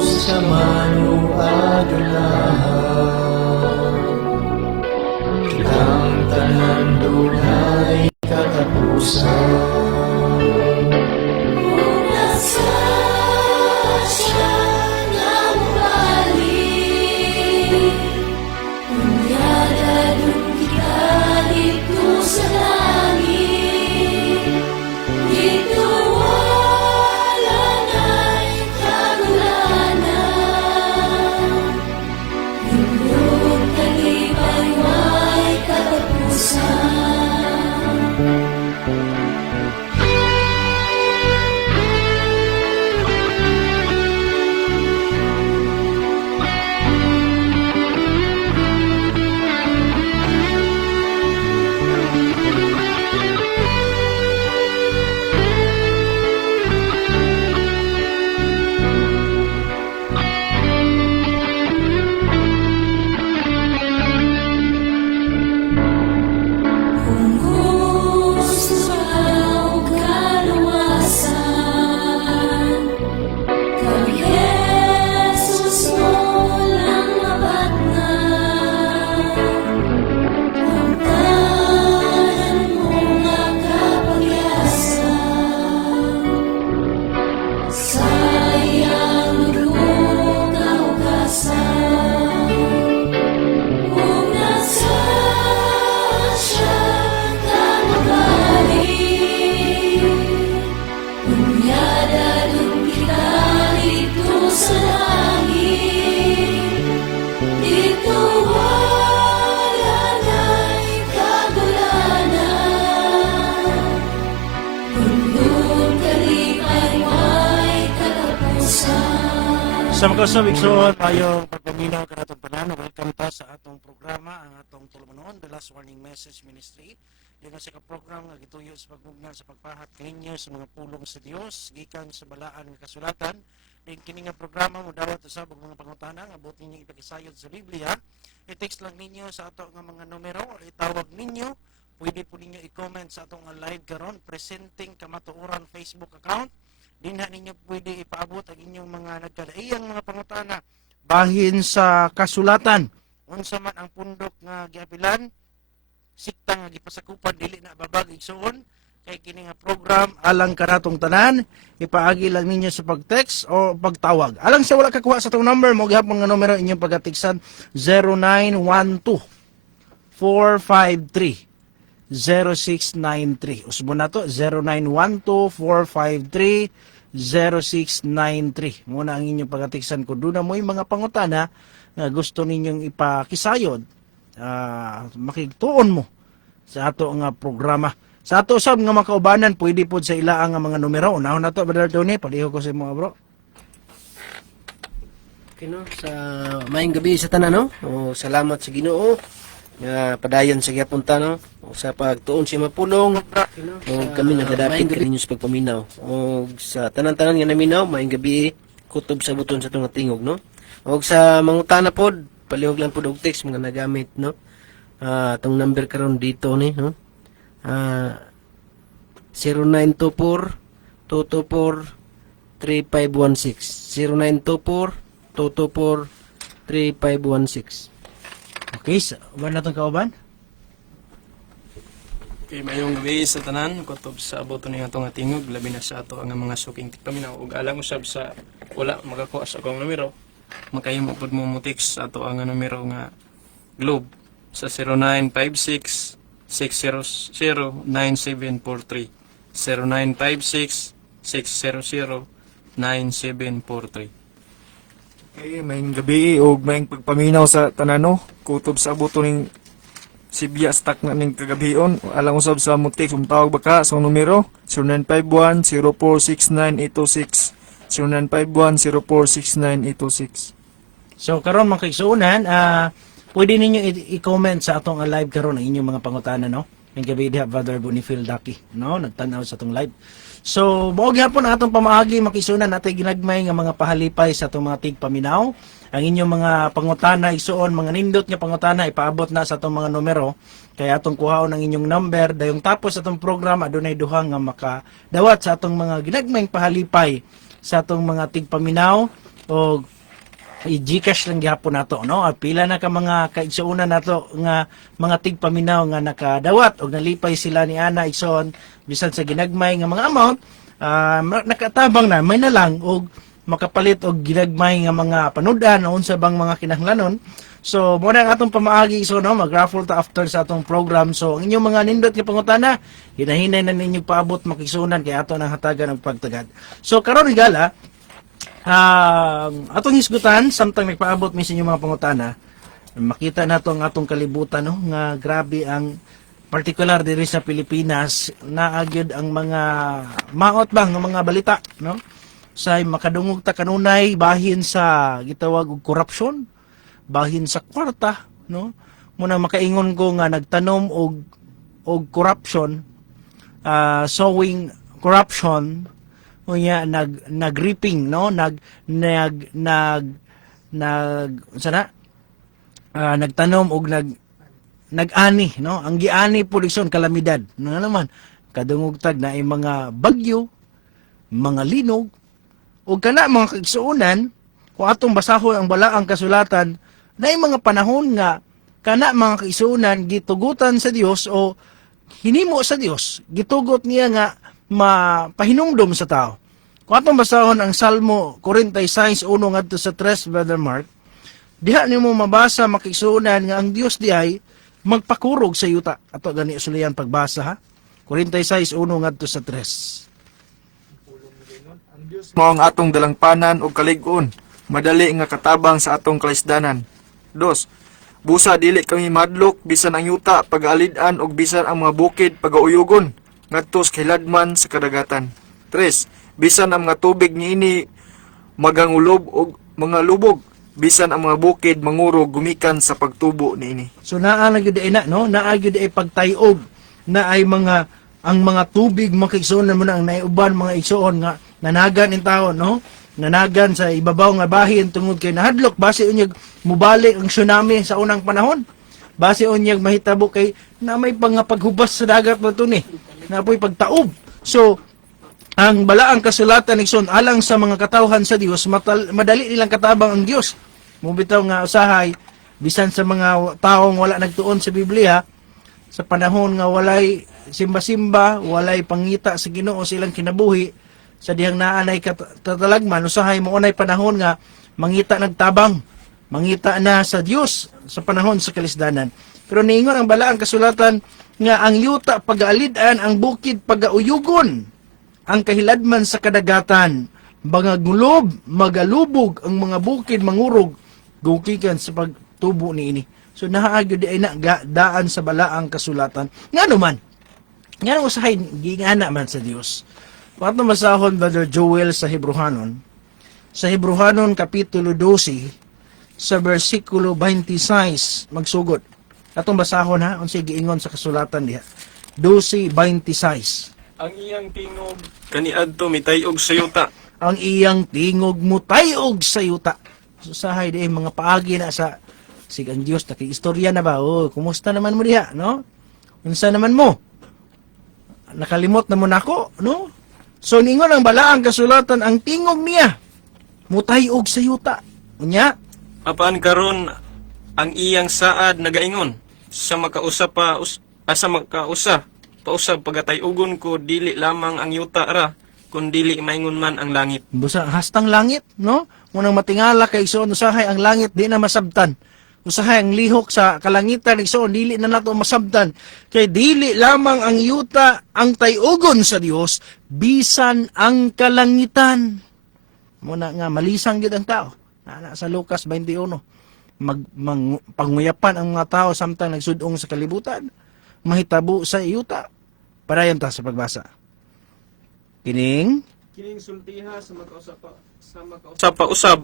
sa manuadulahan, kitang tanan dunay katapusan. Sa mga kasabikson, tayong pagpaminaw ka natong panano. Welcome ta sa atong programa, ang atong tulumanon, The Last Warning Message Ministry. Yung sa program nga gituyo sa pagmugna sa pagpahat kaninyo sa mga pulong sa Dios, gikan sa balaan nga kasulatan. Yung kini nga programa mo dawat sa mga pangutana, abot ninyo ipakisayod sa Biblia. I-text lang ninyo sa ato nga mga numero o itawag ninyo. Pwede po ninyo i-comment sa atong live karon, Presenting Kamatuoran Facebook account. Dinha ninyo pwede ipaabot ang inyong mga nagkalaiyang mga pangutana bahin sa kasulatan. Unsa man ang pundok nga giapilan, sikta nga gipasakupan dili na babag igsuon kay kini nga program alang kanatong tanan, ipaagi lang ninyo sa pag-text o pagtawag. Alang sa wala kakuha sa tong number mo gihapon nga numero inyong pagatiksan 0912 453 0693. Usbo na to 0912-453-0693. Muna ang inyong pagatiksan ko doon na mo yung mga pangutana na gusto ninyong ipakisayod. Makigtuon mo sa ato nga programa. Sa ato sab nga makaubanan pwede po sa ilaang nga mga numero. Unahon na to, Brother Tony, paliho ko sa mga bro. Okay, no? Sa maayong gabi sa tanan, no? Salamat sa Ginoo nga padayon sa gipunta, no? Sa pagtuon siya mapulong, kami nagadapit kaninyo sa pagpaminaw. Sa tanan-tanan nga naminaw, maayong gabi kutob sa buton sa itong tingog, no? Sa mangutana pod, palihog lang pod og text mga nagamit, no? Itong number karon dito ni, no? 0924-224-3516 0924-224-3516. Okay, uban na itong kauban? Okay, mayong gabi sa tanan, kutob sa aboto niya itong tingog, labi na sa ato ang mga suking tikpaminaw. Ug alang usab sa wala makakuha sa akong numero, makahimo pod mo mutik sa ato ang numero nga Globe sa 0956-600-9743 0956-600-9743. Okay, maayong gabi o maayong pagpaminaw sa tanano, kutob sa abuto ning Sibya stock na ning kagabion. Alang usab sa mutik tawag baka sa numero 0951-0469-826 0951-0469-826. So karon mga kaigsuunan, pwede ninyo i-comment sa atong live karon ang inyong mga pangutana, no? Ang gabi diha Brother Boniface Daki, no? Nagtanaw sa atong live. So mao gyapon ang atong pamaagi makisunan natay ginagmay nga mga pahalipay sa atong mga tigpaminaw. Ang inyong mga pangutana igsuon, mga nindot nga pangutana ipaabot na sa atong mga numero. Kaya atong kuhaon ang inyong number dayong tapos atong program adunay duha nga makadawat sa atong mga ginagmayng pahalipay sa atong mga tigpaminaw. o i-Gcash lang gihapon nato, no? Pila na ka mga kaigsuunan nato nga mga tigpaminaw nga nakadawat og nalipay sila ni ana igsoon bisan sa ginagmay nga mga amount, nakatabang na may na lang og makapalit og ginagmay nga mga panudan o unsa bang mga kinahanglanon. So mo na ang atong pamaagi, so no, mag-raffle ta after sa atong program. So ang inyong mga nindot nga pangutana, hinahinay na ninyo paabot makigsunan kay ato nang hatagan og pagtagad. So karon gala, atong hisgutan samtang nagpaabot mi sa inyong mga pangutana, makita nato ang atong kalibutan, no, nga grabe ang particular diri sa Pilipinas, naagyod ang mga maot bang nga mga balita, no, say makadungog ta kanunay bahin sa gitawag og corruption, bahin sa kwarta, no, muna makaingon ko nga nagtanom og corruption, sowing corruption, unya nag-reaping, no, nagtanom og nag-ani, no, ang giani produksyon kalamidad, no naman kadungog tag na ay mga bagyo, mga linog, ug kana mga kaigsuonan kung atong basahon ang balaang kasulatan, na mga panahon nga kana mga kaigsuonan gitugutan sa Dios o hinimo sa Dios, gitugot niya nga mapahinumdom sa tao. Kung atong basahon ang Salmo 46:1 ngadto sa 3, Brother Mark, diha nimo mabasa makigsuonan nga ang Dios diay magpakurog sa yuta. Ato gani usulian pagbasa, ha. 46:1 ngadto sa 3. Mao ang atong dalangpanan ug kalig-on, madali nga katabang sa atong kalisdanan. 2. Busa dili kami madlok bisan ang yuta pag-alid-an ug bisan ang mga bukid pagauyugon ngadto sa kiladman sa kadagatan. 3. Bisan ang mga tubig niini magangulob og mga lubog, bisan ang mga bukid mangurog gumikan sa pagtubo niini. So naa na gyud na, no, naa gyud ay pagtayog na ay mga ang mga tubig makigsuonan mo na ang naiuban mga igsuon nga nanagan in tao, no, nanagan sa ibabaw nga bahin tungod kay nahadlok base unyag mubalik ang tsunami sa unang panahon, base unyag mahitabo kay na may paghubas sa dagat na ni na po'y pagtaob. So ang balaang kasulatan igsoon alang sa mga katawhan sa Dios, madali nilang katabang ang Dios. Mubitaw nga usahay bisan sa mga taong wala nagtuon sa Biblia, sa panahon nga walay simba-simba, walay pangita sa Ginoo silang kinabuhi, sa dihang naanay katalagman, usahay mo unay panahon nga mangita nagtabang, mangita na sa Dios sa panahon sa kalisdanan. Pero niingon ang balaang kasulatan nga ang yuta pag-aalidan, ang bukid pag-auyugon, ang kahiladman sa kadagatan, mga gulob, magalubog, ang mga bukid mangurog, gukikan sa pagtubo niini. So nahaagyo di ay daan sa balaang kasulatan. Nga naman, nga usahay gingana man sa Dios. Pato masahon Brother Joel sa Hebrehanon kapitulo 12 sa bersikulo 26 magsugod. Atong basahon, ha, unsay giingon sa kasulatan diha. 12:26. Ang iyang tingog kaniadto mitayog sa yuta. Ang iyang tingog mo tayog sa yuta. So sahay di mga paagi na sa sigang Dios, istorya na ba? Oh, kumusta naman mo diha, no? Unsa naman mo? Nakalimot na mo nako, no? So ningon ang balaang kasulatan, ang tingog niya mutayog sa yuta. Unya, Apaan karon ang iyang saad nagaingon sa makausa pausab pagatayugon ko dili lamang ang yuta ra kun dili maingon man ang langit. busa hastang langit, no? Munang matingala kay igsoon usahay ang langit di na masabtan. Usahay ang lihok sa kalangitan igsoon dili na nato masabtan. Kay dili lamang ang yuta ang tayugon sa Dios bisan ang kalangitan. Muna nga malisang gyud ang tao. Ana sa Lucas 21. Panguyapan ang mga tao samtang nagsudong sa kalibutan. Mahitabo sa yuta. Parayon ta sa pagbasa. Kining Sultiha sa makausap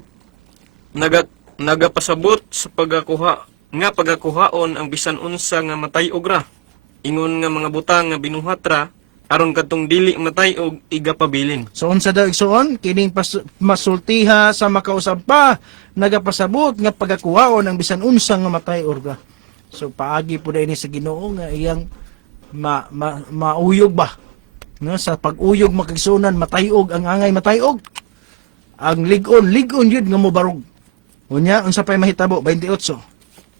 nagapasabot sa pagakuhaon ang bisan unsa nga matayog ra. Ingon nga mga butang nga binuhat ra aron kadtong dili matayog igapabilin. So unsa daw igsuon kining masultiha sa makausap pa nagapasabot nga pagakuhaon ang bisan unsa nga matay orga. So paagi po ini sa Ginoo nga iyang mauyog ba, no, sa pag-uyog makigsunan matayog ang angay matayog. ang ligon yun nga mo barog. Unya, unsa pa'y mahitabo, 28.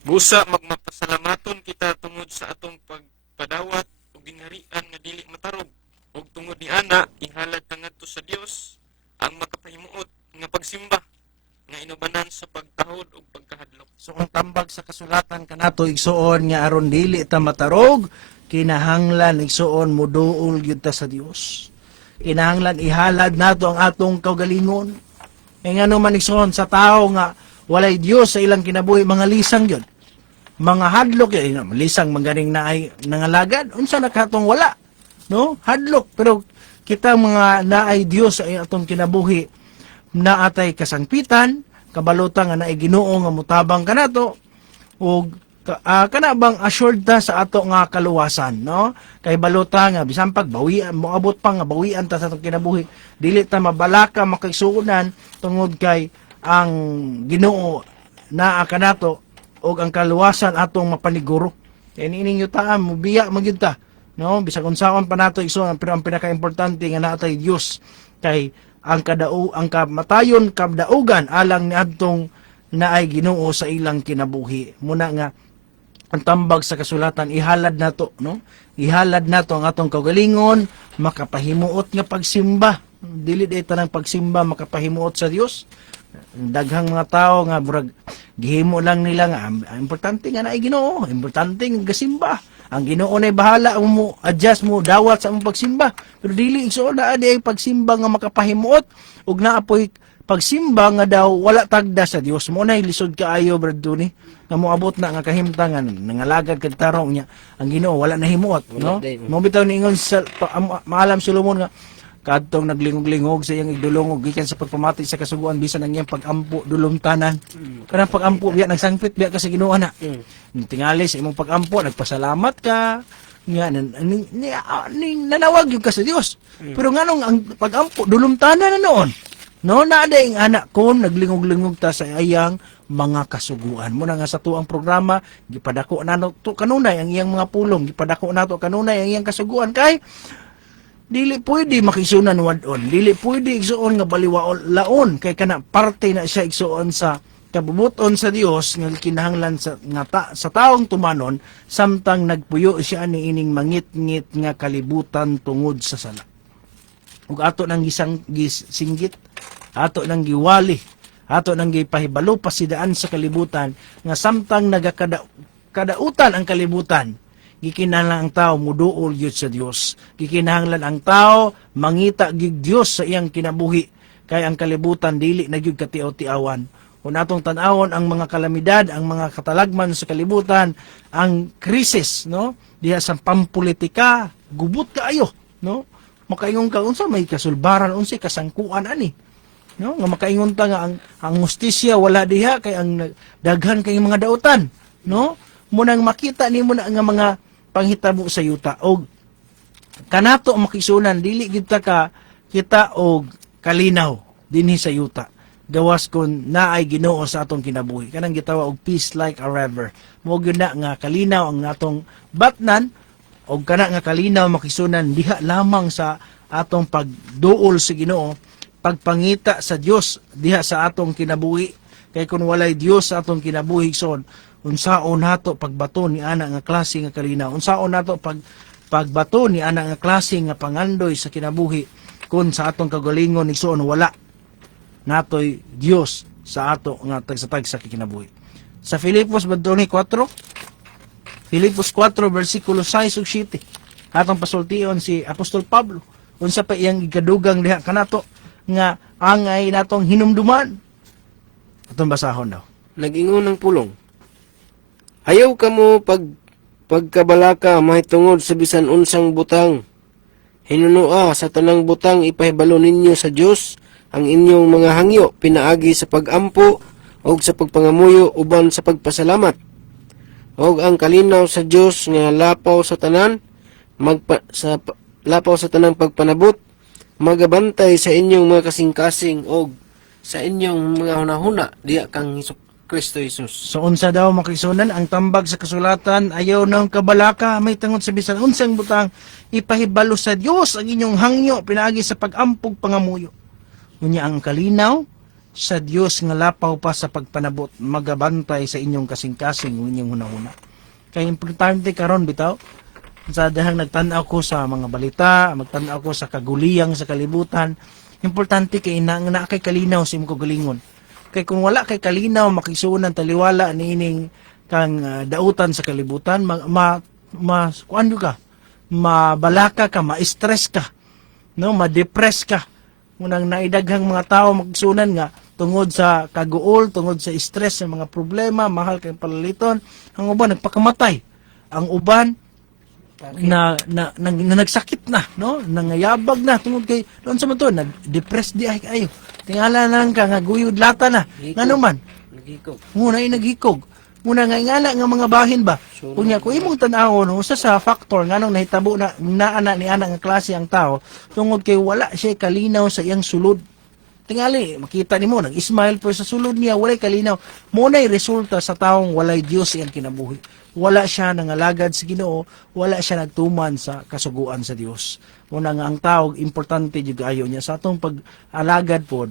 Busa magmapasalamaton kita tungod sa atong pagpadawat ug gingharian nga dili matarog. Ug tungod ni ana ihalad na ngadto sa Dios ang makapahimuot nga pagsimba nga inubanan sa pagtahod ug pagkahadlok. So ang tambag sa kasulatan kanato igsuon nga aron dili ta matarog, kinahanglan igsuon moduol gyud ta sa Dios. Kinahanglan ihalad nato ang atong kaugalingon. E ngano man igsuon sa tao nga walay Dios sa ilang kinabuhi, mga lisang gyud. Mga hadlok yun, lisang maganing na ay nangalagad, unsa na katong wala, no? Hadlok, pero kita mga naay Dios sa atong kinabuhi, naatay kasangpitan, kabalutan nga naay Ginoo nga mutabang kanato, ug kana bang assured ta sa ato nga kaluwasan, no? Kay baluta nga bisan pag bawian, moabot pa nga bawian ta sa atong kinabuhi, dili ta mabalaka makigsuonan tungod kay ang Ginoo naa kanato og ang kaluwasan atong mapaniguro. Kaya nining yutaan mo biya magyud ta, no? Bisag unsaon pa nato igsoon, pero ang pinakaimportante nga natay Dios kay ang kamatayon kadaugan alang niadtong naay Ginoo sa ilang kinabuhi. Muna nga ang tambag sa kasulatan ihalad nato, no? Ihalad nato ang atong kaugalingon, makapahimuot nga pagsimba. Dili day tanang pagsimba makapahimuot sa Dios. Daghang mga tao nga burag gihimo lang nila nga ang importante nga naay Ginoo, importante nga gasimba. Ang Ginoo nay bahala mo adjust mo dawat sa among pagsimba. Pero dili igsuon na ay pagsimba nga makapahimuot ug naapoy pagsimba nga daw wala tagda sa Dios. Mo nay lisod kaayo brad Tony nga moabot na nga kahimtangan nangalagad kad tarong niya ang Ginoo wala na himuot, no? Mo bitaw niingon sa maalam Solomon nga kadtong naglingog-lingog sa iyang igdulongog gikan sa pagpamati sa kasuguan bisan ang iyang pagampo dulumtanan. Kanang pagampo biya nagsangpit biya ka sa Ginoo na. Tingali sa imong pagampo nagpasalamat ka. Nga nanawag yung ka sa Dios. Pero nganong ang pagampo dulumtanan na noon. No na ing anak ko naglingog-lingog ta sa iyang mga kasuguan. Muna nga sa tuang programa gipadako nato kanunay ang iyang mga pulong, gipadako nato kanunay ang iyang kasuguan kay dili pwede makisunan wadon, dili pwede igsuon nga baliwaon laon kay kana parte na siya igsuon sa kabubuton sa Dios nga kinahanglan sa taong tumanon samtang nagpuyo siya ni ining mangit-ngit nga kalibutan tungod sa sala. Ug ato nang gisinggit, ato nang giwali, ato nang gipahibalo pasidaan sa kalibutan nga samtang nagakadautan ang kalibutan, gikinahanglan ang tao muduol gyud sa Dios. Gikinahanglan ang tao mangita gyud Dios sa iyang kinabuhi kay ang kalibutan dili na gyud katiaw-tiawan. Kung atong tan-awon ang mga kalamidad, ang mga katalagman sa kalibutan, ang krisis, no? Diha sa pampolitika, gubot kaayo, no? Makaingon ka unsa may kasulbaran unsay kasangkuan ani. No? Nga makaingon ta nga ang hustisya wala diha kay ang daghan kay mga dautan, no? Munang makita nimo na nga mga panghitabo sa yuta og kanato makisunan dili gid ta ka kita og kalinaw dinhi sa yuta gawas kon naay Ginoo sa atong kinabuhi kanang gitawa og peace like a river mo gyud na nga kalinaw ang atong batnan og kana nga kalinaw makisunan diha lamang sa atong pagduol sa Ginoo pagpangita sa Dios diha sa atong kinabuhi kay kun walay Dios sa atong kinabuhi son unsaon nato pagbato ni ana nga klase nga kalinaw, unsaon nato pagbato ni ana nga klase nga pangandoy sa kinabuhi kun sa atong kagalingon igsuon wala natoy Dios sa ato nga tagsatag sa kinabuhi. Sa Filipos badtoni 4 Filipos 4 bersikulo 6 ug 7 atong pasultion si Apostol Pablo unsa pa iyang ikadugang diha kanato nga angay natong hinumduman atong basahon daw. Nag-ingon ng pulong. Ayaw ka mo pagkabalaka mahitungod sa bisan unsang butang. Hinunua sa tanang butang ipahibalo ninyo sa Dios ang inyong mga hangyo pinaagi sa pagampo o sa pagpangamuyo uban sa pagpasalamat. O ang kalinaw sa Dios nga lapaw sa tanan lapaw sa tanang pagpanabot magabantay sa inyong mga kasing-kasing o sa inyong mga hunahuna diya kang Kristo Jesus. So unsa daw makisunan ang tambag sa kasulatan ayaw nang kabalaka may tungod sa bisan unsang butang ipahibalo sa Dios ang inyong hangyo pinaagi sa pagampog pangamuyo. Unya ang kalinaw sa Dios nga lapaw pa sa pagpanabot magabantay sa inyong kasing-kasing inyong hunahuna. Kaya importante karon bitaw sa dahang nagtan-aw ko sa mga balita, magtan-aw ko sa kaguliyang sa kalibutan, importante kay na kay kalinaw sa imong kagalingon. Kay kung wala kay kalinaw makisunan taliwala niining kang dautan sa kalibutan, kuan ka, mabalaka ka, ma-stress ka, no, ma-depress ka. Munang naidaghang mga tao magsunan nga tungod sa kaguol, tungod sa stress sa mga problema, mahal kay palaliton, ang uban nagpakamatay. Ang uban na nagsakit na, no? Nangayabag na tungod kay doon sa mato nag-depress di ay kayo. Tingala na lang ka nga guyod lata na. Ngano man? Nagikog. Muna ay naghikog. Muna nga ingala nga mga bahin ba. Kunya ko imong tan-awon usa sa factor nganong nahitabo na naana ni ana nga klase ang tao tungod kay wala siya kalinaw sa iyang sulod. Tingali makita nimo nag-smile pero sa sulod niya walay kalinaw. Muna'y resulta sa taong walay Dios iyang kinabuhi. Wala siya nangalagad sa Ginoo, wala siya nagtuman sa kasuguan sa Dios. Muna nga ang tao importante jud ayo niya sa atong pag-alagad pod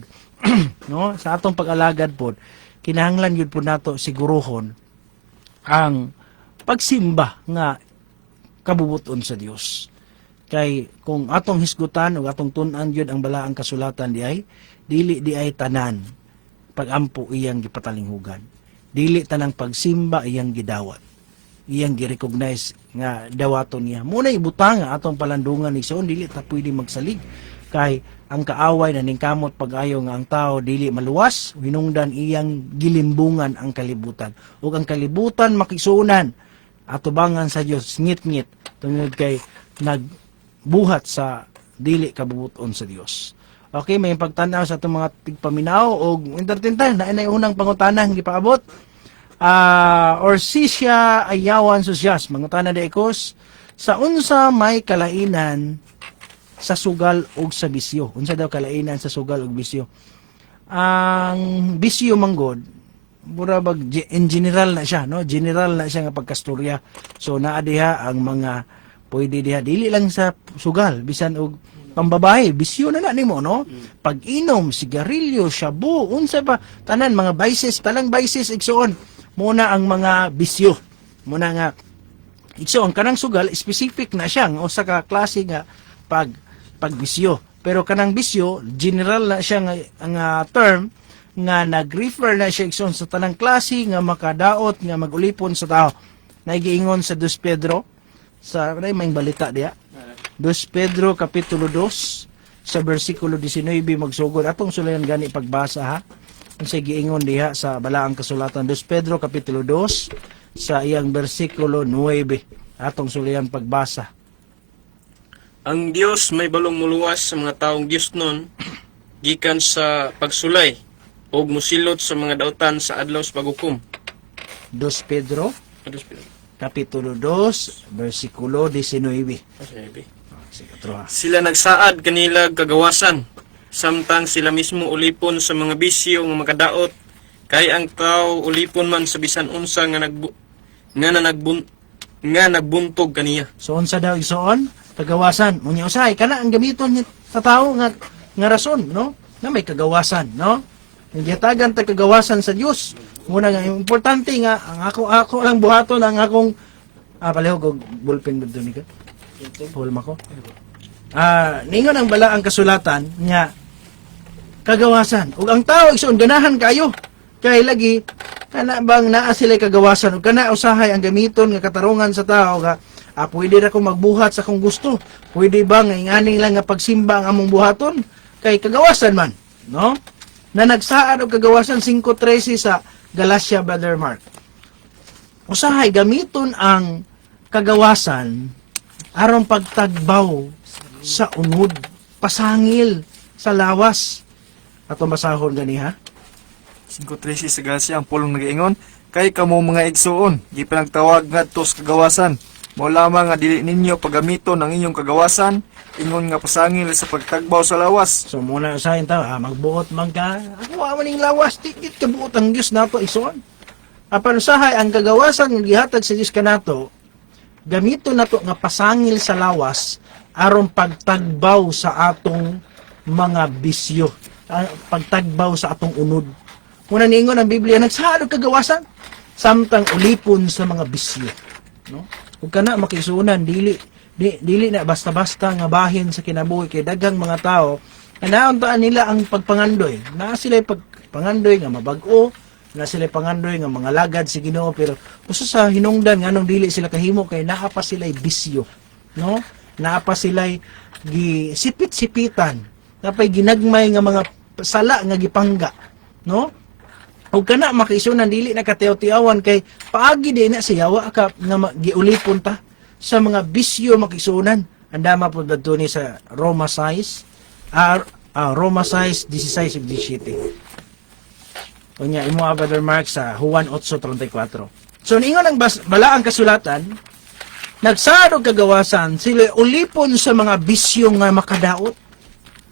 no, sa atong pag-alagad pod kinahanglan yun po nato sigurohon ang pagsimba nga kabubuton sa Dios. Kay kung atong hisgutan o atong tun-an yun ang balaang kasulatan dili di ay tanan pagampo iyang gipatalinghugan. Dili tanang pagsimba iyang gidawat. Iyang gi-recognize nga dawaton niya. Muna ibutang atong palandungan ni Sion dili ta pwede magsalig kay ang kaaway na ningkamot pag-ayo nga ang tao dili maluwas hinungdan iyang gilimbungan ang kalibutan ug ang kalibutan makisunan atubangan sa Dios ngit-ngit tungod kay nagbuhat sa dili kabubuton sa Dios. Okay, may pagtanaw sa itong mga tigpaminaw o entertainment na unang pangutanang gipaabot. Orsisia ayawan susyas mangutana de ekos sa unsa may kalainan sa sugal ug sa bisyo. Unsa daw kalainan sa sugal ug bisyo? Ang bisyo manggod murabag in general na siya, no? General na siya nga pagkastorya. So naa diha ang mga pwede diha dili lang sa sugal bisan og pambabae, bisyo na nimo, no? Pag-inom, sigarilyo, shabu, unsa pa tanan mga vices, talang vices igsoon. Muna ang mga bisyo. Muna nga igsoon kanang sugal specific na siya nga usa ka klase nga pagbisyo. Pero kanang bisyo, general na siya nga term nga nag-refer na siya igsoon sa tanang klase nga makadaot nga magulipon sa tao. Naigiingon sa 2 Pedro sa may balita diya. 2 Pedro kapitulo 2 sa bersikulo 19 magsugod atong sulayan gani pagbasa ha. Ang giingon diha sa balaang kasulatan 2 Pedro kapitulo 2 sa iyang bersikulo 9 atong sulayan pagbasa. Ang Dios may balong muluwas sa mga taong Dios nun gikan sa pagsulay ug musilot sa mga dautan sa adlaw sa paghukom. 2 Pedro kapitulo 2 bersikulo 19. Sila nagsaad kanila kagawasan, samtang sila mismo ulipon sa mga bisyo nga makadaot, kay ang tao ulipon man sa bisan unsa nga nagbuntog kaniya. So unsa daw igsoon? Kagawasan. Unya usahay kana ang gamiton niya sa tao nga rason, no? Na may kagawasan, no? Gihatagan ta kagawasan sa Dios. Muna nga importante nga ang ako lang buhaton ang akong palihog og ballpen dito ni ka. Hulma ko. Ningon ang balaang kasulatan nga kagawasan. Ug ang tao igsoon ganahan kayo. Kay lagi kana bang naa sila kagawasan ug kana usahay ang gamiton nga katarungan sa tao nga pwede ra ko magbuhat sa akong gusto. Pwede ba nga inganing lang nga pagsimba ang among buhaton? Kay kagawasan man, no? Na nagsaad og kagawasan 5:13 sa Galatia, Brother Mark. Usahay gamiton ang kagawasan aron pagtagbaw sa unod, pasangil sa lawas. Atong basahon gani ha. 5:13 sa Galatia ang pulong nagaingon, kay kamo mga igsoon, gipanagtawag ngadto sa kagawasan. Mao lamang nga dili ninyo pagamiton ang inyong kagawasan, ingon nga pasangil sa pagtagbaw sa lawas. So muna usahin ta, magbuot man ka. Ako maning lawas, tikit kabuot ang Dios nato igsoon. Apan usahay ang kagawasan nga gihatag sa Dios kanato, gamito nato nga pasangil sa lawas aron pagtagbaw sa atong mga bisyo. pagtagbaw sa atong unod. Muna niingon ang Biblia, nagsaad og kagawasan samtang ulipon sa mga bisyo. No? Ug kana makisunan dili na basta-basta nga bahin sa kinabuhi kay daghang mga tao nauntaan nila ang pagpangandoy. Na sila pagpangandoy nga mabag-o, na sila pangandoy nga mga lagad si Ginoo, pero usa sa hinungdan nganong dili sila kahimo kay naa pa sila bisyo, no? Naa pa sila gisipit-sipitan, napay ginagmay nga mga sala nga gipangga, no? Ug kana makisunan dili na katiyaw-tiyawan kay paagi din na siyawa ka nga giulipon ta sa mga bisyo makisunan. Andama po dadto ni sa Roma 6 Roma 6 16 ug 17. Unya imo Brother Mark sa Juan 8:34. So niingon ang balaang kasulatan, nagsaad og kagawasan sila ulipon sa mga bisyo nga makadaot.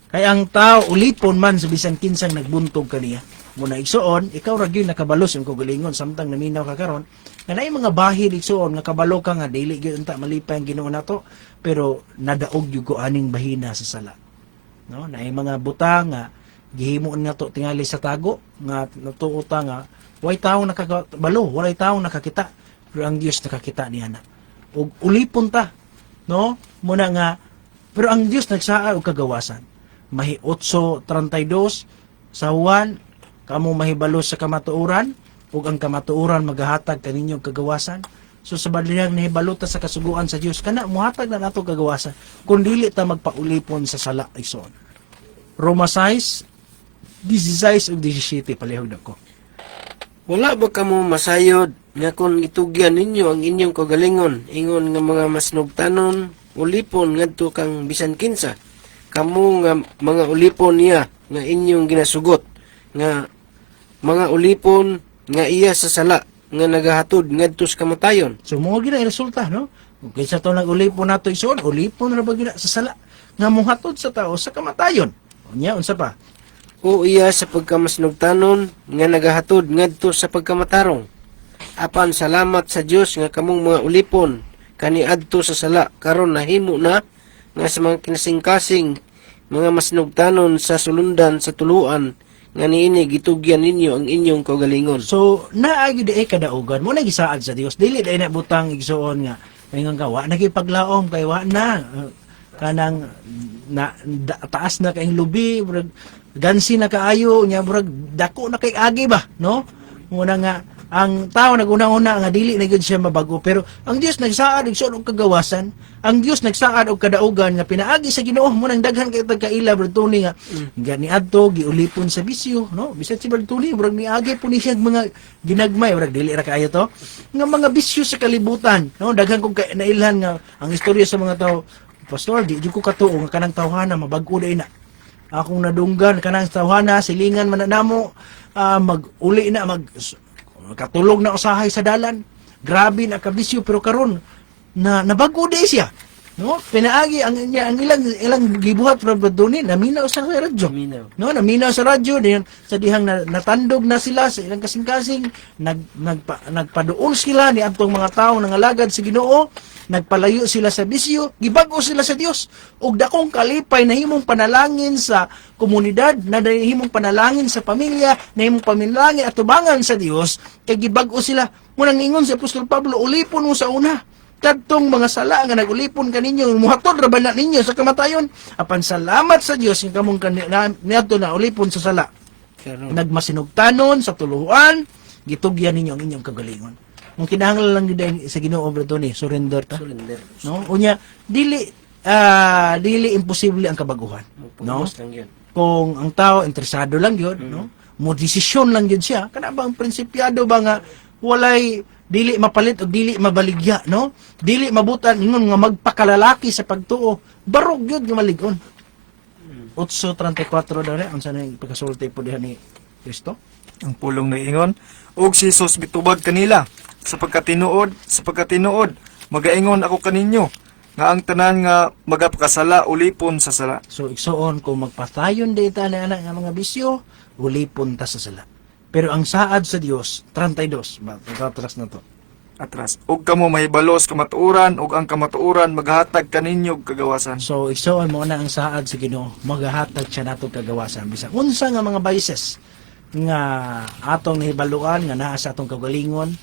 Kay ang tao ulipon man sa bisan kinsang nagbuntog kaniya. Muna igsuon, ikaw ra gyud nakabalos yung kugalingon samtang naminaw ka karon. Nga naay mga bahid igsuon nga kabalo ka nga dili gyud unta malipay ang Ginoo nato, pero nadaog gyud ko aning bahina sa sala. No, naay mga butang nga gihimuon nato tingali sa tago nga natuota nga way tawo nakabalo, walay tawo nakakita, pero ang Dios nakakita niya na. Ug ulipon ta, no? Muna nga pero ang Dios nagsaa og kagawasan. Mahi 8:32 sa Juan, kamo mahibalo sa kamatuoran, ug ang kamatuoran magahatag kaninyong kagawasan. So sa badlihang nahibalota sa kasuguan sa Dios, kana muhatag na nato kagawasan kun dili ta magpaulipon sa sala igsoon. Roma 6:16 ug 17 palihog nako. Wala ba kamo masayod nga kung itugyan ninyo ang inyong kagalingon, ingon nga mga masnugtanon, ulipon ngadto kang bisan kinsa, kamo nga mga ulipon niya nga inyong ginasugot, nga mga ulipon nga iya sa sala, nga nagahatod ngadto sa kamatayon. So mo gina resulta, no? Kaysa to nag-ulipon nato ison, ulipon ra ba gina sa sala nga mohatod sa tao sa kamatayon. Unya unsa pa? O iya sa pagkamasnugtanon nga nagahatod ngadto sa pagkamatarong. Apan salamat sa Dios nga kamong mga ulipon kaniadto sa sala karon nahimo na nga sa mga kinasingkasing mga masnugtanon sa sulundan sa tuluan nga niini gitugyan ninyo ang inyong kagalingon. So naagi di ay kadaugan mo na gisaad sa Dios, dili day na butang igsuon nga ingon ka wa nagipaglaom kay wa na kanang taas na kay lubi, murag gansi na kaayo nya, murag dako na kay agi ba, no? Muna nga ang tao naguna-una nga dili na gyud siya mabago, pero ang Dios nagsaad igsoon og kagawasan. Ang Dios nagsaad og kadaugan nga pinaagi sa Ginoo mo nang daghan kay tagkaila Bertoni nga gani adto giulipon sa bisyo, no? Bisan si Bertoni murag niagi po ni siya mga ginagmay, murag dili ra kaayo to nga mga bisyo sa kalibutan, no? Daghan kog nailhan nga ang istorya sa mga tao, pastor, di ko katuo nga kanang tawhana mabag-o day na. Akong nadunggan kanang tawhana silingan man na namo, mag-uli na katulog na usahay sa dalan. Grabe na kabisyo, pero karon na nabago day siya. No? Pinaagi ang ilang gibuhat from Doni, naminaw sa radyo. No, naminaw sa radyo din sa dihang natandog na sila sa ilang kasing-kasing, nagpaduol sila ni atong mga tawo nangalagad sa Ginoo, nagpalayo sila sa bisyo, gibago sila sa Dios. Ug dakong kalipay nahimong panalangin sa komunidad, nahimong panalangin sa pamilya, nahimong panalangin at tubangan sa Dios, kay gibago sila. Munang ingon si Apostol Pablo, ulipon mo sa una. Kadtong mga sala nga nagulipon kaninyo, muhatod ra ba na ninyo sa kamatayon? Apan salamat sa Dios nga kamong niadto na ulipon sa sala. Nagmasinugtanon sa tuluan, gitugyan ninyo ang inyong kagalingon. Kung kinahanglan lang gid sa Ginoo Bertoni, surrender ta. Surrender. No? Unya dili imposible ang kabaguhan, no? Kung ang tao interesado lang gyud, no? Mo desisyon lang gyud siya, kana ba ang prinsipyado ba nga walay dili mapalit o dili mabaligya, no? Dili mabutan ingon nga magpakalalaki sa pagtuo, barog gyud nga malig-on. 8:34 daw ni unsa na pagkasulti po diha ni Kristo? Ang pulong na ingon, ug si Jesus mitubag kanila, sa pagkatinuod, magaingon ako kaninyo, nga ang tanan nga magapakasala ulipon sa sala. So igsoon kung magpatayon dita na anak nga mga bisyo, ulipon ta sa sala. Pero ang saad sa Dios, 32, matras na to. atras. Ug kamo mahibalos kamatuoran ug ang kamatuoran maghatag kaninyo og kagawasan. So igsoon mo na ang saad sa Ginoo, magahatag siya nato kagawasan bisan unsa nga mga vices nga atong nahibaluan nga naa sa atong kagalingon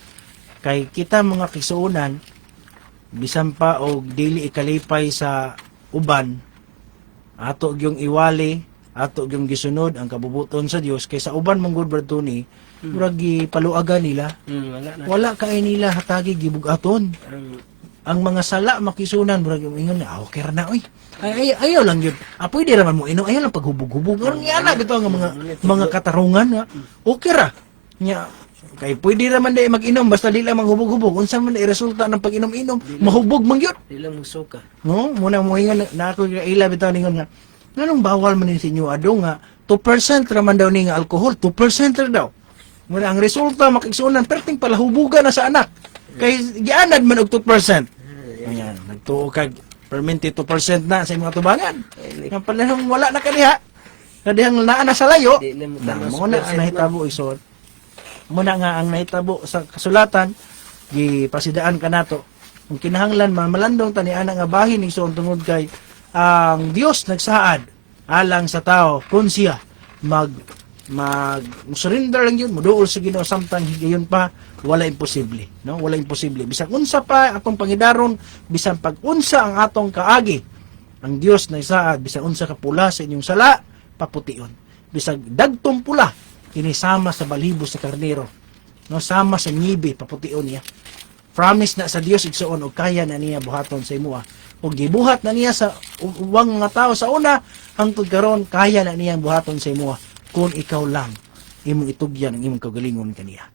kay kita mga kisuunan bisan pa og dili ikalipay sa uban ato gyung iwali ato gyung gisunod ang kabubuton sa Dios kay sa uban mong good Tony murag gipaluagan nila Wala na. wala kay nila hatagi gibugaton ang mga sala makisunan murag ingon na okay ra na oy ayaw lang yun pwede raman mo inom ayaw lang paghubog-hubog orang yana bitaw nga mga katarungan nga okay ra nya kay pwede raman day mag-inom basta di lang maghubog-hubog unsa man ay resulta ng pag-inom-inom mahubog man gyud Di lang magsuka. no muna mo ingon na ako ila bitaw ningon nga nganong bawal man ni sa inyo ado nga 2% raman daw ni nga alcohol 2% ra daw muna ang resulta makigsunan perting palahubugan na sa anak kay gianad man og 2%. Ayan, nagtuo kag perminti 2% na sa mga tubangan. Nga palahong wala na kadiha. Kadihang naa na sa layo. Di na Na mo na ang nahitabo isod. Muna nga ang nahitabo sa kasulatan gipasidaan kanato. Kung kinahanglan malandong tani ana nga bahin igsoon tungod kay ang Dios nagsaad alang sa tao kun siya mag surrender lang yun, muduol sa Ginoo samtang higayon pa wala imposible, no? Wala imposible. Bisan unsa pa atong pangidaron, bisan pag unsa ang atong kaagi, ang Dios na isaad bisan unsa ka pula sa inyong sala, papution. Bisan dagtong pula kinisama sa balibo sa karnero, no? Sama sa nyibi papution niya. Promise na sa Dios igsoon og kaya na niya buhaton sa imuha. Og gibuhat na niya sa uwang nga tao sa una, hangtod karon kaya na niyang buhaton sa imuha kung ikaw lang imong itugyan ang imong kagalingon kaniya.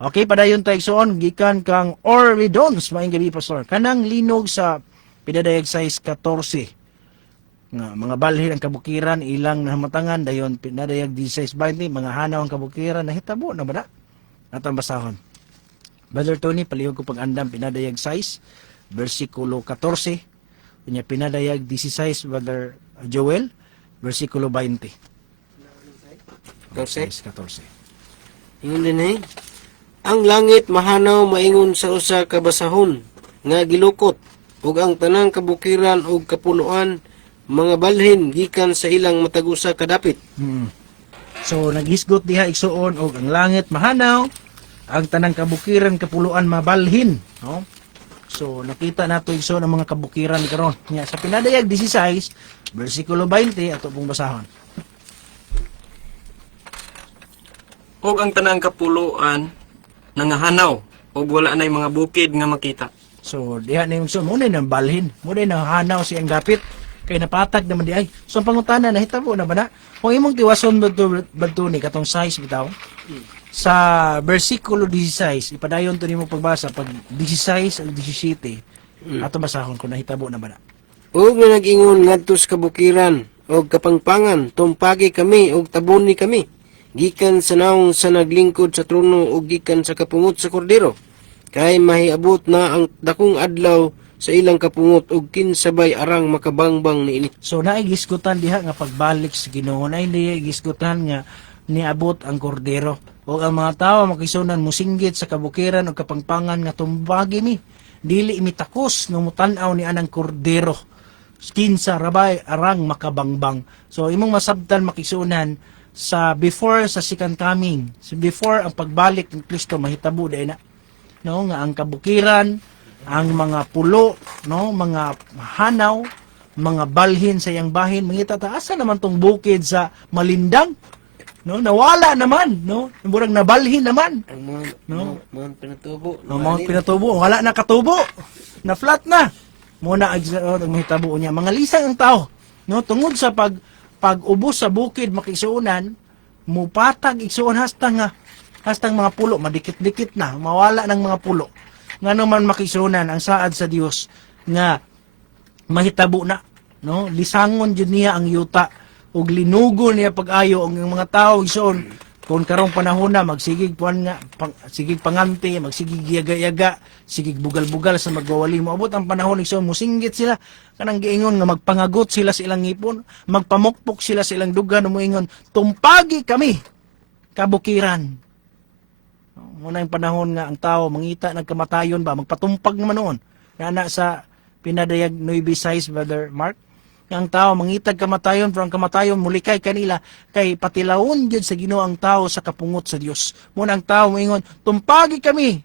Okay, padayon tayo igsoon gikan kang Orvidons maayong gabi pastor. Kanang linog sa pinadayag size 14 nga mga balhin ang kabukiran ilang nahamatangan dayon pinadayag 16-20 mga hanaw ang kabukiran nahitabo na ba na? Atong basahon. Brother Tony palihog ko pag-andam pinadayag size versikulo 14 unya pinadayag 16 Brother Joel versikulo 20. 14. Ingon din ang langit mahanaw maingon sa usa ka basahon nga gilukot ug ang tanang kabukiran ug kapunuan mga balhin gikan sa ilang matag usa ka dapit. So naghisgot diha igsuon og ang langit mahanaw, ang tanang kabukiran kapuluan mabalhin, no? So nakita nato igsuon ang mga kabukiran karon. Nya sa pinadayag 16 bersikulo 20 ato pong basahon. Og ang tanang kapuluan nangahanaw og wala nay mga bukid nga makita. So diha na yung mo na nang balhin, mo na hanaw siyang dapit kay napatag naman di ay. So ang pangutana nahitabo na ba na? Kung imong tiwason badto ni katong size bitaw. Sa bersikulo 16, ipadayon to nimo pagbasa pag 16 ug 17. Ato basahon kung nahitabo na ba na. Ug nga nag-ingon ngadto sa kabukiran ug kapangpangan tumpagi kami ug tabuni kami gikan sa naong sa naglingkod sa trono ug gikan sa kapungot sa kordero kay mahiabot na ang dakong adlaw sa ilang kapungot ug kinsabay arang makabangbang niini. So naay gisgutan diha nga pagbalik sa Ginoo, naay gisgutan nga niabot ang kordero o ang mga tawo makisunan musinggit sa kabukiran ug kapangpangan nga tumbagi mi dili imitakos nga mutan-aw ni anang kordero kinsa rabay arang makabangbang. So imong masabtan makisunan sa before sa second coming, so before ang pagbalik ng Kristo mahitabo dai na, no, nga ang kabukiran, ang mga pulo, no, mga hanaw, mga balhin sa iyang bahin, mangita ta asa naman tong bukid sa Malindang, no, nawala naman, no, murag nabalhin naman, Ang mga pinatubo. no, Mount Pinatubo, wala na katubo, na flat na, muna ang mahitabo niya, mga lisang ang tao, no, tungod sa pag-ubos sa bukid makisuunan, mupatag igsuon hastang mga pulo madikit-dikit na, mawala ng mga pulo. Ngano man makisuunan ang saad sa Dios nga mahitabo na, no? Lisangon jud niya ang yuta ug linugo niya pag-ayo ang mga tawo igsuon kung karong panahon na magsigig sigig panganti, magsigig yaga-yaga, sigig bugal-bugal sa magwawali moabot ang panahon igsoon musinggit sila kanang giingon nga magpangagot sila sa ilang ngipon, magpamukpok sila sa ilang dugan moingon tumpagi kami kabukiran. Muna yung panahon nga ang tao mangita nagkamatayon ba, magpatumpag naman noon. Na sa pinadayag 9:6 Brother Mark. Nga ang tao mangitag kamatayon, pero ang kamatayon mulikay kanila kay patilawon jud sa Ginoo ang tao sa kapungot sa Dios. Muna ang tao moingon, tumpagi kami,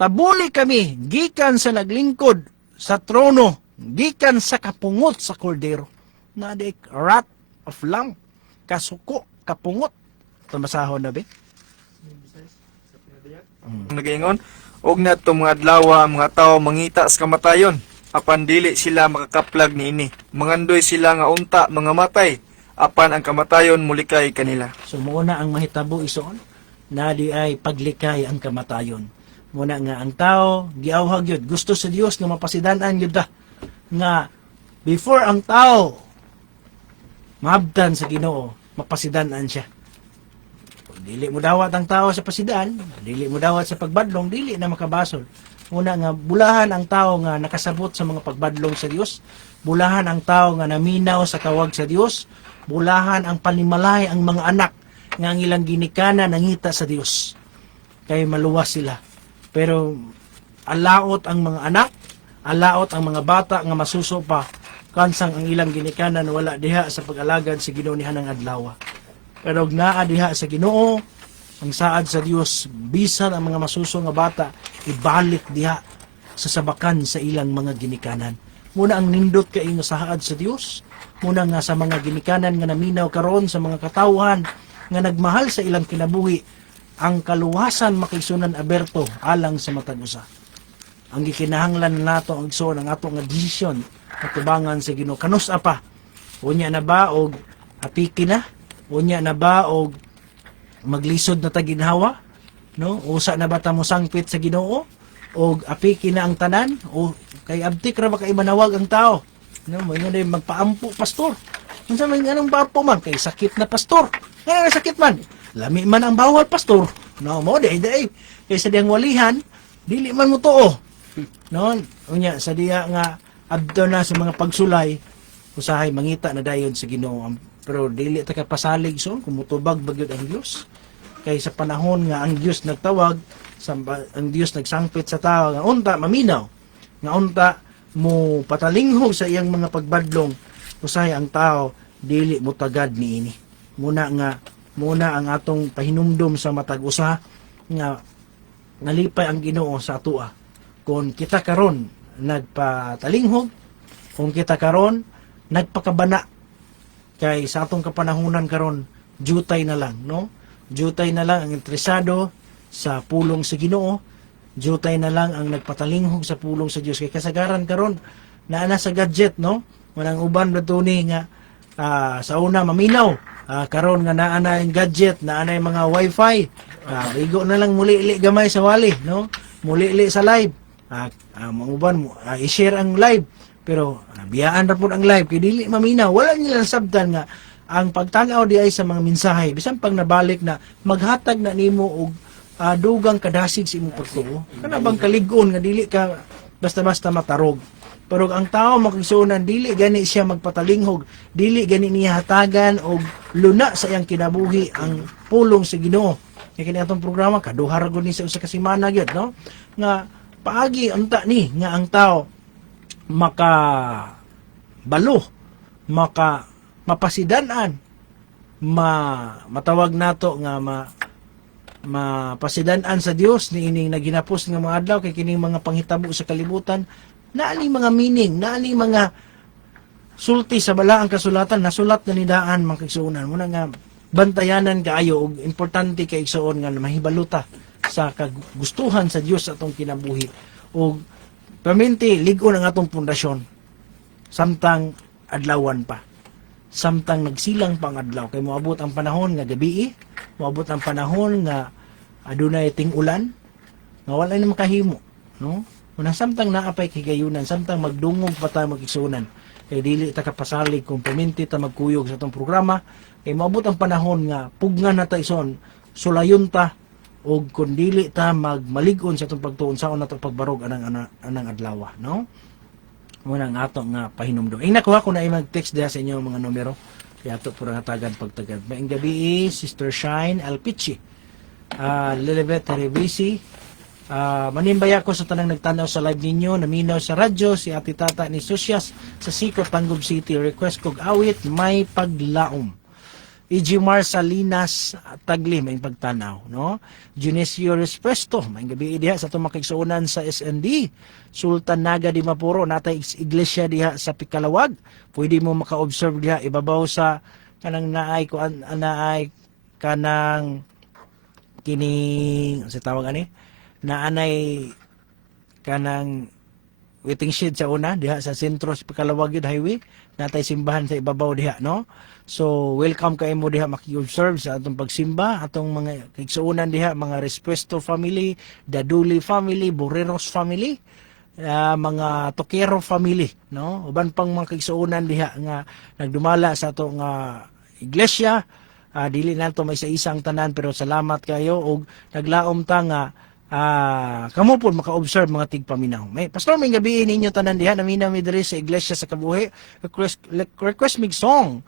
tabuli kami, gikan sa naglingkod sa trono, gikan sa kapungot sa kordero. Na di wrath of lamb, kasuko, kapungot. Tumasahon na ba? Nagaingon, og na mga adlaw ang mga tao mangita sa kamatayon, apan dili sila makakaplag niini. Mangandoy sila nga unta mga matay, apan ang kamatayon mulikay kanila. So muna ang mahitabo ison, na di ay paglikay ang kamatayon. Muna nga ang tao, giawhag yun, gusto sa Dios nga mapasidanan yun da. Nga, before ang tao, maabdan sa Ginoo, mapasidanan siya. Dili mo dawat ang tao sa pasidan, dili mo dawat sa pagbadlong, dili na makabasol. Una nga, bulahan ang tao nga nakasabot sa mga pagbadlong sa Dios, bulahan ang tao nga naminaw sa tawag sa Dios, bulahan ang panimalay ang mga anak nga ang ilang ginikana nangita sa Dios. Kay maluwas sila. Pero alaot ang mga anak, alaot ang mga bata nga masuso pa, kansang ang ilang ginikanan wala diha sa pag-alagad sa Ginoo niha ng adlaw. Pero naa diha sa Ginoo, ang saad sa Dios, bisan ang mga masuso nga bata, ibalik diha sa sabakan sa ilang mga ginikanan. Muna ang nindot kay nga saad sa Dios, muna nga sa mga ginikanan nga naminaw karon sa mga katawhan nga nagmahal sa ilang kinabuhi, ang kaluwasan makisunan aberto alang sa matag usa. Ang gikinahanglan nato ang igsoon ang ato nga desisyon katubangan sa Ginoo. Kanus apa? Unya na ba og apiki na? Unya na ba og maglisod na ta ginhawa? No? Usa na ba ta mo sangpit sa Ginoo? O apiki na ang tanan? O kay abtik ra ba kay manawag ang tao? No, mo ingon magpaampo pastor. Unsa man anong bapo man kay sakit na pastor? Kaya na sakit man. Lami man ang bawal pastor. No, mo day kay sa diyang walihan, dili man mo tuo. No, unya sa diya nga adto na sa mga pagsulay, usahay mangita na dayon sa Ginoo. Pero dili ta ka pasalig so kumutubag bagyod ang Dios. Kay sa panahon nga ang Dios nagtawag, ang Dios nagsangpit sa tao nga unta maminaw, nga unta mo patalinghog sa iyang mga pagbadlong, usahay ang tao dili mo tagad niini. Muna ang atong pahinumdom sa matag usa nga nalipay ang Ginoo sa atua. Kung kita karon nagpatalinghog, kung kita karon nagpakabana, kay sa atong kapanahunan karon jutay na lang, no? Jutay na lang ang interesado sa pulong sa Ginoo, jutay na lang ang nagpatalinghog sa pulong sa Dios. Kay kasagaran karon naa sa gadget, no? Manang uban batuni nga sa una maminaw, karon nga naa na yung gadget, naa na yung mga wifi, igo na lang muli-li gamay sa wali, no? Muli-li sa live, mga uban i-share ang live, pero biyaan ra pud ang live kay dili maminaw. Wala nilang sabdan nga ang pagtanaw di ay sa mga mensahe bisan pag nabalik na maghatag na nimo og dugang kadasig sa imong pagtuo. Kana bang kalig-on nga dili ka basta-basta matarog. Pero ang tao makigsuonan dili gani siya magpatalinghog, dili gani niya hatagan og luna sa iyang kinabuhi ang pulong sa Ginoo. Kay kini atong programa kaduha ra gud ni sa usa ka semana gyud, no? Nga paagi unta ni nga ang tao maka balo, mapasidanan, matawag nato nga mapasidanan sa Dios ni ining naginapos nga mga adlaw kay kining mga panghitabo sa kalibutan, naani mga meaning, naani mga sulti sa balaang kasulatan, nasulat na nidaan mga kaigsuonan. Muna nga bantayanan kaayo og importante kay igsuon nga mahibaluta sa kagustuhan sa Dios atong kinabuhi. Og paminti lig-on ang atong pundasyon samtang adlawan pa, samtang nagsilang pang adlaw, kay moabot ang panahon nga gabi, moabot ang panahon nga adunay ting-ulan nga wala na makahimo, no? Una samtang naapay kigayunan, samtang magdungog pa ta magigsunan, kay dili ta kapasalig kung paminti ta magkuyog sa atong programa, kay moabot ang panahon nga pugnan na ta ison, sulayon ta, o kung dili ta magmalig-on sa itong pagtuon sa na itong pagbarog anang adlaw, no? Muna ang ato nga pahinumdum. Nakuha ko na mag-text diha sa inyo mga numero. Kaya ito po nga tagad pagtagad. Maing gabi, Sister Shine Alpichi. Lilibet Revisi. Manimbaya ko sa tanang nagtanaw sa live ninyo, naminaw sa radyo, si Ate Tata ni Susyas sa Sikot, Tangub City. Request kog awit, may paglaom. Ijimar Salinas Tagli, may pagtanaw, no? Junisio Respesto, may gabi diha sa tumakigsuunan sa SND. Sultan Naga di Mapuro, natay iglesia diha sa Pikalawag. Pwede mo maka-observe diha, ibabaw sa kanang naay kanang kining sa tawag ani naanay kanang waiting shed sa una diha sa sentro sa Pikalawag yun highway, natay simbahan sa ibabaw diha, no? So welcome kay mo diha maki-observe sa atong pagsimba, atong mga kaigsuonan diha, mga Respeto family, Daduli family, Boreros family, mga Tokero family, no? Uban pang mga kaigsuonan diha nga nagdumala sa atong iglesia. Dili na to may sa isang tanan, pero salamat kayo og naglaom ta nga kamo po maka-observe mga tigpaminaw. May pastor, may gabi ninyo tanan diha, naminaw mi diri sa iglesia sa Kabuhi. Request mig song,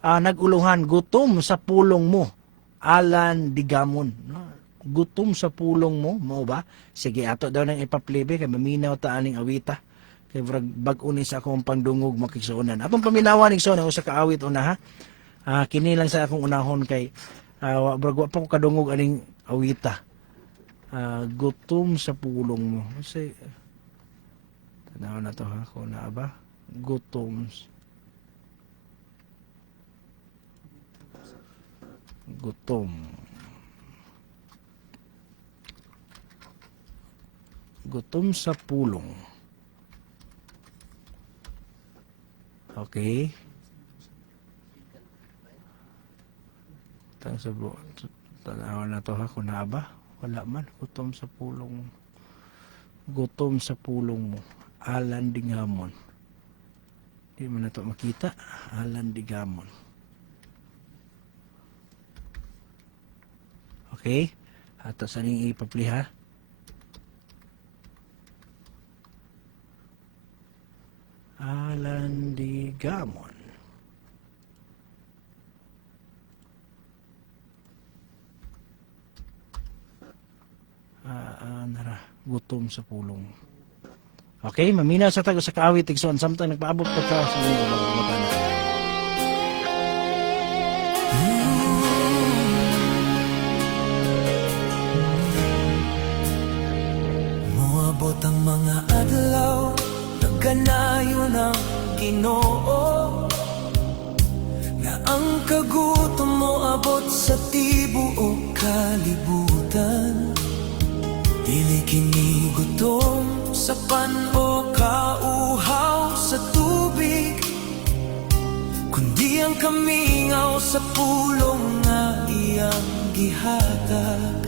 naguluhan, gutom sa pulong mo, Alan Digamon, no? Gutom sa pulong mo, mao ba? Sige, ato daw nang ipaplibe kay maminaw ta aning awita. Kay bag-o ni sa akong pandungog makigsuonan. Atong paminawan ning song usa ka awit una, ha. Kini lang sa akong unahon kay wa pa ko kadungog aning awita. Gutom sa pulong mo. Kasi tanaw na to, ha, kung na ba gutom sa pulong. Okay, tanaw na to, ha, kung na ba wala man. Gutom sa pulong mo, Alan Digamon. Di mo na to makita. Alan Digamon. Okay, ato sa ning ipapliha. Alan Digamon. Gutom sa pulong. Okay, maminaw sa tago sa kaawit tigsoon samtang nagpaabot pa ka sa mga bana. Moabot ang mga adlaw, nagganayon ang Ginoo, nga ang kagutom mo abot sa tibuok kalibutan. Dili kini gutom sa pan o kauhaw sa tubig, kundi ang kamingaw sa pulong nga iyang gihatag.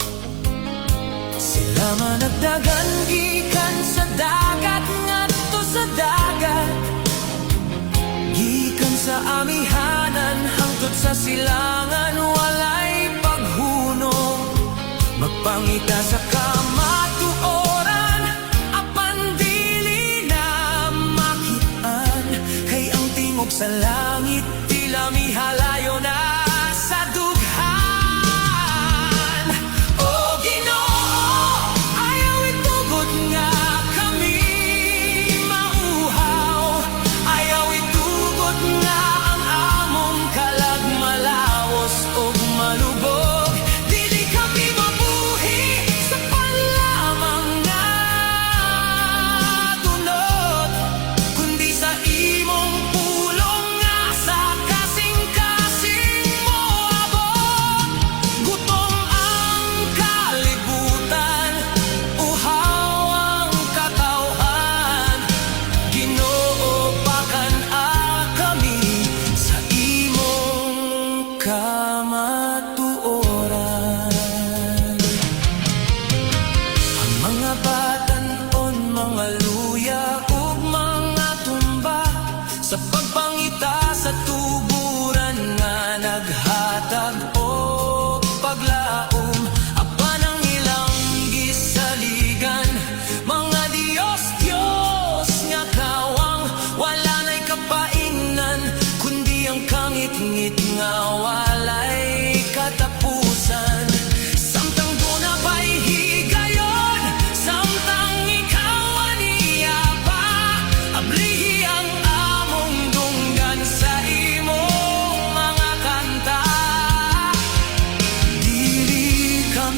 Sila man nagdagan gikan sa dagat ngadto sa dagat, gikan sa amihanan hangtod sa silangan, walay paghunong magpangita sa kamatuoran, apan dili na makitaan, kay ang tingog sa langit tila mihalayo na sa dughan. O Ginoo, ayaw itugot nga kami mauhaw, ayaw itugot nga ang among kalag malawos o malubog. Dili kami mabuhi sa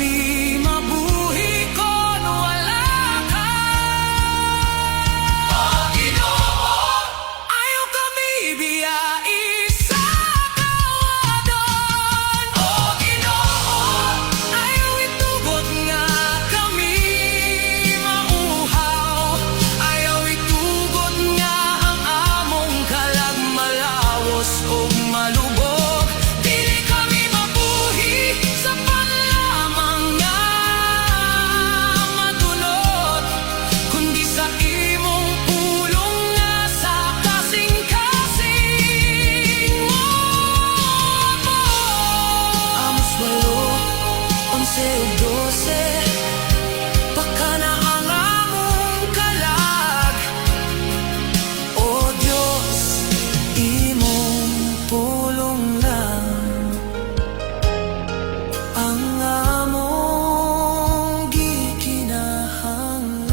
kami mabuhi kung wala ka. O Ginoo, ayaw kami biyai sa kawadon. O Ginoo, ayaw itugot nga kami mauhaw. Ayaw itugot nga ang among kalag malawos o malubog. Dili kami mabuhi sa panlamang nga madulot, kundi sa imong pulong nga sa kasing-kasing mo. Amos 8, 11 ug 12, baka na ang among kalag. O Diyos, imong pulong lang ang among gikinahanglan.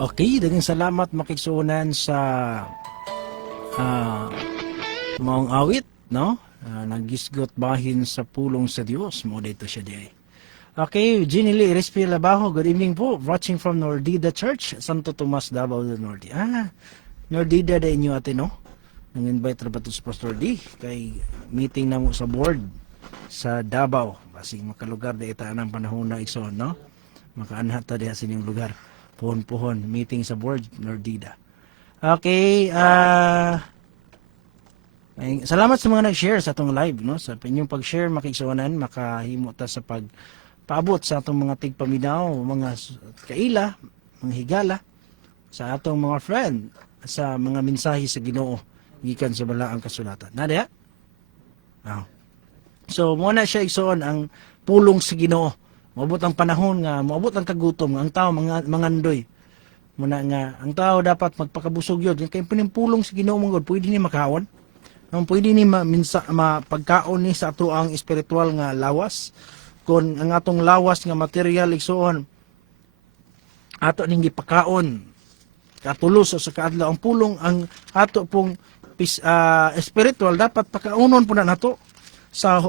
Okay, daghang salamat makigsuonan sa maong awit, no? Nagisgot bahin sa pulong sa Dios mo dito siya di. Okay, Ginny Lee Respira Labajo, good evening po. Watching from Nordida Church, Santo Tomas, Davao del Norte. Nordida da inyo ate, no? Nang-invite ra ba to sa Pastor D kay meeting na mo sa board sa Davao. Basig makalugar da itaan ang panahon na igsoon, no? Makaanhat ta diha sa inyong lugar. Puhon-puhon, meeting sa board, Nordida. Okay, salamat sa mga nag-share sa atong live, no? Sa inyong pag-share, makigsuonan, makahimo ta sa pagpaabot sa atong mga tigpaminaw, mga kaila, mga higala, sa atong mga friend, sa mga mensahe sa Ginoo gikan sa balaang kasulatan. Nada? So, muna siya igsoon ang pulong sa Ginoo. Maabot ang panahon nga, maabot ang kagutom, nga ang tao mangandoy. Muna nga, ang tao dapat magpakabusog yun. Kaya pinimpulong sa Ginoo mong God, pwede niya makaon. Pwede ni mapagkaon ni sa ato ang espiritual nga lawas. Kung ang atong lawas nga material igsoon, ato ning gipakaon katulos sa kaadlaw ang pulong ang ato pong spiritual dapat pakaunon po na nato sa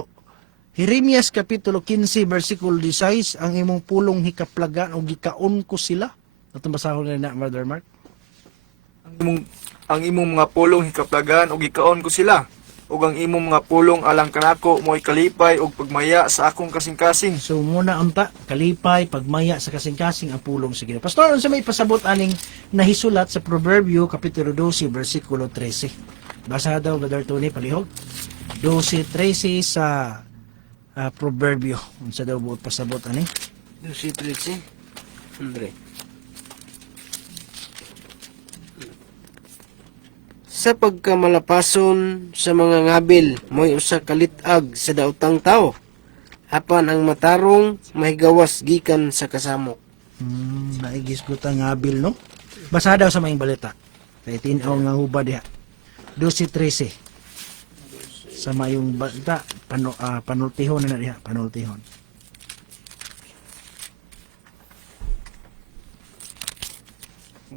Jeremias kapitulo 15 versikulo 16 ang imong pulong hikaplagan o gikaon ko sila. Atong basahon na Brother Mark. Ang imong mga pulong hikaplagan o gikaon ko sila, ug ang imong mga pulong alang kanako mo'y kalipay ug pagmaya sa akong kasing-kasing. So muna unta kalipay pagmaya sa kasing-kasing ang pulong sa Ginoo. Pastor, unsa may pasabot aning nahisulat sa Proverbio kapitulo 12 versikulo 13. Basa daw Brother Tony palihog. 12:13 sa Proverbio. Unsa daw buot pasabot ani? Si Trixie. Andre. Sa pagkamalapason sa mga ngabil, mo'y usa kalitag sa daotang tao. Apan ang matarong mahigawas gikan sa kasamok. Naigis ko ta ngabil, no? Basa daw sa maing balita. Kay tinaw nga hubad diha. 12:13. Sa mayong balita, panultihon na diha, panultihon.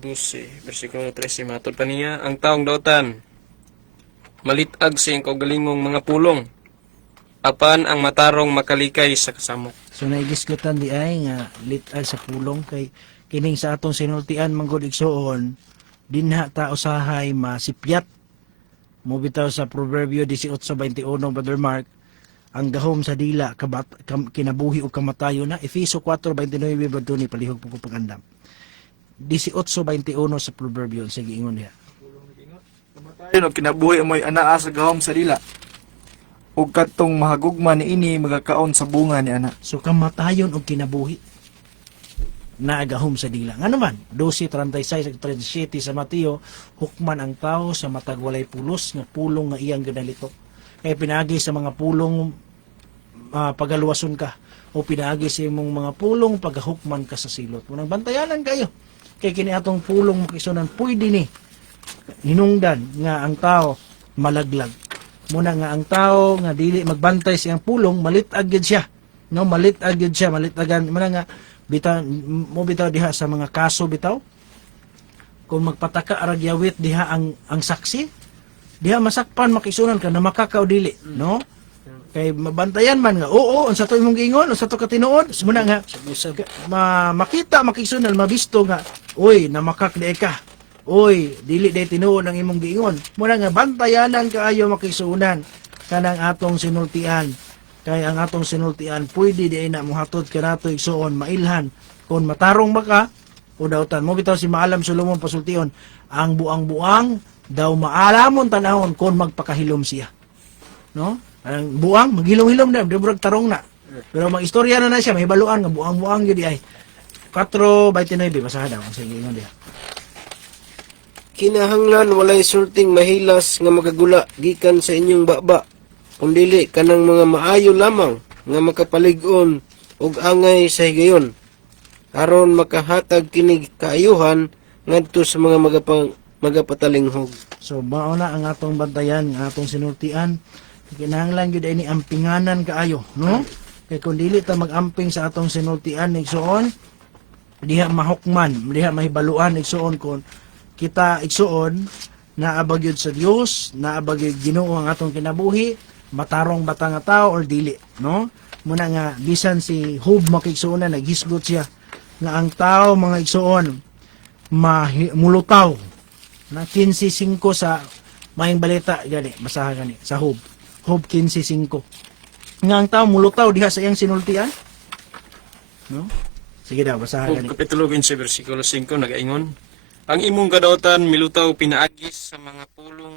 Versikulo 13, matod pa niya, ang taong dautan, malitag sa iyong kaugalingong mga pulong, apan ang matarong makalikay sa kasamok. So naigisgutan di ay nga litag sa pulong kay kining sa atong sinultian manggod igsoon dinha ta usahay masipyat mo bitaw sa Proverbio 18:21 Brother Mark ang gahom sa dila kinabuhi o kamatayo na. Efeso 4:29 Brother ni palihog po pagandam. 18:21 sa Proverbio sige ingon niya. Kamatayon og kinabuhi mo'y anaa sa gahom sa dila. Ug kadtong mahagugma niini magakaon sa bunga ni ana. So kamatayon og kinabuhi na agahom sa dila. Nga naman, 12:36-37 sa Mateo, hukman ang tao sa matag walay pulos nga pulong nga iyang ginalito. Kaya pinagi sa mga pulong pagaluwason ka o pinagi sa imong mga pulong pagahukman ka sa silot. Munang bantayanan kayo. Kaya kini atong pulong makisunan pwede ni hinungdan nga ang tao malaglag. Muna nga ang tao nga dili magbantay sa iyang pulong malitag gyud siya. No, malitag gyud siya, malitagan muna nga bitaw mo bitaw diha sa mga kaso bitaw. Kung magpataka aragyawit diha ang saksi, diha masakpan makisunan ka na makakaw dili, no? kay mabantayan man nga oo unsa to imong giingon unsa to katinuod muna nga Busab. makita makigsunan mabisto nga oy namakak di ka oy dili day tinuod ang imong giingon muna nga bantayanan kaayo makigsunan kanang atong sinultian kay ang atong sinultian pwede di na mohatod kanato igsuon mailhan kung matarong baka o dawtan mo bitaw si Maalam Solomon pasultion ang buang-buang daw maalamon tanahon kung magpakahilom siya no ang buang maghilom-hilom na murag tarong na pero mag-istorya na siya may baluan nga buang-buang gyud ay 4:29 basahan daw ang sige ingon diha. Kinahanglan walay sulting mahilas nga magagula gikan sa inyong baba. Kung dili kanang mga maayo lamang nga makapalig-on og angay sa higayon. Aron makahatag kini kaayuhan ngadto sa mga magapatalinghob. So mao na ang atong bantayan ang atong sinultian kinahanglan gyud ini ampinganan kaayo no kay kung dili ta magamping sa atong sinultian igsuon diha mahukman diha mahibaluan igsuon kon kita igsuon naabag yun sa Dios naabag yun Ginoo ang atong kinabuhi matarong bata nga tao or dili no muna nga bisan si Job makigsuon na naghisgot siya nga ang tao mga igsuon mulutaw na 15:5 sa mahing balita gani basahan gani sa Job 15:5 nga ang tao mulutaw diha sa iyang sinultian no sige daw basahan Ug gani kapitulo 15 bersikulo 5 nagaingon, ang imong kadautan milutaw pinaagis sa mga pulong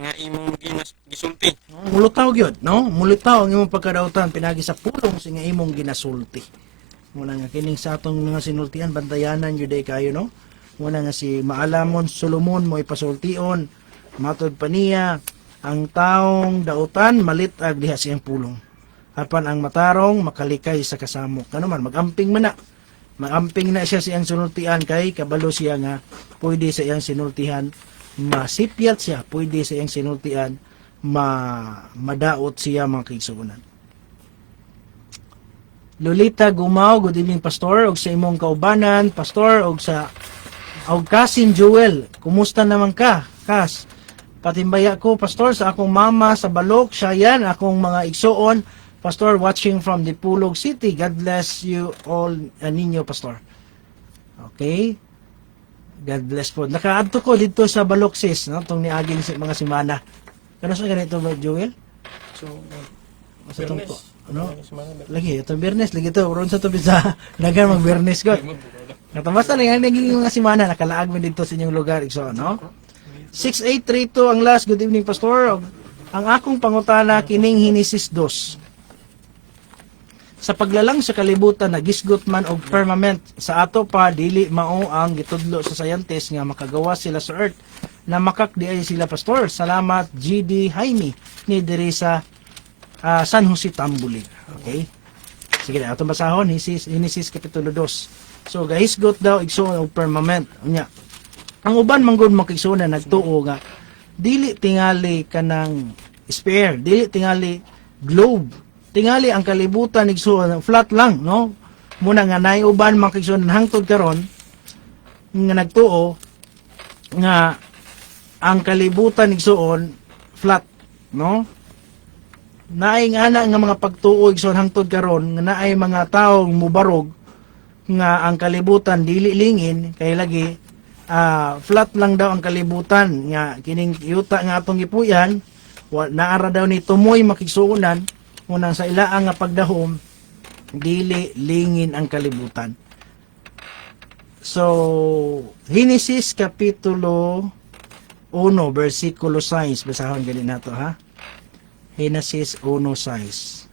nga imong gisulti. mulutaw gyud no mulutaw ang imong pagkadautan pinagi sa pulong sa nga imong ginasulti muna nga kining sa atong mga sinultian bantayanan gyud ay kayo no muna nga si Maalamon Solomon mo ipasultion matod pa niya ang taong dautan malitag diha siyang pulong apan ang matarong makalikay sa kasamok kano man magamping man na magamping na siya siyang sinultian kay kabalo siya nga pwede sa iyang sinultihan masipyat siya pwede sa iyang sinultian madaot siya mga kaigsuonan. Lolita Gumaw, good evening pastor og sa imong kaubanan pastor og sa Cousin Joel, kumusta naman ka? Kas, patimbaya ko, pastor, sa akong mama sa Balok, siya yan, akong mga igsoon, pastor, watching from Dipulog City. God bless you all, ninyo, pastor. Okay? God bless po. Nakaadto ko dito sa Balok, sis, no? Itong niaging mga simana. Kano sa ganito ba, Joel? So, Sa itong, Bernes. ano? Lagi, itong Bernes, lagi ito. Uron sa ito, sa nagan mag-Bernes ko. Natamasa lang ang naging mga simana, nakalaag mo dito sa inyong lugar, so, no? 6832 ang last, good evening, pastor. Ang akong pangutana, kining Hinesis 2. Sa paglalang sa kalibutan, nagisgot man og firmament, sa ato pa, dili mao ang gitudlo sa scientist nga makagawa sila sa earth, na makakdi ay sila, pastor. Salamat, GD Jaime, ni diri sa San Jose Tambulig. Okay? Sige na, atong basahon, Hinesis Kapitulo 2. So gahisgot daw igsoon og firmament unya. Ang uban manggod makigsuon nagtuo nga dili tingali kanang sphere, dili tingali globe. Tingali ang kalibutan igsuon flat lang, no? Muna nga nay uban makigsuon hangtod karon nga nagtuo nga ang kalibutan igsuon flat, no? Naay nga nga mga pagtuo igsuon hangtod karon nga naay mga taong mubarog nga ang kalibutan dili lingin kay lagi flat lang daw ang kalibutan nga kining yuta nga atong gipuyan naara daw ni tumoy makigsuunan unang sa ilaang nga pagdahom dili lingin ang kalibutan. So Genesis Kapitulo 1 versikulo 6 basahon gani nato ha. Genesis 1:6.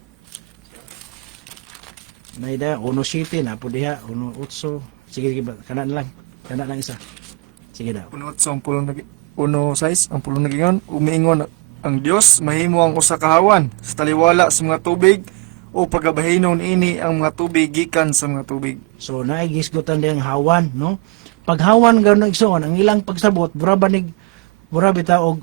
Naida 1:7 na po diha 1:8. Sige kana lang isa. Sige daw. Punot sa ang pulong uno size, ang pulong nagingon, umiingon ang Dios mahimo ang usa ka hawan sa taliwala sa mga tubig o pagabahinon ini ang mga tubig gikan sa mga tubig. So naigisgutan diyang hawan, no? Pag hawan gano'n igsoon, ang ilang pagsabot, bura bitaw og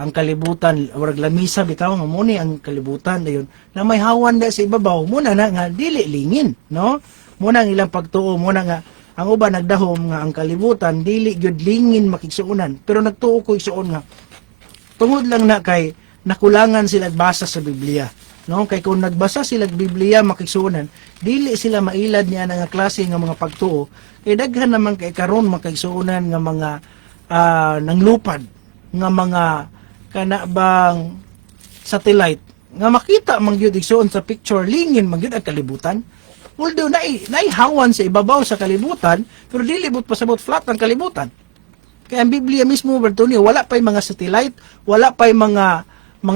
ang kalibutan, warag lamisa bitaw nga muni ang kalibutan dayon na may hawan da sa ibabaw muna na nga dili lingin, no? Muna ang ilang pagtuo, muna nga ang uban nagdahom nga ang kalibutan dili gyud lingin makigsuonan, pero nagtuo ko igsuon nga tungod lang na kay nakulangan sila basa sa Biblia. No, kay kung nagbasa sila Biblia makigsuonan, dili sila mailad niya nga klase nga mga pagtuo. Kay daghan naman kay karon makigsuonan nga mga nanglupad nga mga kanabang satellite nga makita man gyud igsuon sa picture lingin man gyud ang kalibutan. Although naihawan sa ibabaw sa kalibutan, pero dili but pasabot flat ang kalibutan. Kaya ang Biblia mismo Bertoni, wala pa'y mga satellite, wala pa'y mga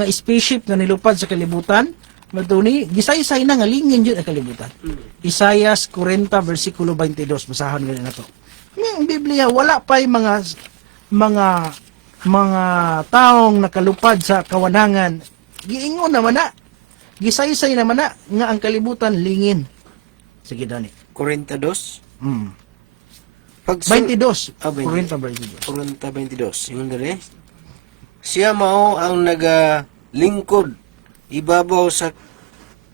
spaceship na nilupad sa kalibutan. Bertoni, gisaysay na nga lingin yun ang kalibutan. Isaias 40 versikulo 22, basahan ganyan na to. Ang Biblia, wala pa'y mga taong nakalupad sa kawanangan. Giingon naman na, gisaysay naman na, nga ang kalibutan lingin. Sige, Dani. 42. Pag 22. Ah, 40, 22. Yung dali. Siya mao ang nagalingkod ibabaw sa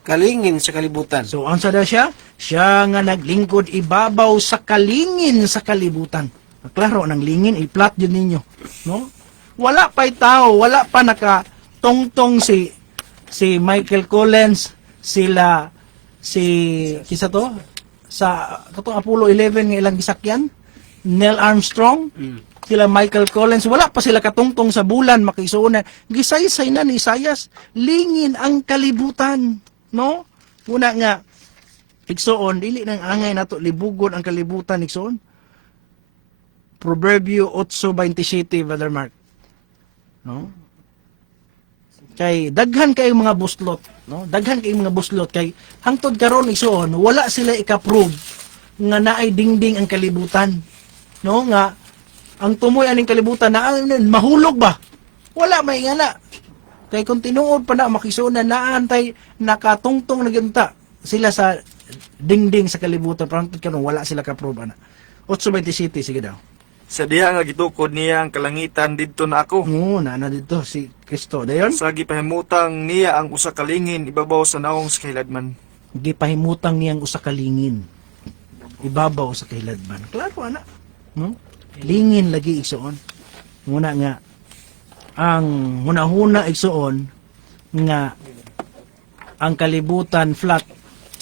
kalingin sa kalibutan. So, ang sada siya? Siya nga naglingkod ibabaw sa kalingin sa kalibutan. Klaro, ng lingin, i-plot yun ninyo. No? Wala pa'y tao, wala pa nakatongtong si Michael Collins, kisa to? Sa katong Apollo 11 nga ilang gisakyan, Neil Armstrong, sila Michael Collins, wala pa sila katungtong sa bulan, makisuunan. Gisaysay na ni Isaias, lingin ang kalibutan. No? Una nga, igsoon, dili nang angay nato libugon ang kalibutan, igsoon. Proverbio 8:27, Brother Mark. No? Kay daghan kay mga buslot, no? Daghan kay mga buslot kay hangtod karon igsoon, wala sila ika-prove nga naay dingding ang kalibutan. No nga ang tumoy aning kalibutan na mahulog ba? Wala may ngana. Kay kung tinuod pa na makisunan naantay nakatungtong na gyunta sila sa dingding sa kalibutan, pero hangtod karon wala sila ka-prove ana. 8:27 sige daw. Sa diha nga gitukod niya ang kalangitan didto na ako. Oo, na dito si Kristo. Dayon, Sa gipahimutang niya ang usa ka lingin ibabaw sa naong sa kahiladman. gipahimutang niyang usa ka lingin. Ibabaw sa kahiladman. Klaro ana. No? Lingin lagi igsoon. Muna nga ang hunahuna igsoon nga ang kalibutan flat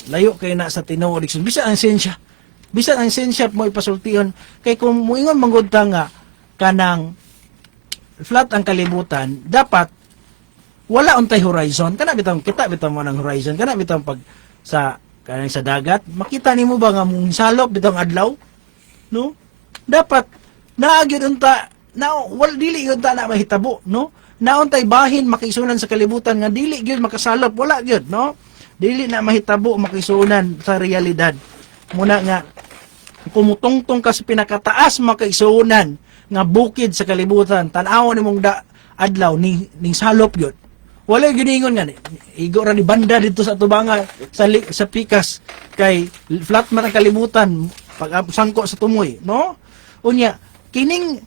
layo kay na sa tinuod igsoon. Bisan ang sensya mo ipasultihon kay kung muingon manggod ta nga kanang flat ang kalibutan, dapat wala untay horizon. Kana bitang kita bitang mo ng horizon, kana bitang pag sa kanang sa dagat, makita nimo ba nga mong salop bitang adlaw? No? Dapat naagid unta na wala dili yun ta na mahitabo, no? Nauntay bahin makisunan sa kalibutan nga dili gyud makasalop, wala gyud, no? Dili na mahitabo makisunan sa realidad. Muna nga kumutungtong ka sa pinakataas makaisunan nga bukid sa kalibutan, tan-aw nimong adlaw ning salop gyud. Wala giningon nga igo ra ni banda dito sa tubanga sa pikas kay flat man ang kalibutan pag sangko sa tumoy, no? Unya kining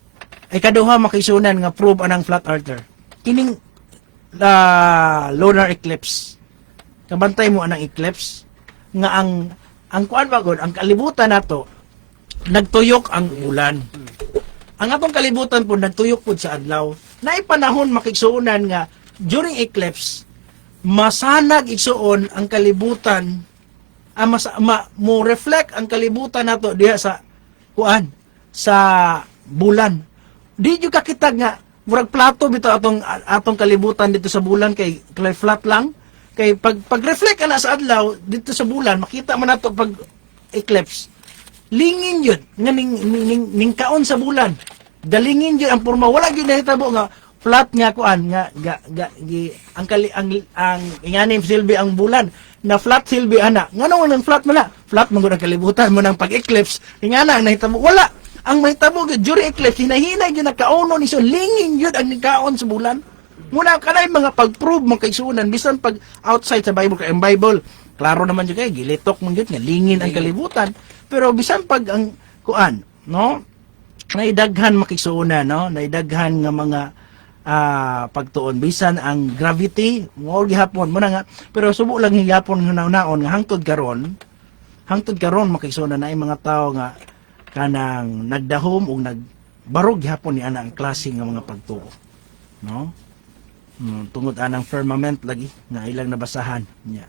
kaduha makaisunan nga prove anang flat earther. Kining lunar eclipse. Kabantay mo anang eclipse nga ang kuan ba gud, ang kalibutan nato nagtuyok ang ulan. Ang atong kalibutan po nagtuyok pud sa adlaw. Naay panahon makigsuonan nga during eclipse masanag igsuon ang kalibutan mo reflect ang kalibutan nato diha sa kuan sa bulan. Di jud kakita nga murag plato bitaw atong kalibutan dito sa bulan kay flat lang. Kay pag-reflect ka na sa adlaw dito sa bulan, makita man nato pag eclipse. Lingin yun nga ning kaon sa bulan. Dalingin yun ang porma, wala gyud nahitabo nga flat nga kuan nga ang inganim silbi ang bulan na flat silbi ana. Ngano nang flat man na? Flat man gud ang kalibutan mo nang pag-eclipse. Ingana ang nahitabo wala. Ang mahitabo gyud during eclipse hinahinay gyud nagkaono ni so lingin yun ang nikaon sa bulan. Muna kanay mga pag-prove mo kay sunan bisan pag outside sa Bible kay ang Bible klaro naman jud kay gilitok man jud nga lingin ang kalibutan pero bisan pag ang kuan no naidaghan makisuuna no naidaghan nga mga pagtuon bisan ang gravity mo gihapon mo na nga pero subo lang gihapon nga naon nga hangtod karon makisuuna na mga tao nga kanang nagdahom ug nagbarog gihapon ni ana ang klase nga mga pagtuo no Tungod anang firmament lagi nga ilang nabasahan niya.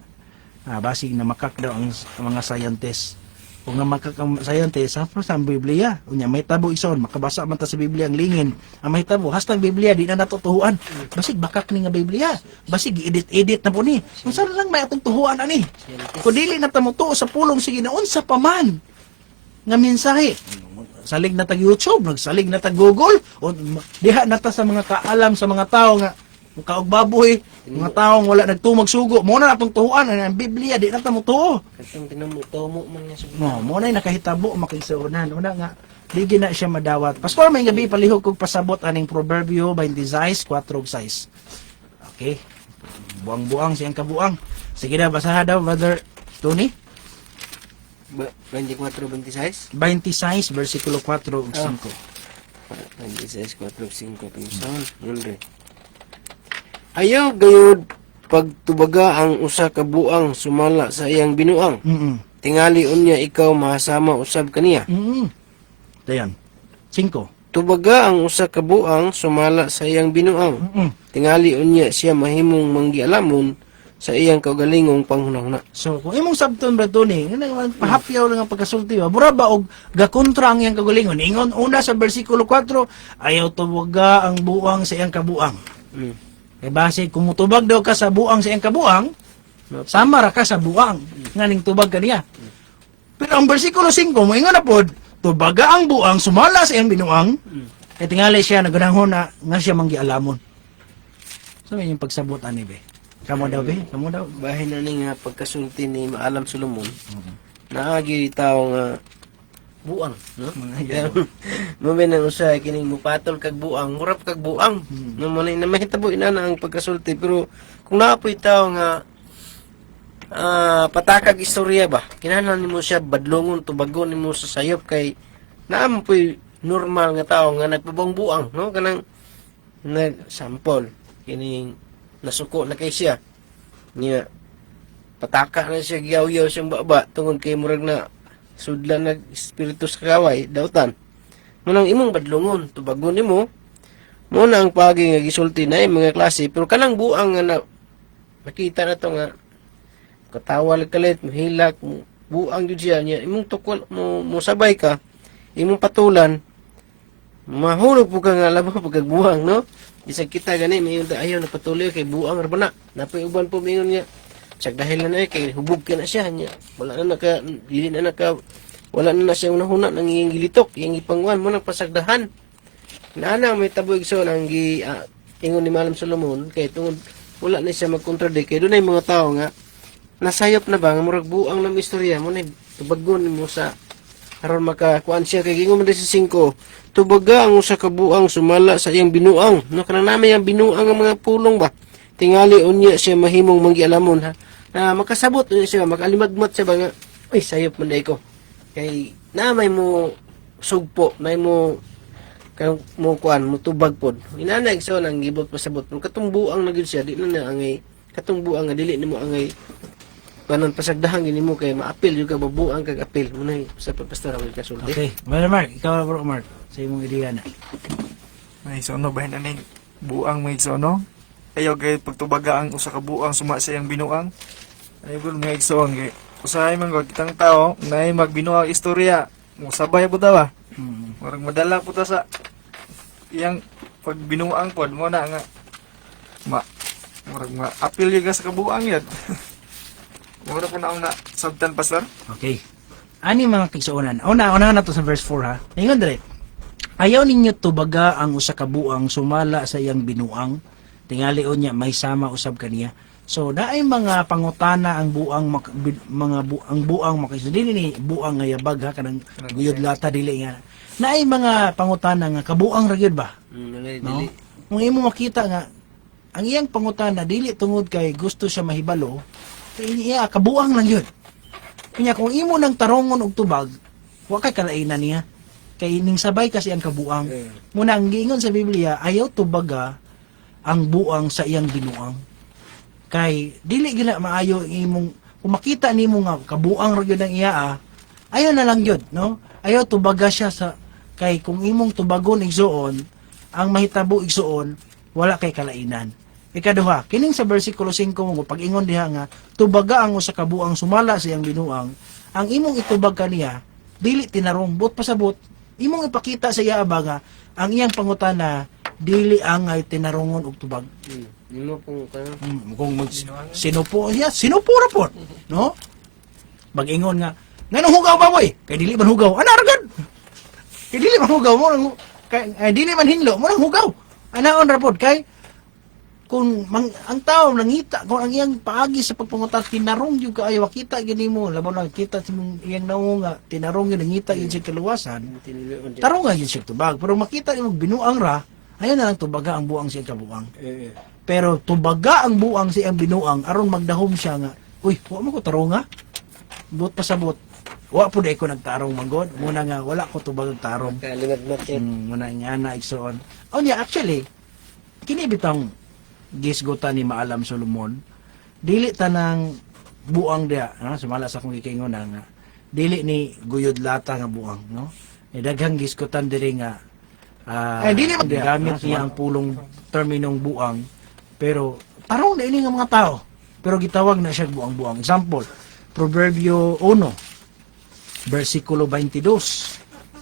Basig na makak daw ang mga scientist. Kung nga makak ang scientist, sa Biblia. Unya may tabo ison, makabasa man ta sa Biblia ang lingin. Ang may tabo hastang Biblia di na natutuhuan. Basig bakak ni nga Biblia. Basig edit na po ni. Unsa lang may atong tuhuan ani? Kung dili na tamutuo sa pulong sige na unsa pa man nga mensahe. Salig na tag YouTube, nagsalig na tag Google, o diha na ta sa mga kaalam sa mga tao nga kaog baboy, mga taong wala nagtumag sugo, mo na atong tuhuan ang Biblia di na ta mo tuo. Katong tinamuto mo man nga sa Mo na nakahitabo makigsuonan, una nga di na siya madawat. Pastor may gabi palihog kog pasabot aning Proverbio 26:4 6. Okay. Buang-buang siyang kabuang. Sige na basaha daw Brother Tony. 24-26? 26 versikulo 4 ug 5. 26-4-5 pinsan. Yun. Ayaw gayud pagtubaga ang usa ka buang sumala sa iyang binuang. Tingali unya ikaw mahasama usab kaniya. Dayan. 5. Tubaga ang usa ka buang sumala sa iyang binuang. Tingali unya siya mahimong manggialamon sa iyang kaugalingong panghunahuna. So, kung imong sabton ba ito ni, pahapyaw lang ang pagkasulti ba, mura ba og gakontra ang iyang kagalingon? Ingon, una sa versikulo 4, ayaw tuwaga ang buang sa iyang kabuang. Kaya base, kung mutubag daw ka sa buang sa iyang kabuang, sama ra ka sa buang, nganing tubag ka niya. Pero ang versikulo 5, moingon na pod, tubaga ang buang, sumala sa iyang binuang, kaya tingali siya, nagunahon na, nga siya manggialamon. So, yun yung pagsabot ani be. Kamu daw be? Kamu daw? Bahin na nga pagkasulti ni Maalam Solomon, naagi tao nga buang, no? Mabay nang usay kining mupatol kag buang, murap kag buang. No manay na mahitabo inana ang pagkasulti, pero kung naapoy tao nga patakag istorya ba, kinahanglan nimo siya badlongon tubagon nimo sa sayop kay naamoy normal nga tao nga nagpabang-buang, no? Kanang nag-sample kining nasuko na kay siya niya pataka na siya giyaw-yaw siyang baba tungod kay murag na sudlan nag espiritu sa kaway dautan munang imong badlongon tubagon nimo mo na ang pagi nga gisulti na mga klase pero kanang buang nga na nakita na to nga katawa kalit mahilak buang jud siya niya imong tukol mo sabay ka imong patulan mahulog po ka nga labaw pagkagbuang no. Bisag kita gani mayon ta ayaw napatuloy kay buang ra bana. Napay uban po mingon nga. Sag dahil na kay hubog ka na siya nya. Wala na dili na wala na siya unahuna nang iyang gilitok, iyang ipangwan mo nang pasagdahan. Naana may taboy so nang ingon ni Maalam Solomon kay tungod wala na siya magkontradict kay dunay mga tao nga nasayop na ba nga murag buang na istorya mo na tubagon mo sa aron makakuan siya kay gingon man sa 5 tubaga ang usa ka buang sumala sa iyang binuang no kanang namay ang binuang ang mga pulong ba tingali unya siya mahimong manggialamon ha na makasabot unya siya makalimagmat siya ba nga uy sayop man day ko kay namay mo sugpo may mo kanang mo kuan mo tubag pod inanay so nang gibot pasabot pero katong buang na gyud siya di na angay katong buang nga dili nimo angay kanon pasagdahan gini mo kay maapil yung kababuang kag apil mo na sa pastor ang kasulti. Okay. Brother Mark, ikaw bro Mark, sa imong ideya na. May sono bahin na ning buang may sono. Ayaw kay pagtubaga ang usa ka buang suma sa iyang binuang. Ayaw gud may igsoon kay usahay man ko kitang tao na magbinuang istorya. Musabay po daw. Murag madala po ta sa iyang pagbinuang pod mo na nga murag apil yung sa kabuang yun. Mura po na ang sabtan, Pastor. Okay. Ani mga kigsuonan. Una na to sa verse 4 ha. Ingon dire. Ayaw ninyo tubaga ang usa ka buang sumala sa iyang binuang. Tingali unya may sama usab kaniya. So naay mga pangutana ang buang ang buang makisudili ni buang nga yabag ha kanang guyod lata dili nga. Naay mga pangutana nga kabuang ra gyud ba? No? Kung imo makita nga ang iyang pangutana dili tungod kay gusto siya mahibalo, iya kabuang lang yun. Kanya kung imo nang tarongon og tubag, wa kay kalainan niya. Kay ning sabay kasi ang kabuang. Muna ang giingon sa Biblia, ayaw tubaga ang buang sa iyang binuang. Kay dili gina maayo imong kung makita nimo nga kabuang ra gyud ang iya, ayaw na lang gyud, no? Ayaw tubaga siya sa kay kung imong tubagon igsuon, ang mahitabo igsuon, wala kay kalainan. Ikaduha, kining sa bersikulo 5 mo pag-ingon diha nga tubaga ang usa ka buang sumala sa iyang binuang, ang imong itubag kaniya dili tinarong but pasabot imong ipakita sa iya ba nga ang iyang pangutana dili ang ay tinarongon og tubag. Imo pong kanon. Kung sinupo siya, sinupo ra pod, no? Mag-ingon nga nganong hugaw ba boy? Kay dili man hugaw. Ana ra gud. Kay dili man hugaw mo nang kay dili man hinlo mo nang hugaw. Anaon ra pod kay kung ang tao nangita kung ang iyang paagi sa pagpangutan tinarong yung kaayo kita gini mo labaw na kita sa iyang naong nga tinarong yung nangita yun siya kaluwasan tarong nga yun siya tubag pero makita yung binuang ra ayun na lang tubaga ang buang siya kabuang pero tubaga ang buang siya ang binuang aron magdahom siya nga uy wa mo ko tarong nga buot pasabot wa po dai ko nagtarong manggod muna nga wala ko tubag ang tarong Kalimad muna nga na igsoon actually kini bitang gisgutan ni Maalam Solomon dili tanang buang dia sumala sa akong gikingon nga dili ni guyod lata nga buang no daghang gisgutan diri nga dili gamit niya ang pulong terminong buang pero tarong na ini nga mga tao pero gitawag na siya buang-buang. Example, Proverbio 1 versikulo 22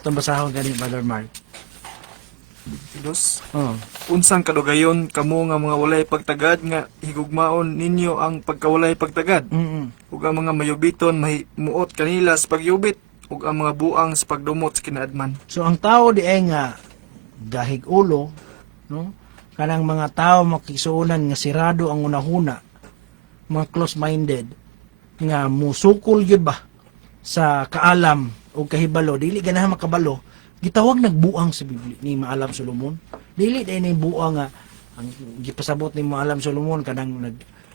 itong basahon ganing Brother Mark. Dos. Oh. Unsang kadugayon kamo nga mga walay pagtagad nga higugmaon ninyo ang pagkawalay pagtagad. Ug ang mga mayubiton mahimuot kanila sa pagyubit ug ang mga buang sa pagdumot sa kinaadman. So ang tao di ay nga gahig ulo, no? Kanang mga tao makisuunan nga sirado ang unahuna, mga close-minded nga musukol gyud ba sa kaalam o kahibalo, dili ganahan makabalo. Gitawag nagbuang sa Biblia ni Maalam Solomon. Dili day ni buang nga ang gipasabot ni Maalam Solomon kanang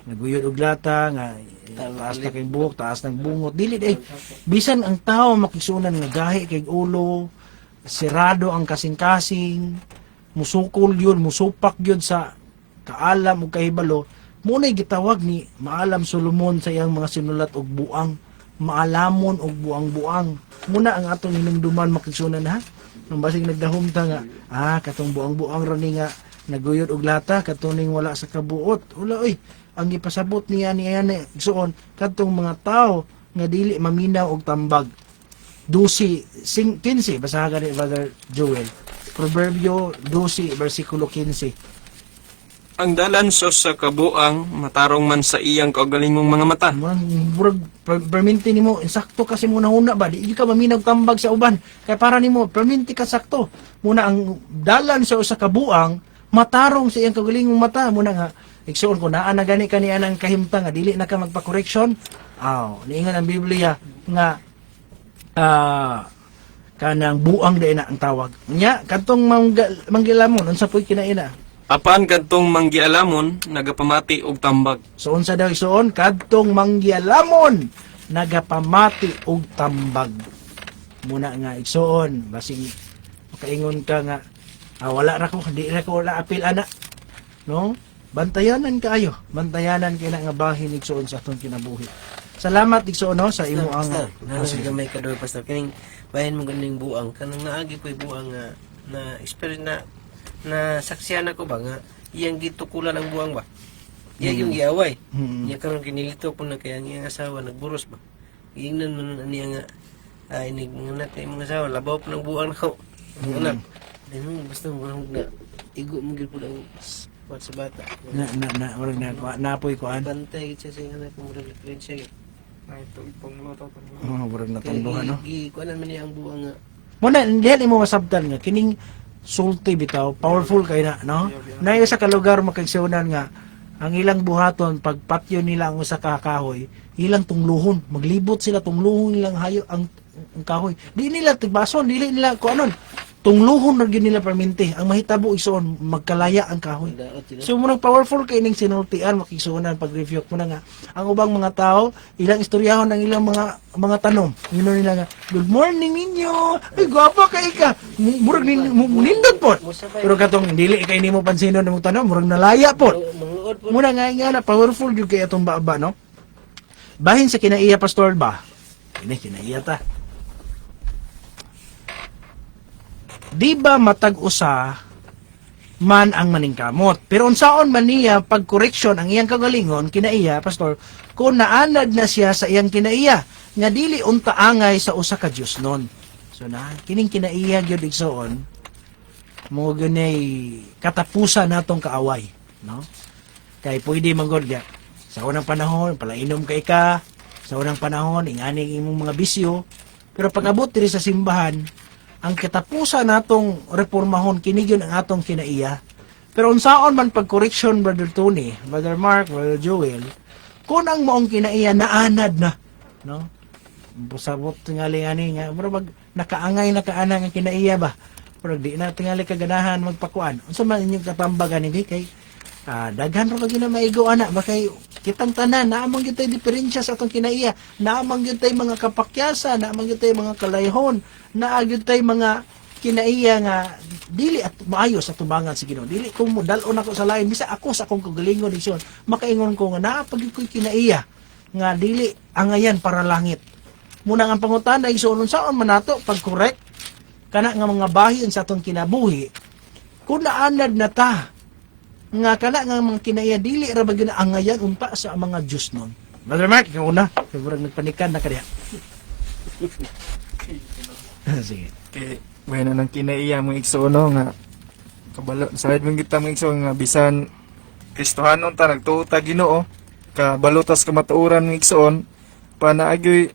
naguyod og lata nga taas na kay buhok, taas ng bungot. Dili day bisan ang tao makisunan nga gahi kay ulo, sirado ang kasing-kasing, musukol yun, musupak yun sa kaalam o kahibalo. Muna'y gitawag ni Maalam Solomon sa iyang mga sinulat og buang, maalamon og buang-buang. Muna ang atong hinumduman makisunan ha. Nung basig nagdahom ta nga, katong buang-buang rani nga naguyod og lata, katuning wala sa kabuot. Wala oy, ang ipasabot niya igsoon kadtong mga tao nga dili maminaw og tambag. 12:15 basahan ni Brother Joel. Proverbio 12 versikulo 15. Ang dalan sa kabuang matarong man sa iyang kaugalingong mga mata. Murag perminti nimo insakto kasi muna huna ba di ka maminaw tambag sa uban kay para nimo perminti ka sakto muna ang dalan sa usa ka buang matarong sa iyang kaugalingong mata muna nga igsoon ko naa na gani kani anang kahimtang nga dili na ka magpa-correction niingon ang Biblia nga kanang buang dai na ang tawag nya kadtong manggilamon unsa puy kinaina. Apan kadtong manggialamon nagapamati og tambag. So unsa daw isuon kadtong manggialamon nagapamati og tambag. Muna nga igsuon basing makaingon ka nga wala ra ko di ra ko wala apil ana. No? Bantayanan kaayo. Bantayanan kay na nga bahin igsuon sa atong kinabuhi. Salamat igsuon no sa imo ang gamay ka daw pastor kining bahin mo ganing buang kanang naagi ko'y buang nga na experience na saksiyan ako ba nga iyang gitukulan ang buang ba iya yung giaway iya karon kinilito ko na kaya ang iyang asawa nagburos ba ingnan man niya nga inig nga kay mga asawa labaw pa ng buang nako anak dino basta mo nga igo mo gid pud ang sa bata napoy ko an bantay gid siya sa anak mo rin siya Ito ipangluto to. murag natangduhan no kuanan man niya ang buang nga muna diyan imo masabtan nga kining sulti bitaw powerful kay na no nayo sa kalugar makagsunan nga ang ilang buhaton pag patyo nila ang usa ka kahoy ilang tungluhon maglibot sila tungluhon nilang hayo ang kahoy di nila tigbason dili nila ko anon tungluhon ra gyud nila perminti ang mahitabo isuon magkalaya ang kahoy so munang powerful kay ning sinultian makigsuonan pag review mo na nga ang ubang mga tao ilang istoryahon ang ilang mga tanom yun nila nga good morning ninyo ay gwapa kay ka murag nindot po pero katong dili kay nimo pansinon imong tanom murag nalaya po muna nga na powerful gyud kay atong baba no bahin sa kinaiya pastor ba ini kinaiya ta. Di ba matag usa man ang maningkamot. Pero unsaon man niya pag correction ang iyang kagalingon kinaiya pastor kung naanad na siya sa iyang kinaiya nga dili unta angay sa usa ka Dios nun. So na kining kinaiya gyud igsoon mo gunay katapusan natong kaaway, no? Kay pwede man gud sa unang panahon palainom kay ka, sa unang panahon ingani imong mga bisyo, pero pag abot diri sa simbahan ang katapusan natong reformahon kini gyud ang atong kinaiya. Pero unsaon man pag correction, Brother Tony, Brother Mark, Brother Joel, kung ang maong kinaiya naanad na, no? Busabot tingali ani nga mura nakaangay nakaanang ang kinaiya ba? Pero di na tingali kaganahan magpakuan. Unsa man inyong katambagan ni kay daghan ra lagi na maigo ana ba kay kitang tanan naamang gyud tay diferensya sa atong kinaiya, naamang gyud tay mga kapakyasan, naamang gyud tay mga kalayhon, naagid tay mga kinaiya nga dili at maayo sa tubangan sa Ginoo. Dili ko mo dalon ako sa lain bisa ako sa akong kagalingon igsoon. Makaingon ko nga naapag ko'y kinaiya nga dili angayan para langit. Muna ang pangutana igsoon unsaon man nato pag correct kana nga mga bahin sa atong kinabuhi kung naanad na ta nga kana nga mga kinaiya dili ra ba gyud angayan unta sa mga Dios nun. Brother Mark, ikaw una. Siguro nagpanikan na kaniya. Sige. Kay may na nang kinaiya mong igsoon no, nga kabalo sa mong kita mong igsoon nga bisan Kristohanon ta nagtuo ta Ginoo kabalutas kamatuoran mong igsoon pa naagyoy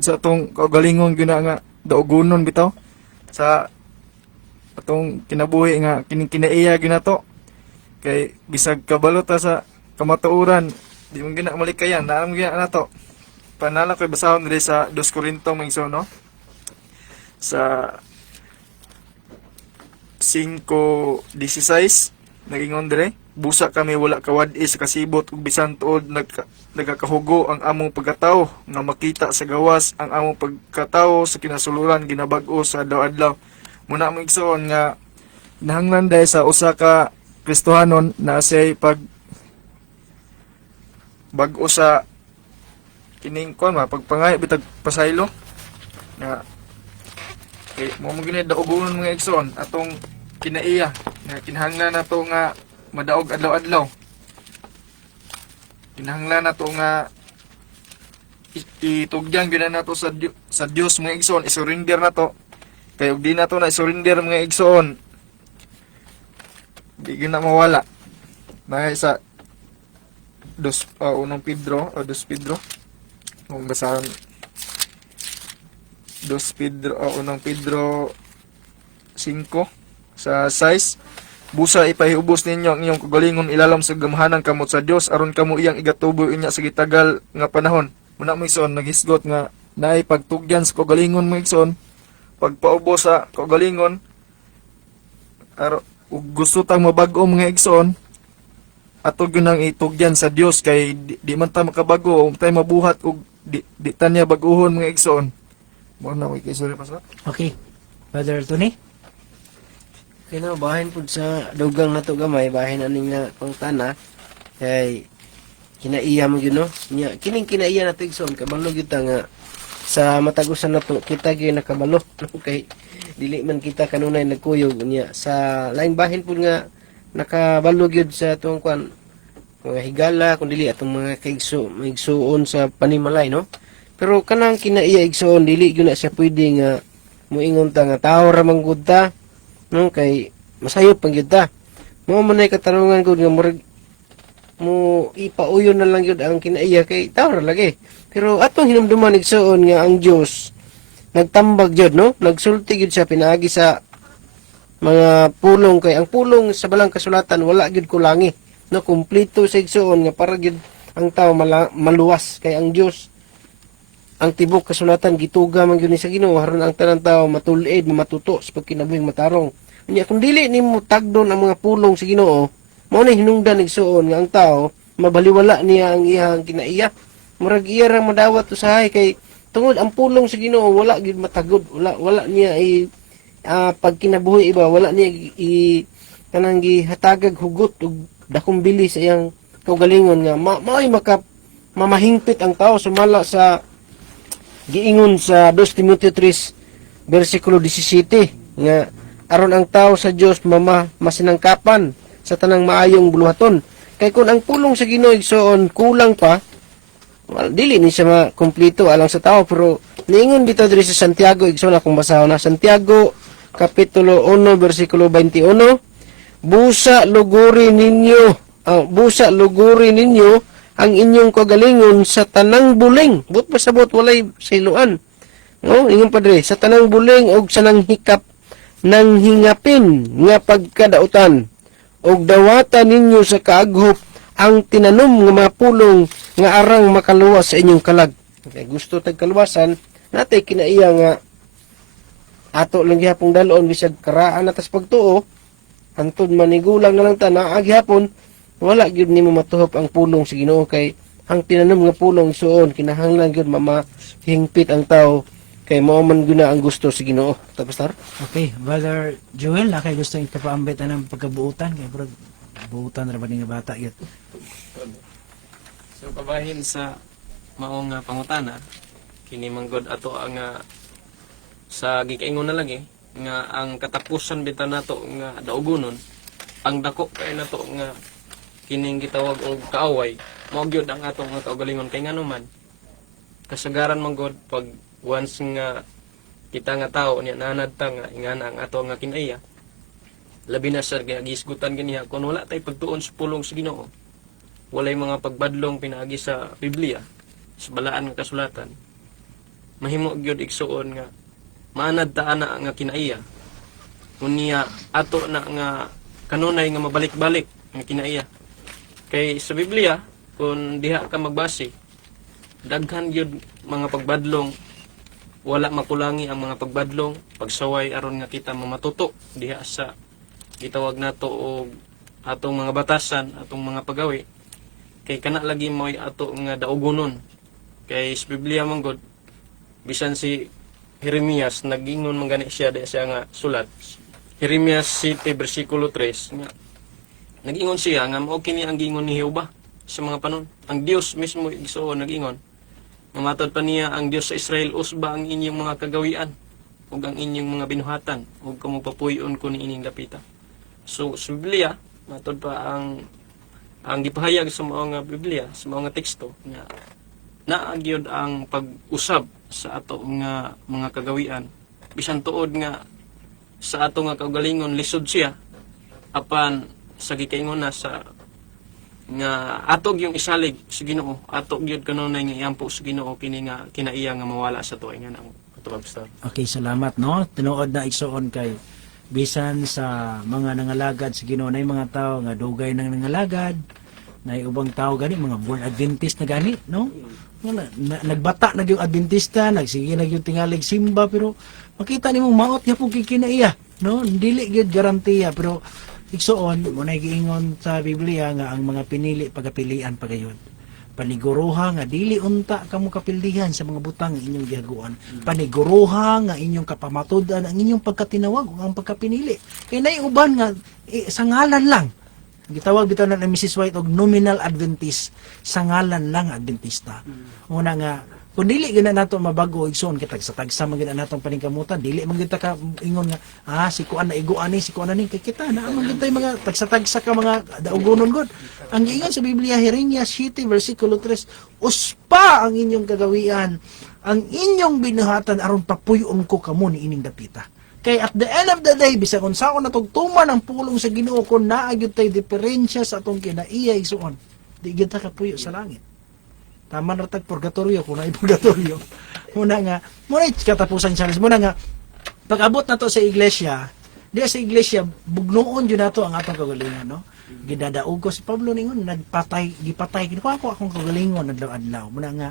sa atong kaugalingon gyud nga daugonon bitaw sa atong kinabuhi nga kining kinaiya gyud nato. Kay bisag kabalo ta sa kamatuoran di mo gina malikayan naam gyud nato. Panala koy basahon diri sa 2 Korinto mong igsoon no. Sa 5:16 nagingon dire busa kami wala kawad-i sa kasibot ug bisan tuod nagakahugo ang among pagkatao nga makita sa gawas ang among pagkatao sa kinasuluran ginabag-o sa adlaw-adlaw. Muna mo igsoon nga nahanglan dahil sa usa ka Kristohanon na say bag-o sa kining kon pagpangay bitag pasaylo nga kay mo gini daugonon mga igsoon atong kinaiya nga kinahanglan nato nga madaog adlaw-adlaw. Kinahanglan nato nga itugyan gyud nato sa Dios mga igsoon, isurrender nato. Kay ug di nato na isurrender mga igsoon, di gyud na mawala. Dahil sa 1 Pedro kung basahan 1 Pedro 5 sa 6 busa ipahubos ninyo ang inyong kagalingon ilalam sa gamhanan kamot sa Dios aron kamo iyang igatubo inya sa gitagal nga panahon. Muna mo igsoon naghisgot nga naay pagtugyan sa kagalingon mo igsoon pagpaubos sa kagalingon ug gusto tang mabag-o mga igsoon ato gyud nang itugyan sa Dios kay di man ta makabago tay mabuhat ug di ta niya bag-ohon mga igsoon. Mo na mo sorry pastor. Okay. Brother Tony? Kaya bahin po sa dugang na to gamay, bahin aning nga pangtana, kay kinaiya mo yun, no? Kining kinaiya na to igsoon, kabalo kita nga sa matagusan na to, kita gyud nakabalo, no? Kay dili man kita kanunay nagkuyog niya. Sa laing bahin po nga, nakabalo gyud sa itong kwan, mga higala, kung dili atong mga kaigsuon sa panimalay, no? Pero kanang kinaiya igsoon, dili gyud na siya pwede nga muingon ta nga tao ra man gud ta, no? Kay masayop pang gyud ta. Mo man ay katarungan gud nga murag mo ipauyon na lang gyud ang kinaiya kay tao ra lagi. Pero atong hinumduman igsoon nga ang Dios nagtambag gyud, no? Nagsulti gyud siya pinaagi sa mga pulong kay ang pulong sa balang kasulatan wala gyud kulangi, no? Kumpleto sa igsoon nga para gyud ang tao maluwas kay ang Dios ang tibok kasulatan gituga man gyud ni sa Ginoo aron ang tanang tawo matulid matuto sa pagkinabuhing matarong. Unya kung dili nimo tagdon ang mga pulong sa Ginoo, mao na hinungdan igsoon nga ang tao mabaliwala niya ang iyang kinaiya. Murag iya ra madawat usahay kay tungod ang pulong sa Ginoo wala gyud matagod, wala niya pagkinabuhi iba, wala niya kanang gihatagag hugot ug dakong bili sa iyang kaugalingon nga mao'y mamahingpit ang tao sumala sa giingon sa 2 Timoteo 3 versikulo 17 nga aron ang tao sa Dios masinangkapan sa tanang maayong buluhaton. Kay kung ang pulong sa Ginoo igsoon kulang pa, dili ni siya makumpleto alang sa tao. Pero niingon bitaw diri sa Santiago, igsoon akong basahon na Santiago kapitulo 1 bersikulo 21, busa luguri ninyo ang inyong kagalingon sa tanang buling. But pasabot walay siluan. No, ingon padre, sa tanang buling og sa nang hikap nang hingapin nga pagkadautan og dawatan ninyo sa kaaghop ang tinanom nga mga pulong nga arang makaluwas sa inyong kalag. Okay, gusto tag kaluwasan natay kinaiya nga ato lang gihapong dalon bisag karaan atas pagtuo hantod manigulang na lang ta naa gihapon wala gyud nimo matuhop ang pulong sa Ginoo kay ang tinanom nga pulong suon kinahanglan gyud mamahingpit ang tao kay mao man gyud na ang gusto sa Ginoo. Tapos tar? Okay, Brother Joel, na kay gusto yung kapaambitan ng pagkabuutan kay bro buutan ra ba ni nga bata gyud. So kabahin sa maong nga pangutana kini manggod ato ang sa gikaingon na lagi nga ang katapusan bitaw nato nga daugonon ang dako kay nato nga kining gitawag og kaaway mao gyud ang atong nga kaugalingon kay nganuman kasagaran manggod pag once nga kita nga tao niya nanad ta nga ingana ang ato nga kinaiya labi na sa gisgutan ganiya kun wala tay pagtuon sa pulong sa Ginoo walay mga pagbadlong pinaagi sa Biblia sa balaan nga kasulatan mahimo gyud igsuon nga maanad ta ana nga kinaiya unya ato na nga kanunay nga mabalik-balik nga kinaiya kay sa Biblia kung diha ka magbase daghan gyud mga pagbadlong wala makulangi ang mga pagbadlong pagsaway aron nga kita mamatuto diha sa gitawag nato og atong mga batasan atong mga pagawi kay kana lagi mo ato nga daugonon kay sa Biblia manggod bisan si Jeremias nagingon man gani siya siya nga sulat Jeremias 7 bersikulo 3 nga nagingon siya nga mao kini ang gingon ni Jehova sa mga panon ang Dios mismo igsuon nagingon mamatod pa niya ang Dios sa Israel usba ang inyong mga kagawian ug ang inyong mga binuhatan ug kamo papuyon ko ni ining dapita. So sa Biblia matod pa ang gipahayag sa mga Biblia sa mga teksto nga naagyod ang pag-usab sa ato nga mga kagawian bisan tuod nga sa ato nga kaugalingon lisod siya apan sa gikaingon na sa nga atog yung isalig sa Ginoo atog gyud kanunay nga iampo sa Ginoo kini nga kinaiya nga mawala sa tuig nga nang pastor. Okay, salamat no. Tinuod na igsuon kay bisan sa mga nangalagad sa Ginoo nay mga tao nga dugay nang nangalagad, nay ubang tao gani mga born Adventist na gani, no? Nagbata na yung Adventista, nagsige na yung tingalig simba pero makita nimo maot ya pug kinaiya, no? Dili gyud garantiya pero igsuon mo nay giingon sa Biblia nga ang mga pinili pagapilian pagayon. Paniguruha nga dili unta kamo kapildihan sa mga butang inyong gihaguan. Paniguruha nga inyong kapamatud-an ang inyong pagkatinawag ug ang pagkapinili. Kay nay uban nga sa ngalan lang. Gitawag bitaw na Mrs. White og nominal Adventist, sa ngalan lang Adventista. Una nga kung dili gina nato mabago igsoon kitag sa tagsa man gina natong paningkamutan dili man kita ka ingon nga si kuan na iguan ni si kuan ani kay kita na man gitay mga tagsa ka mga daugonon god. Ang giingon sa Biblia Jeremias 7 bersikulo 3 uspa ang inyong kagawian ang inyong binuhatan aron papuyon ko kamo ni ining dapita. Kay at the end of the day bisag unsaon natugtuman ang pulong sa Ginoo kun naa gyud tay diferensya sa atong kinaiya igsoon di gyud ta kapuyo sa langit. Taman ratag purgatorio kung na purgatorio. Muna nga, muna katapusan siya. Muna nga, pag abot na to sa iglesia, diya sa iglesia, bugnoon yun na to ang atong kagalingon, no? Gidadaog ko si Pablo ningon, gipatay, kinuha ko akong kagalingon adlaw-adlaw. Muna nga,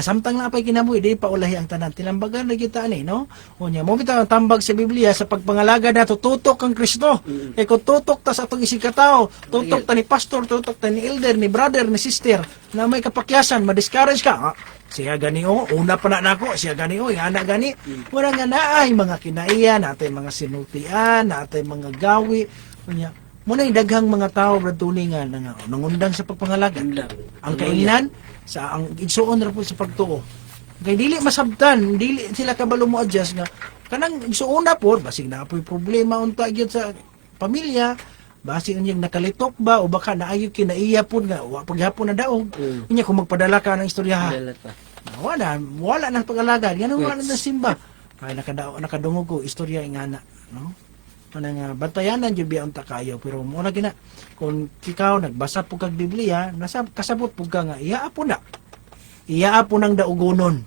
samtang na pa'y kinabuhi, di pa ulahi ang tanan. Tilambagan na kita ni, no? Unya, mo bitaw ang tambag sa Biblia, sa pagpangalaga na tutok ang Kristo. Kaya kung tutok ta sa atong isig katao, tutok ta ni pastor, tutok ta ni elder, ni brother, ni sister, na may kapakyasan, ma-discourage ka, siya gani una pa na nako, siya gani yung anak gani. Muna nga naay mga kinaiya, natay mga sinultian, natay mga gawi. Unya, muna yung daghang mga tao bradtuli nga nangundang sa pagpangalaga. Ang kainan sa ang igsuon ra po sa pagtuo. Kay dili masabtan, dili sila kabalo mo adjust nga kanang igsuuna pod basig na apoy problema unta gyud sa pamilya, basig unyang nakalitok ba o baka naayo kinaiya pod nga wa paghapon na daog. Unya kung magpadala ka ng istorya ha. Dalat pa. Wala nang pag-alagad. Ganun wala na simba. Kaya nakadungog ko istorya nga na, no? Manang bantayanan jud biya unta kayo pero mo na gina kung ikaw nagbasa pug kag Biblia, nasa kasabot pug ka nga iya apo na. Iya apo nang daugonon.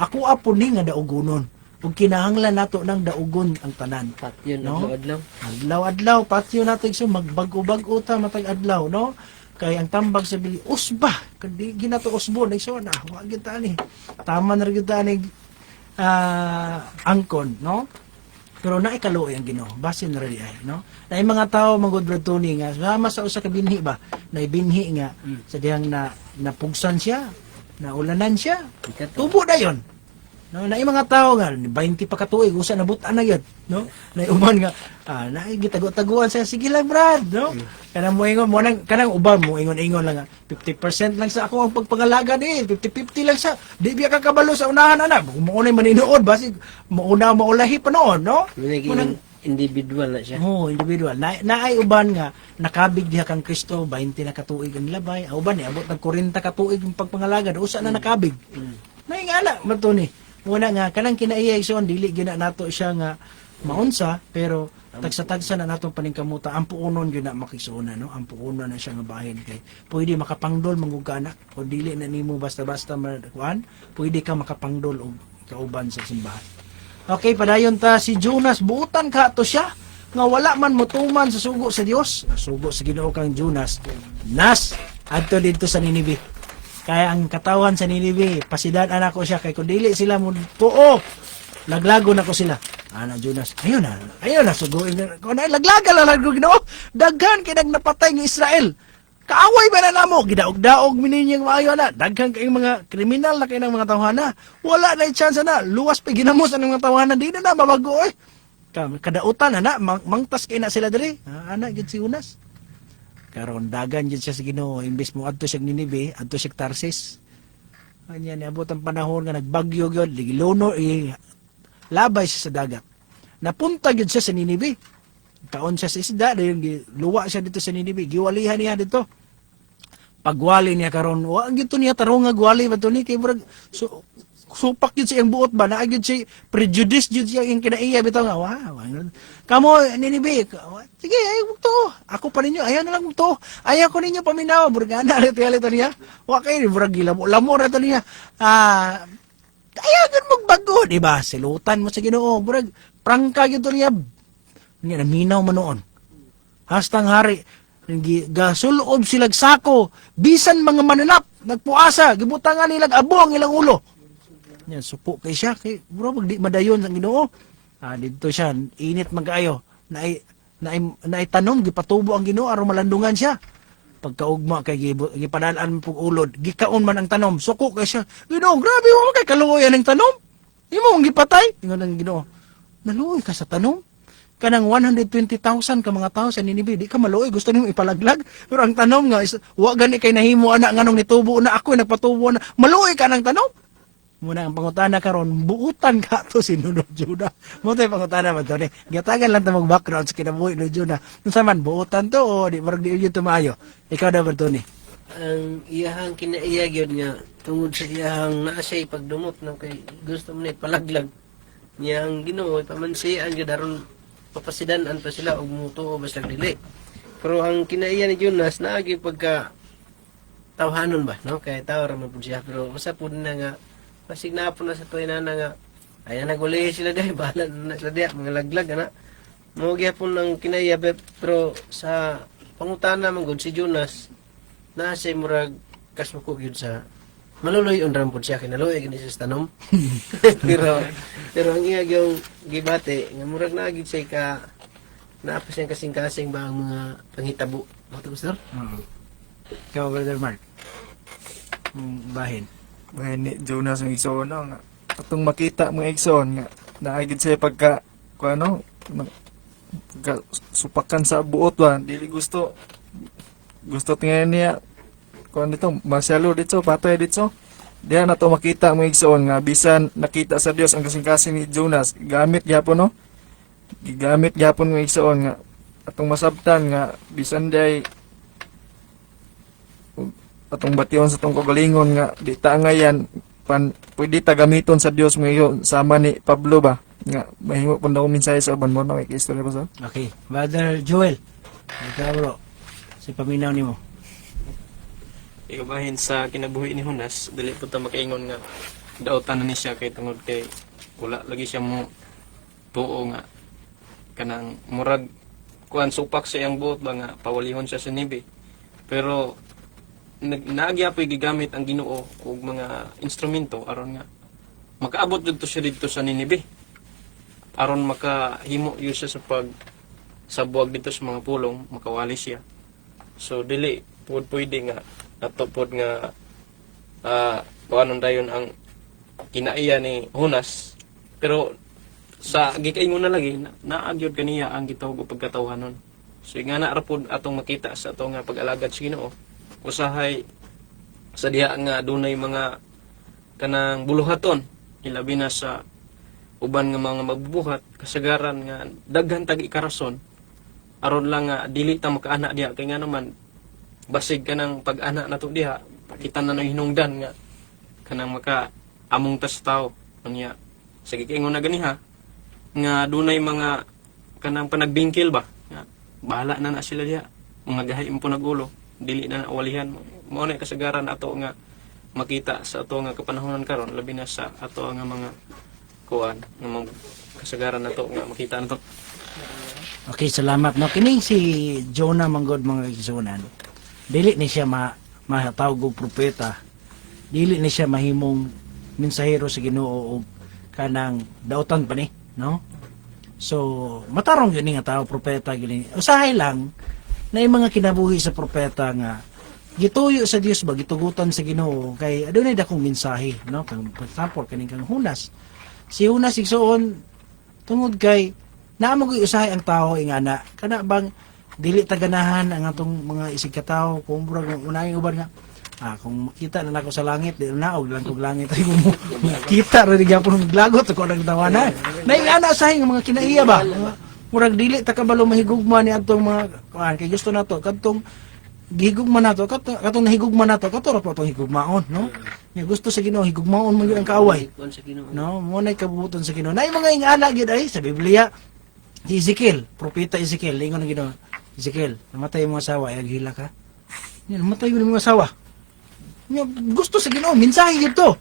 Ako apo ni nga daugonon. Ug kinahanglan nato ng daugon ang tanan. Patyon No? adlaw-adlaw. Adlaw-adlaw patyo natin so magbago-bago ta matag adlaw, no? Kay ang tambag sa bili usba kadi ginato usbo na iso na wa gyud ta ni. Tama na gyud ta ni angkon, no? Pero na ikaluoy ang Ginoo, basin na rin ay, no? Na yung mga tao magud brad Tony nga sama sa usa ka binhi ba, na ibinhi nga sa dihang na napugsan siya, na ulanan siya. Tubo na yon. No, na yung mga tao nga 20 pa katuig usa na butan na gyud, no? Na uban nga na gitago-taguan sa sige lang brad, no? Kanang mo ingon mo nang kanang uban mo ingon-ingon lang nga 50% lang sa ako ang pagpangalaga ni, 50-50 lang sa di biya ka kabalo sa unahan ana. Mo unay maninuod basig mauna maulahi pa noon, no? Munang individual na siya. Oh, individual. Naay uban nga nakabig diha kang Kristo 20 na katuig ang labay. Uban ni abot ng 40 katuig ang pagpangalaga usa na nakabig. Naingala man to ni. Muna nga kanang kinaiya igsoon dili gina nato siya nga maunsa pero tagsa-tagsa na natong paningkamuta ang puunon gyud na makisuuna, no? Ang puunon na siya nga bahin kay pwede makapangdol mangug anak o dili na nimo basta-basta kuan pwede ka makapangdol og kauban sa simbahan. Okay, padayon ta si Jonas buutan ka to siya nga wala man motuman sa sugo sa Dios. Sugo sa Ginoo kang Jonas. Nas adto dito sa Ninive. Kaya ang katawan sa Ninive, pasidan ko siya kay kung dili sila mo tuo. Laglago na ko sila. Ana Jonas, ayun na suguin na. Kung laglaga lang laglago Ginoo, daghan kay napatay ng Israel. Kaaway ba na namo? Gidaog-daog mininyang maayo na. Daghan kay mga kriminal na kay ng mga tawhana. Wala na chance na. Luwas pa ginamos ang mga tawhana. Di na mabago eh. Kadautan na mangtas kay na sila diri. Ana gid si Jonas. Karon dagan jud siya sa Ginoo imbes mo adto siya Ninive, adto siya Tarsis. Anya ni abot ang panahon nga nagbagyo gyud, ligilono labay siya sa dagat. Napunta gyud siya sa Ninive. Taon siya sa isda, dayon luwa siya dito sa Ninive, giwalihan niya dito. Pagwali niya karon, wa gyud niya tarong nga gwali ba to ni kay murag supak yun siyang buot ba na gyud si prejudice yun siya yung kinaiya bitaw nga wow kamo Ninive sige ayaw mo to ako pa ninyo ayaw na lang mo to ayaw ko ninyo paminaw burgana alito niya wa kay burag lamo ra to niya ayaw gyud magbago di ba silutan mo sa Ginoo burag prangka gyud to niya niya naminaw man noon hastang hari gasulob silag sako bisan mga mananap nagpuasa gibutangan nilag abo ang ilang ulo. Yan, supo kay siya. Kay, bro, di madayon sa Ginoo. Dito siya, init mag-ayo. Naitanom, gipatubo ang Ginoo, aron malandungan siya. Pagkaugma, kay gipadalaan po ulod, gikaon man ang tanom, suko kay siya. Ginoo, grabe mo kay kaluoyan ang tanom. Di mo mong gipatay. Ingon ang Ginoo, naluoy ka sa tanom. Kanang 120,000 ka mga tao sa Ninive, di ka maluoy, gusto nimo ipalaglag. Pero ang tanom nga, wa gani kay nahimo anak nganong nitubo na ako, nagpatubo na, maluoy ka ng tanom. Muna ang pangutana karon buutan ka to si Nuno Juda. Mo tay pangutana man to ni. Gatagan lang ta mag background sa kinabuhi ni Juda. Unsa man buutan to o di marag di to maayo. Ikaw daw to ni. Ang iyahang kinaiya gyud nga tungod sa iyahang naa siya pagdumot no kay gusto man palaglag. Niyang Ginoo pamansian gyud aron papasidan-an pa sila og mutuo basta dili. Pero ang kinaiya ni Jonas naagi pagka tawhanon ba no kay tawo ra man pud siya pero usa pud na nga pasig na po na sa tuwi na nga ay naguli sila dahil bahala na sila diya mga laglag ana mo gyapon ng kinaiya pero sa pangutana man gud si Jonas na siya murag kasuko gyud sa maluloy on pud siya kinaluoy gani sa tanom pero ang iya yung gibate nga murag na gid siya ka naapa siyang kasing-kasing ba ang mga panghitabo mo to sir Ikaw Brother Mark. Bahin. Ni Jonas ng igsoon nga atong makita mga igsoon nga naagid siya pagka ano supakan sa buot ba dili gusto tingnan niya kuan dito masyalo dito patay dito Diha na to makita mga igsoon nga bisan nakita sa Dios ang kasing-kasing ni Jonas, gamit gyapon no. Gigamit gyapon mga igsoon nga atong masabtan nga bisan day atong bation sa atong kagalingon nga di ta ngayan pwede ta gamiton sa Dios mga igsoon sama ni Pablo ba nga mahimo pud daw mensahe sa uban mo na kay istorya pa sa. Okay, Brother Joel. Ikaw bro, si paminaw nimo. Ikabahin sa kinabuhi ni Jonas, dili po ta makaingon nga daotan na ni siya kay tungod kay wala lagi siya mo tuo nga kanang murag kuan supak sa iyang buot ba nga pawalihon siya sa nibi. Pero naagya po gigamit ang Ginoo og mga instrumento aron nga makaabot jud to siya dito sa Ninibe. Aron makahimo yun siya sa buwag dito sa mga pulong, makawali siya. So dili pwede nga natupod nga kuanon dayon ang kinaiya ni Jonas. Pero sa gikaingon na lagi naagyod kaniya ang gitawag og pagkatawhanon. So nga na rapod atong makita sa ato nga pag-alagad sa Ginoo. Usahay sa diha nga dunay mga kanang buluhaton ilabi na sa uban nga mga magbubuhat kasagaran nga daghan tag ikarason aron lang nga dili ta makaana diha kay nga naman basig kanang pag-ana nato diha kita na hinungdan nga kanang maka among tas tao unya sige kaingon na ganiha nga dunay mga kanang panagbingkil ba nga bahala na sila diha mga gahay mo nagulo dili na nawalihan mo na kasagaran ato nga makita sa ato nga kapanahonan karon labi na sa ato nga mga kuan nga mga kasagaran nato nga makita nato. Okay, salamat. No, kining si Jonah manggod mga igsunan. Dili ni siya mahatawag og propeta. Dili ni siya mahimong mensahero sa Ginoo og kanang daotan pa ni, no? So, matarong gini nga tao propeta gini. Usahay lang na yung mga kinabuhi sa propeta nga gituyo sa Dios ba gitugutan sa Ginoo kay adunay dakong mensahe, no? Kang for example kaning kang Jonas. Si Jonas igsuon tungod kay naamagoy usahay ang tao ingana kana bang dili taganahan ang atong mga isig katao kung murag unay uban nga kung makita na nako sa langit di na og lang kog langit ay kung kita ra gyapon og lagot ko nang tawanan na ingana usahay nga mga kinaiya ba murag dili ta kabalo mahigugma ni atong mga kay gusto nato kadtong gihigugma nato katong nahigugma nato kato ra pa tong higugmaon no nga gusto sa Ginoo higugmaon man gyud ang kaaway no mo nay kabubuton sa Ginoo nay mga ingana gyud ay sa Biblia si Ezekiel, propeta Ezekiel, lingon ng Ginoo. Ezekiel, namatay yung mga asawa, ay aghila ka. Yan, namatay yung mga asawa. Yan, gusto sa Ginoo, mensahe yun to.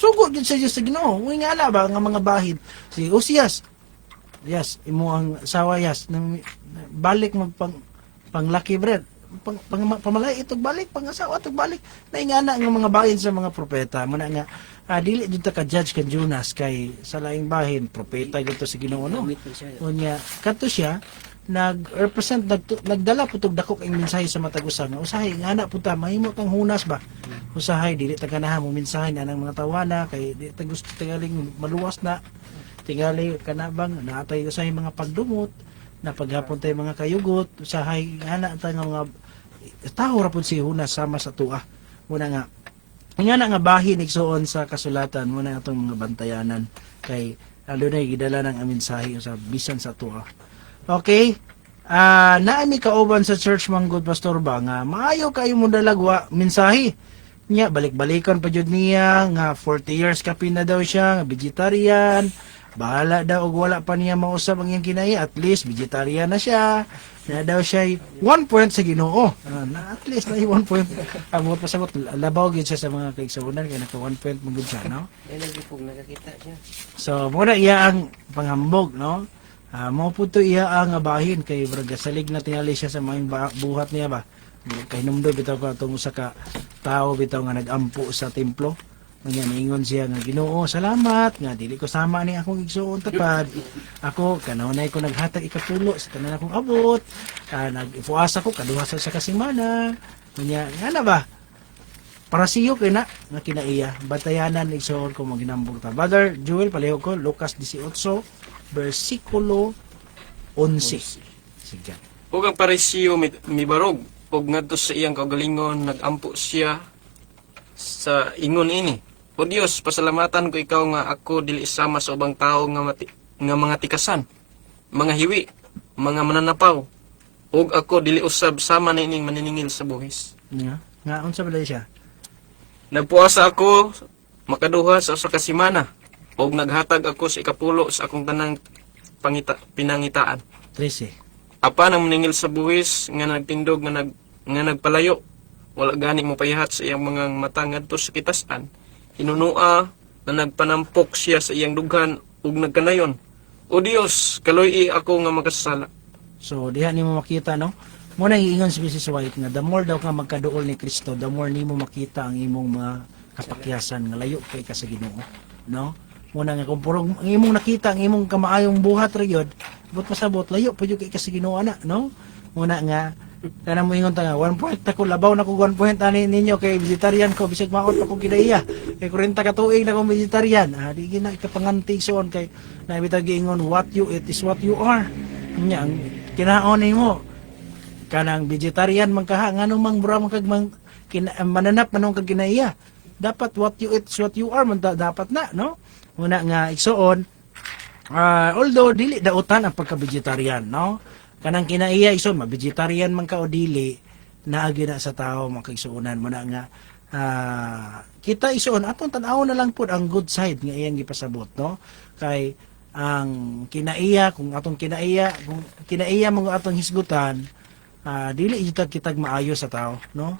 Sugod yun sa Diyos sa Ginoo. Huwag nga ala ba, ang mga bahid. Si Osias, yes, imo ang asawa, yes, balik panglaki bread. Pamalay itog balik, pangasawa itog balik. Naingana ang mga bahin sa mga propeta. Muna nga, dili dito ka judge ka Jonas kay sa laing bahin propeta dito sa Ginoo no. Unya kadto siya nag-represent nagdala putog dakok ang mensahe sa matag usa nga usahay ngana punta mahimo kang Jonas ba. Usahay dili ta ganahan mo mensahe na ng mga tawana kay di ta gusto tingaling maluwas na tingali kanabang naatay usahay mga pagdumot na paghapon tay mga kayugot usahay ngana ta nga mga tao ra pud si Jonas sama sa tuwa. Muna nga nga na nga bahin igsuon sa kasulatan mo na itong mga bantayanan kay lalo na gidala ng mensahe sa bisan sa tuwa. Okay? Naami kauban sa church manggod pastor ba nga maayo kayo mo dalagwa mensahe niya balik-balikan pa jud niya nga 40 years ka na daw siya nga vegetarian bahala daw og wala pa niya mausab ang iyang kinaya at least vegetarian na siya na daw siya 1 point sa Ginoo na at least na 1 point amo pasagot labaw gyud siya sa mga kaigsuonan kay naka 1 point mangud siya no nakakita siya. so muna iya ang panghambog no mo pud to iya ang bahin kay braga salig na tingali siya sa mga buhat niya ba kay numdo bitaw ka tong usa ka tao bitaw nga nagampo sa templo. Nga niingon siya nga Ginoo salamat nga dili ko sama ni akong igsuon tapad ako kanunay ko naghatag ikatulo sa tanan akong abot nag-ipuasa ko kaduha sa kasimana nya ana ba para siyo kay na nga kinaiya batayanan igsuon ko maginambog ta. Brother Joel paleho ko Lucas 18 versikulo 11 sige Ug ang parisiyo mibarog ug ngadto sa iyang kagalingon nagampo siya sa ingon ini. O Dios, pasalamatan ko ikaw nga ako dili sama sa ubang tao nga mga tikasan, mga hiwi, mga mananapaw, ug ako dili usab sama na ining maniningil sa buhis. Nga unsa ba siya? Nagpuasa ako makaduha sa usa ka semana ug naghatag ako sa ikapulo sa akong tanang pinangitaan. 13. Apan ang maningil sa buhis nga nagtindog nga nagpalayo, wala gani mo payahat sa iyang mga mata ngadto sa kitasan. Hinunua na nagpanampok siya sa iyang dughan ug nagkanayon. O Dios, kaloy ako nga makasala. So diha nimo makita no. Mo nang iingon si Mrs. White nga the more daw ka magkaduol ni Kristo, the more nimo makita ang imong mga kapakyasan nga layo kay ka sa Ginoo, no? Mo nga kung purong ang imong nakita ang imong kamaayong buhat ra gyud, but pasabot layo pa gyud kay ka sa Ginoo ana, no? Mo nga kana mo ingon ta nga 1 point ako labaw na ko 1 point ani ninyo kay vegetarian ko bisag maot pa ko gidaiya kay 40 ka tuig na ko vegetarian di gina ikapanganti soon kay nabitag giingon what you eat is what you are nya ang kinaon nimo kanang vegetarian man kaha ngano mang bura man kag mananap manong kag ginaiya dapat what you eat is what you are man dapat na no muna nga igsuon although dili dautan ang pagka-vegetarian no kanang kinaiya ison ma-vegetarian man ka o dili naagi na sa tao makigsuonan mo na nga kita ison atong tan-aw na lang pud ang good side nga iyang gipasabot no kay ang kinaiya kung kinaiya mo atong hisgutan dili kitag maayo sa tao no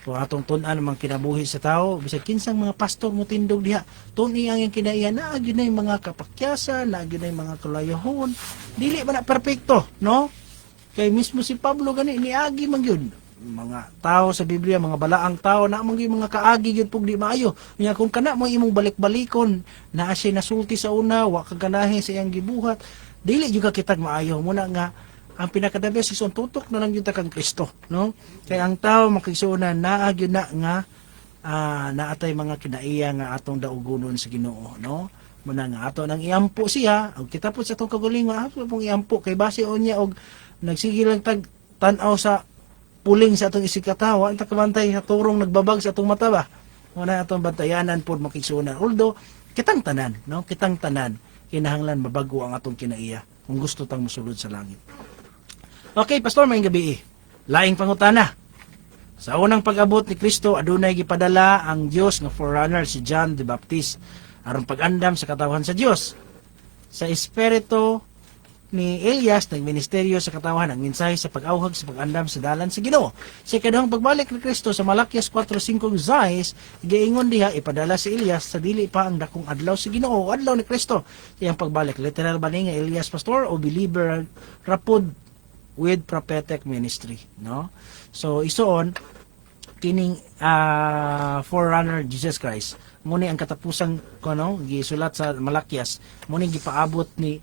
kung atong tun-an mang kinabuhi sa tao bisag kinsang mga pastor mo tindog diha tun-i ang kinaiya naagi na mga kapakyasan naagi na mga kalayahon dili man na perpekto no kay mismo si Pablo gani niagi man gyud mga tao sa Biblia mga balaang tao na man gyud mga kaagi gyud pug di maayo nya kung kana mo imong balik-balikon naa siya nasulti sa una wa ka ganahe sa iyang gibuhat dili jud ka kitag maayo muna nga ang pinakadabes is tutok na lang yun kang Kristo no kay ang tao makigsuonan naa gyud na nga naatay mga kinaiya nga atong daugonon sa Ginoo no muna nga ato nang iampo siya og kita po sa atong kagalingon ato pong iampo kay base unya og nagsige lang tan-aw sa puling sa atong isikatawa ta kabantay sa turong nagbabag sa atong mata ba muna atong bantayanan pod makigsuonan although kitang tanan no kitang tanan kinahanglan mabago ang atong kinaiya kung gusto tang mosulod sa langit. Okay, Pastor, maayong gabi. Laing pangutana. Sa unang pag-abot ni Kristo, adunay gipadala ang Dios nga forerunner si John the Baptist aron pag-andam sa katawhan sa Dios. Sa espiritu ni Elias nagministeryo sa katawhan ang mensahe sa pag-awhag sa pag-andam sa dalan sa Ginoo. Sa ikaduhang pagbalik ni Kristo sa Malakias 4:5 Zais, giingon diha ipadala si Elias sa dili pa ang dakong adlaw sa Ginoo, adlaw ni Kristo. Iyang pagbalik literal ba ni nga Elias pastor o believer rapod with prophetic ministry, no? So isoon kining forerunner Jesus Christ muni ang katapusang kuno gisulat sa Malakias muni gipaabot ni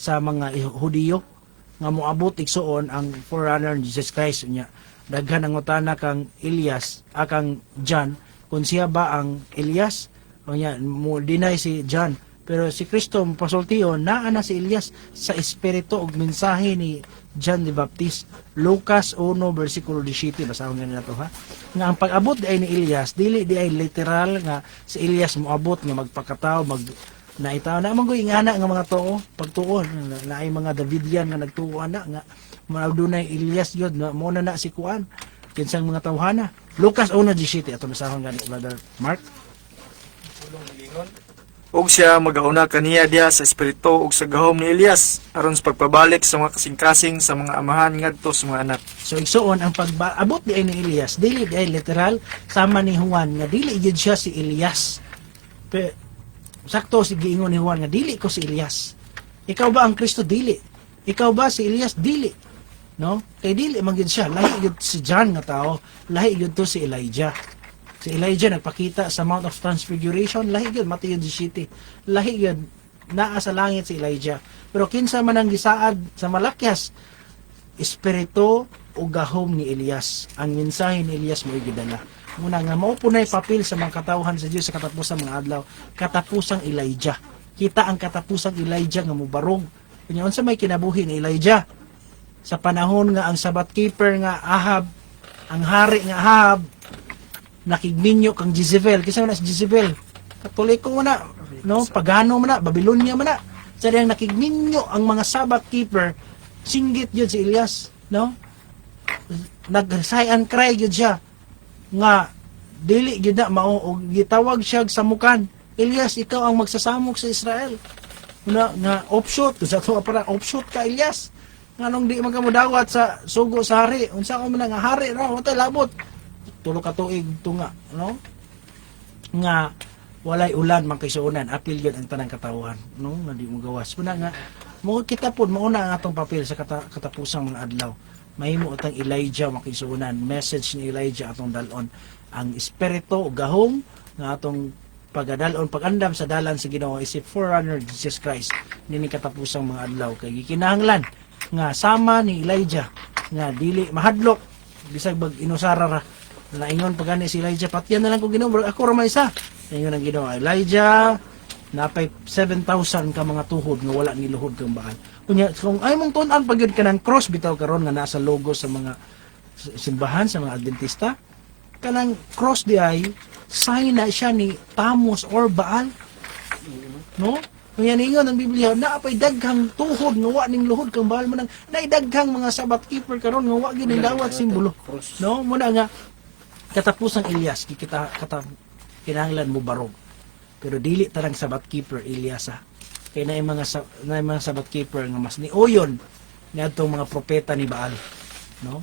sa mga Hudiyo nga moabot igsuon ang forerunner Jesus Christ nya daghan ang utana kang Elias kang John kung siya ba ang Elias o nya mo deny si John pero si Kristo pasultiyon naa na si Elias sa espiritu ug mensahe ni John the Baptist Lucas 1:17 basahon nga nato ha nga ang pag-abot di ay ni Elias dili di ay literal nga si Elias moabot nga magpakataw naitaw na man ingana nga mga tao pagtuon na ay mga Davidian nga nagtuo ana nga maadunay Elias gyud mo na si kuan kinsang mga tawhana Lucas 1:17 ato basahon gani Brother Mark ug siya magauna kaniya diha sa espiritu ug sa gahom ni Elias aron sa pagpabalik sa mga kasing-kasing sa mga amahan ngadto sa mga anak. So igsuon ang pag-abot di ay ni Elias dili di ay literal sama ni Juan nga dili gyud siya si Elias. Sakto si giingon ni Juan nga dili ko si Elias. Ikaw ba ang Kristo? Dili. Ikaw ba si Elias? Dili. No? Kay dili man gyud siya. Lahi gyud si John nga tao. Lahi gyud to si Elijah. Si Elijah nagpakita sa Mount of Transfiguration. Lahi gyud Mateo 17. Lahi gyud naa sa langit si Elijah. Pero kinsa man ang gisaad sa Malakias, espiritu o gahom ni Elias. Ang mensahe ni Elias mo gidala. Muna nga mao punay papel sa mga katawhan sa Dios sa katapusang mga adlaw, katapusang Elijah. Kita ang katapusang Elijah nga mobarog. Kunya unsa may kinabuhi ni Elijah? Sa panahon nga ang Sabbath keeper nga Ahab, ang hari nga Ahab nakigninyo kang Jezebel. Kisa na si Jezebel? Katoliko man na, no? Pagano man na, Babylonia man na. Sa diyang nakigninyo ang mga Sabbath keeper, singgit yun si Elias, no? Nag-sign cry yun siya nga dili gyud na mao og gitawag siya sa mukan. Elias, ikaw ang magsasamok sa Israel. Nga offshoot sa to para offshoot ka Elias. Nganong di man ka modawat sa sugo sa hari. Unsa ka man nga hari no, watay labot. Tulo ka tuig tunga, no? Nga walay ulan man kaisuunan, apil yun ang tanang katawhan, no? Nga di mo gawas. Una nga mo kita pod mauna ang atong papel sa katapusang mga adlaw. Mahimo utang Elijah makisuunan, message ni Elijah atong dalon ang espiritu gahom nga atong pagadalon pagandam sa dalan sa Ginoo is si forerunner Jesus Christ nini katapusang mga adlaw kay gikinahanglan nga sama ni Elijah nga dili mahadlok bisag bag inusara ra naingon pagani si Elijah patyan na lang ko Ginoo ako ra may isa ingon ang Ginoo Elijah napay 7,000 ka mga tuhod nga wala ni luhod kang baal kunya kung ay mong tun-an pagyud kanang cross bitaw karon nga nasa logo sa mga simbahan sa mga Adventista kanang cross di ay sign na siya ni Tammuz or Baal, no? Kaya ningon ang Biblia na apay daghang tuhod nga wa ning luhod kang Baal man naidaghang mga Sabbath keeper karon nga wa gyud ning dawat simbolo, no? Muna nga katapusang Elias kita kinahanglan mo barog. Pero dili tarang Sabbath keeper Elias ha. Kay na mga Sabbath keeper nga mas niuyon ni adtong mga propeta ni Baal, no?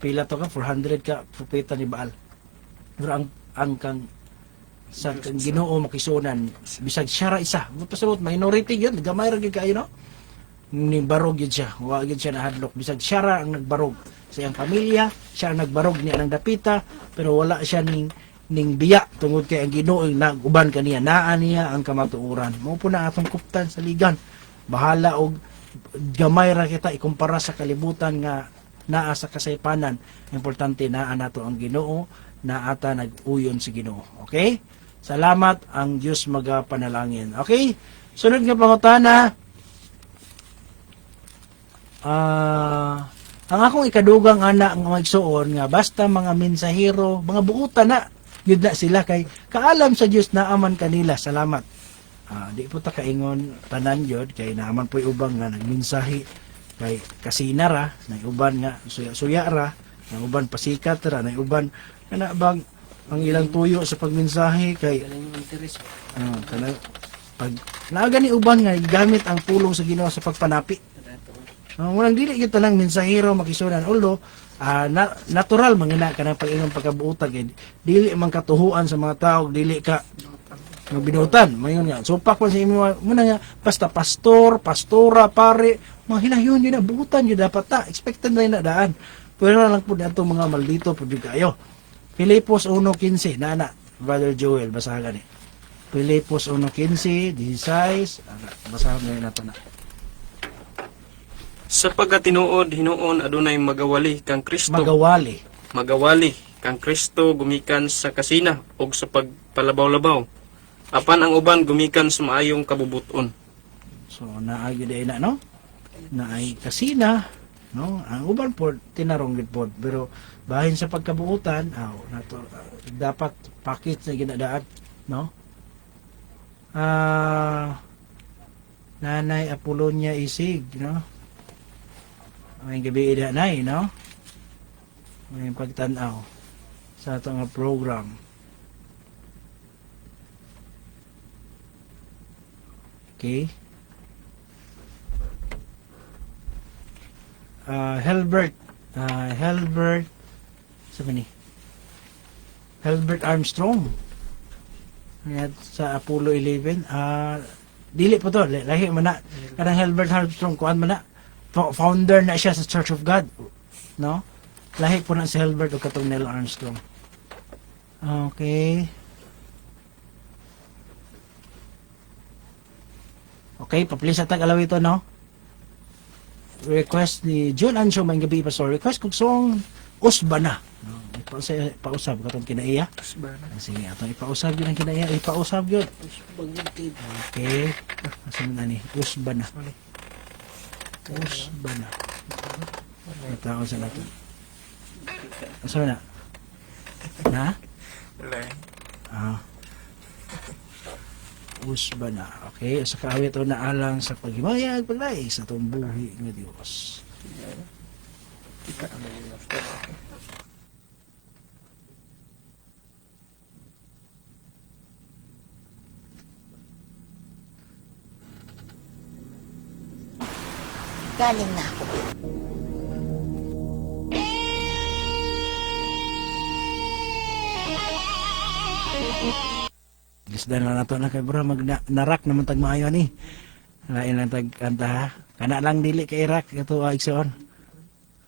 Pila to ka 400 ka propeta ni Baal. Pero ang kang sa kang Ginoo makisunan bisag siya ra isa. Pasabot minority gyud, gamay ra gyud kayo no. Ni barog gyud siya, wa gyud siya nahadlok bisag siya ra ang nagbarog sa iyang pamilya, siya ang nagbarog niya ng dapita, pero wala siya ning biya tungod kay ang Ginoo naguban kaniya, naa niya ang kamatuoran. Mao po na atong kuptan sa ligan. Bahala og gamay ra kita ikumpara sa kalibutan nga naa sa kasaypanan. Importante naa nato ang Ginoo, na ata nag-uyon si Ginoo. Okay? Salamat ang Diyos magapanalangin. Okay? Sunod nga pangutana. Ang akong ikadugang anak nga magsuon nga basta mga mensahero, mga buutan na, yun na sila kay kaalam sa Diyos na aman kanila. Salamat. Di po ta kaingon tanan yun kay naaman po ubang nga nagmensahe kay kasina ra, uban nga suya-suya ra, uban pasikat ra, uban kana bang ang ilang tuyo sa pagmensahe kay pag naagani uban nga gamit ang pulong sa Ginoo sa pagpanapi. Walang dili kita lang mensahero makisunan although natural mangina kanang pag-ingon pagkabuutan kay dili man katuhuan sa mga tao, dili ka binutan mayon nga supak pa sa imo muna nga basta pastor, pastora, pare mga hinayon yun na buutan yun dapat ta expected na daan pero lang po na itong mga maldito po kayo. Filipos 1:15 nana Brother Joel basahan ni Filipos 1:15 16 basahan na nato na Sa pagkatinuod hinuon adunay magawali kang Kristo magawali kang Kristo gumikan sa kasina ug sa pagpalabaw-labaw apan ang uban gumikan sa maayong kabubuton. So naagi day na no naay kasina no ang uban po tinarong gid pod pero bahin sa pagkabuutan nato dapat pakit sa ginadaan no Nanay Apolonia Isig no may gabi ida nay no may pagtan-aw sa atong program. Okay. Helbert sabi ni Helbert Armstrong sa Apollo 11 dili po to lahi man na kanang Helbert Armstrong kuan man na founder na siya sa Church of God no lahi po na si Helbert o katong Neil Armstrong. Okay papilisa tag alaw ito no request ni John Ancho may gabi pa so request kung song Usbana no ipausab katong kinaiya sige atong ipausab yun ang kinaiya ipausab yun okay asa man ani Usbana ito sa natin asa na Na? Wala eh. Ah. Usba na. Okay, sa kaawit o naalang sa paghimayag, paglay sa itong buhi nga Diyos. Galing na ako. Lisdan na nato na kay bro, narak naman tag maayo ni. Lain lang tag kanta ha. Kana lang dili kay Irak, ito igsoon.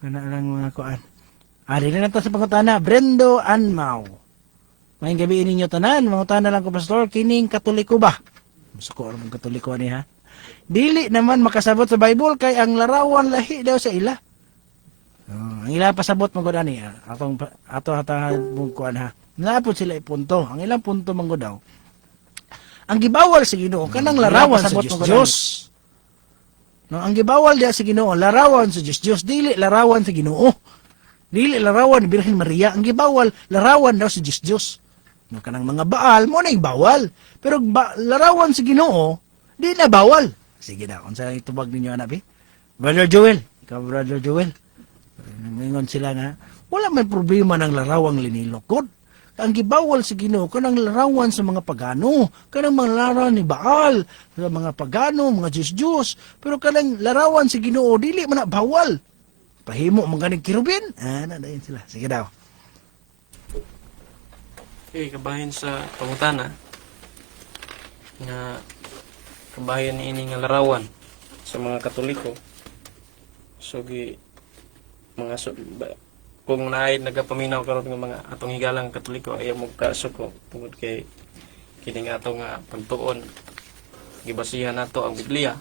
Kana lang mga kuan. Dili na to sa pangutana, Brendo Anmao. Maayong gabi ninyo tanan, mangutana lang ko pastor, kining Katoliko ba? Musuko ang Katoliko ni ha. Dili naman makasabot sa Bible kay ang larawan lahi daw sa ila. Ang ila pasabot mo gud ani ato hata kuan ha. Naapod sila ipunto. Ang ilang punto man gud daw. Ang gibawal sa Ginoo kanang larawan sa Dios. No, ang gibawal diya sa Ginoo larawan sa Dios, dili larawan sa Ginoo. Dili larawan ni Birhen Maria, ang gibawal larawan daw sa Dios. No, kanang mga baal mo na bawal. Pero larawan sa Ginoo, di na bawal. Sige na, unsa itubag ninyo anak bi? Brother Joel, ikaw Brother Joel. Ngayon sila nga, wala may problema ng larawang linilokod. Ang gibawal sa Ginoo kanang larawan sa mga pagano, kanang mga larawan ni Baal, sa mga pagano, mga Diyos-Diyos, pero kanang larawan sa Ginoo dili man na bawal. Pahimo man ganing kirubin, dayon sila. Sige daw. Okay, kabahin sa pangutana nga kabahin ni ini nga larawan sa mga Katoliko. So mga kung naay nagapaminaw karon nga mga atong higalang Katoliko ayaw mo kaso ko tungod kay kini nga atong pagtuon gibasihan nato ang Biblia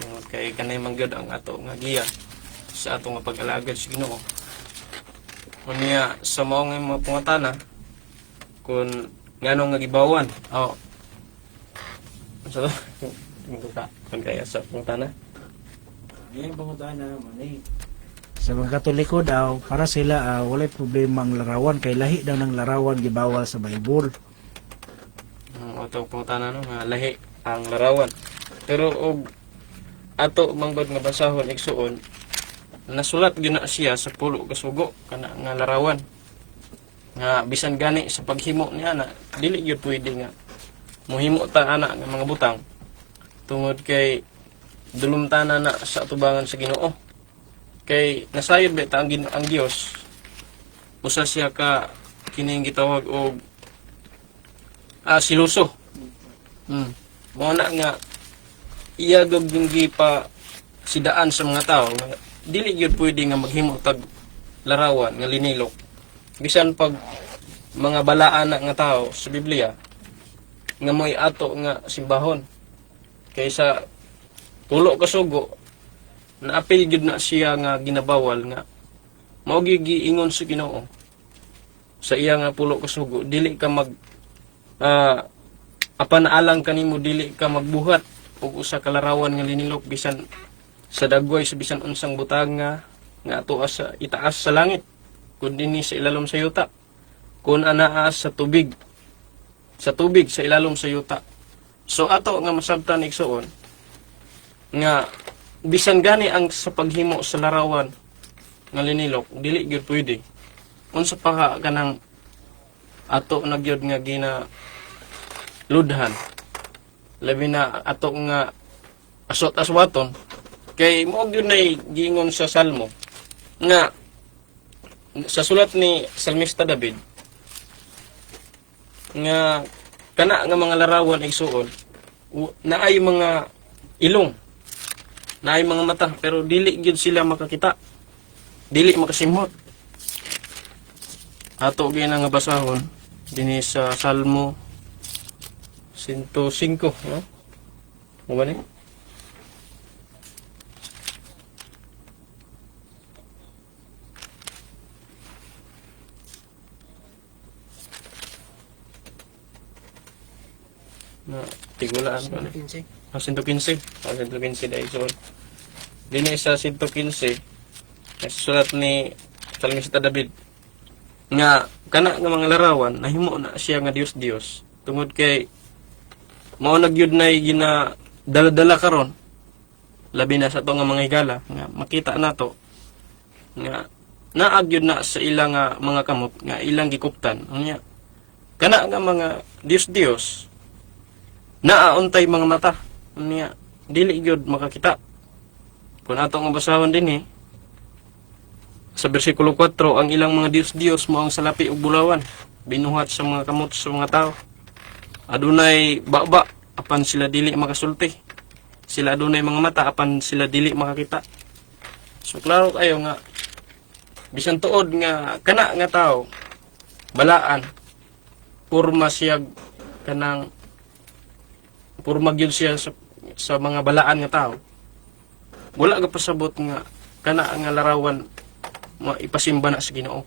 tungod kay kanay man gyud ang ato nga giya sa atong pag-alagad sa Ginoo. Unya sa mao nga mga pangutana kung ngano nga gibawan so kung kaya sa pangutana Yan pangutana man sa mga Katoliko daw, para sila walay problema ang larawan kay lahi daw ng larawan gibawal sa Bible. Atong pangutana no nga lahi ang larawan. Pero og ato manggod nga basahon igsuon nasulat gyud na siya sa pulo ka sugo kana nga larawan. Nga bisan gani sa paghimo niya na dili gyud pwede nga mohimo ta ana nga mga butang tungod kay dulumtana na sa atubangan sa Ginoo. Kay nasayod ba ang Dios usa siya ka kining gitawag og siluso. Mo na nga iya gog pa sidaan sa mga tao nga dili gyud pwede nga maghimo tag larawan nga linilok bisan pag mga balaan na nga tao sa Biblia nga moy ato nga simbahon kaysa tulo ka sugo naapil gyud na siya nga ginabawal nga mao gyud giingon sa Ginoo sa iya nga pulo ka sugo dili ka mag apanaalang kanimo dili ka magbuhat og usa ka larawan nga linilok bisan sa dagway sa bisan unsang butang nga ato sa itaas sa langit kun dinhi sa ilalom sa yuta kun anaa sa tubig sa ilalom sa yuta. So ato nga masabtan igsuon nga bisan gani ang sa paghimo sa larawan nga linilok dili gyud pwede unsa pa kanang ato na gyud nga gina ludhan labi na ato nga aswat-aswaton kay mo gyud nay giingon sa Salmo nga sa sulat ni Salmista David nga kana nga mga larawan igsuon naay mga ilong naay mga mata pero dili gyud sila makakita dili makasimhot ato gyud nga basahon dinhi sa Salmo 105 no mo ba ni na tigulaan ba ni 115 dahil so dinhi sa 115 sulat ni Salmista David nga kana nga mga larawan nahimo na siya nga Dios tungod kay mao nagyud na gina dala-dala karon labi na sa to nga mga higala nga makita nato nga naagyud na sa ilang nga mga kamot nga ilang gikuptan unya kana nga mga Dios naauntay mga mata unya dili gyud makakita kun ato nga basahon dinhi sa bersikulo 4 ang ilang mga Dios mao ang salapi ug bulawan binuhat sa mga kamot sa mga tao adunay baba apan sila dili makasulti sila adunay mga mata apan sila dili makakita so klaro kayo nga bisan tuod nga kana nga tao balaan purma siya kanang purma gyud siya sa mga balaan nga tao wala ka pasabot nga kana nga larawan ipasimba na sa Ginoo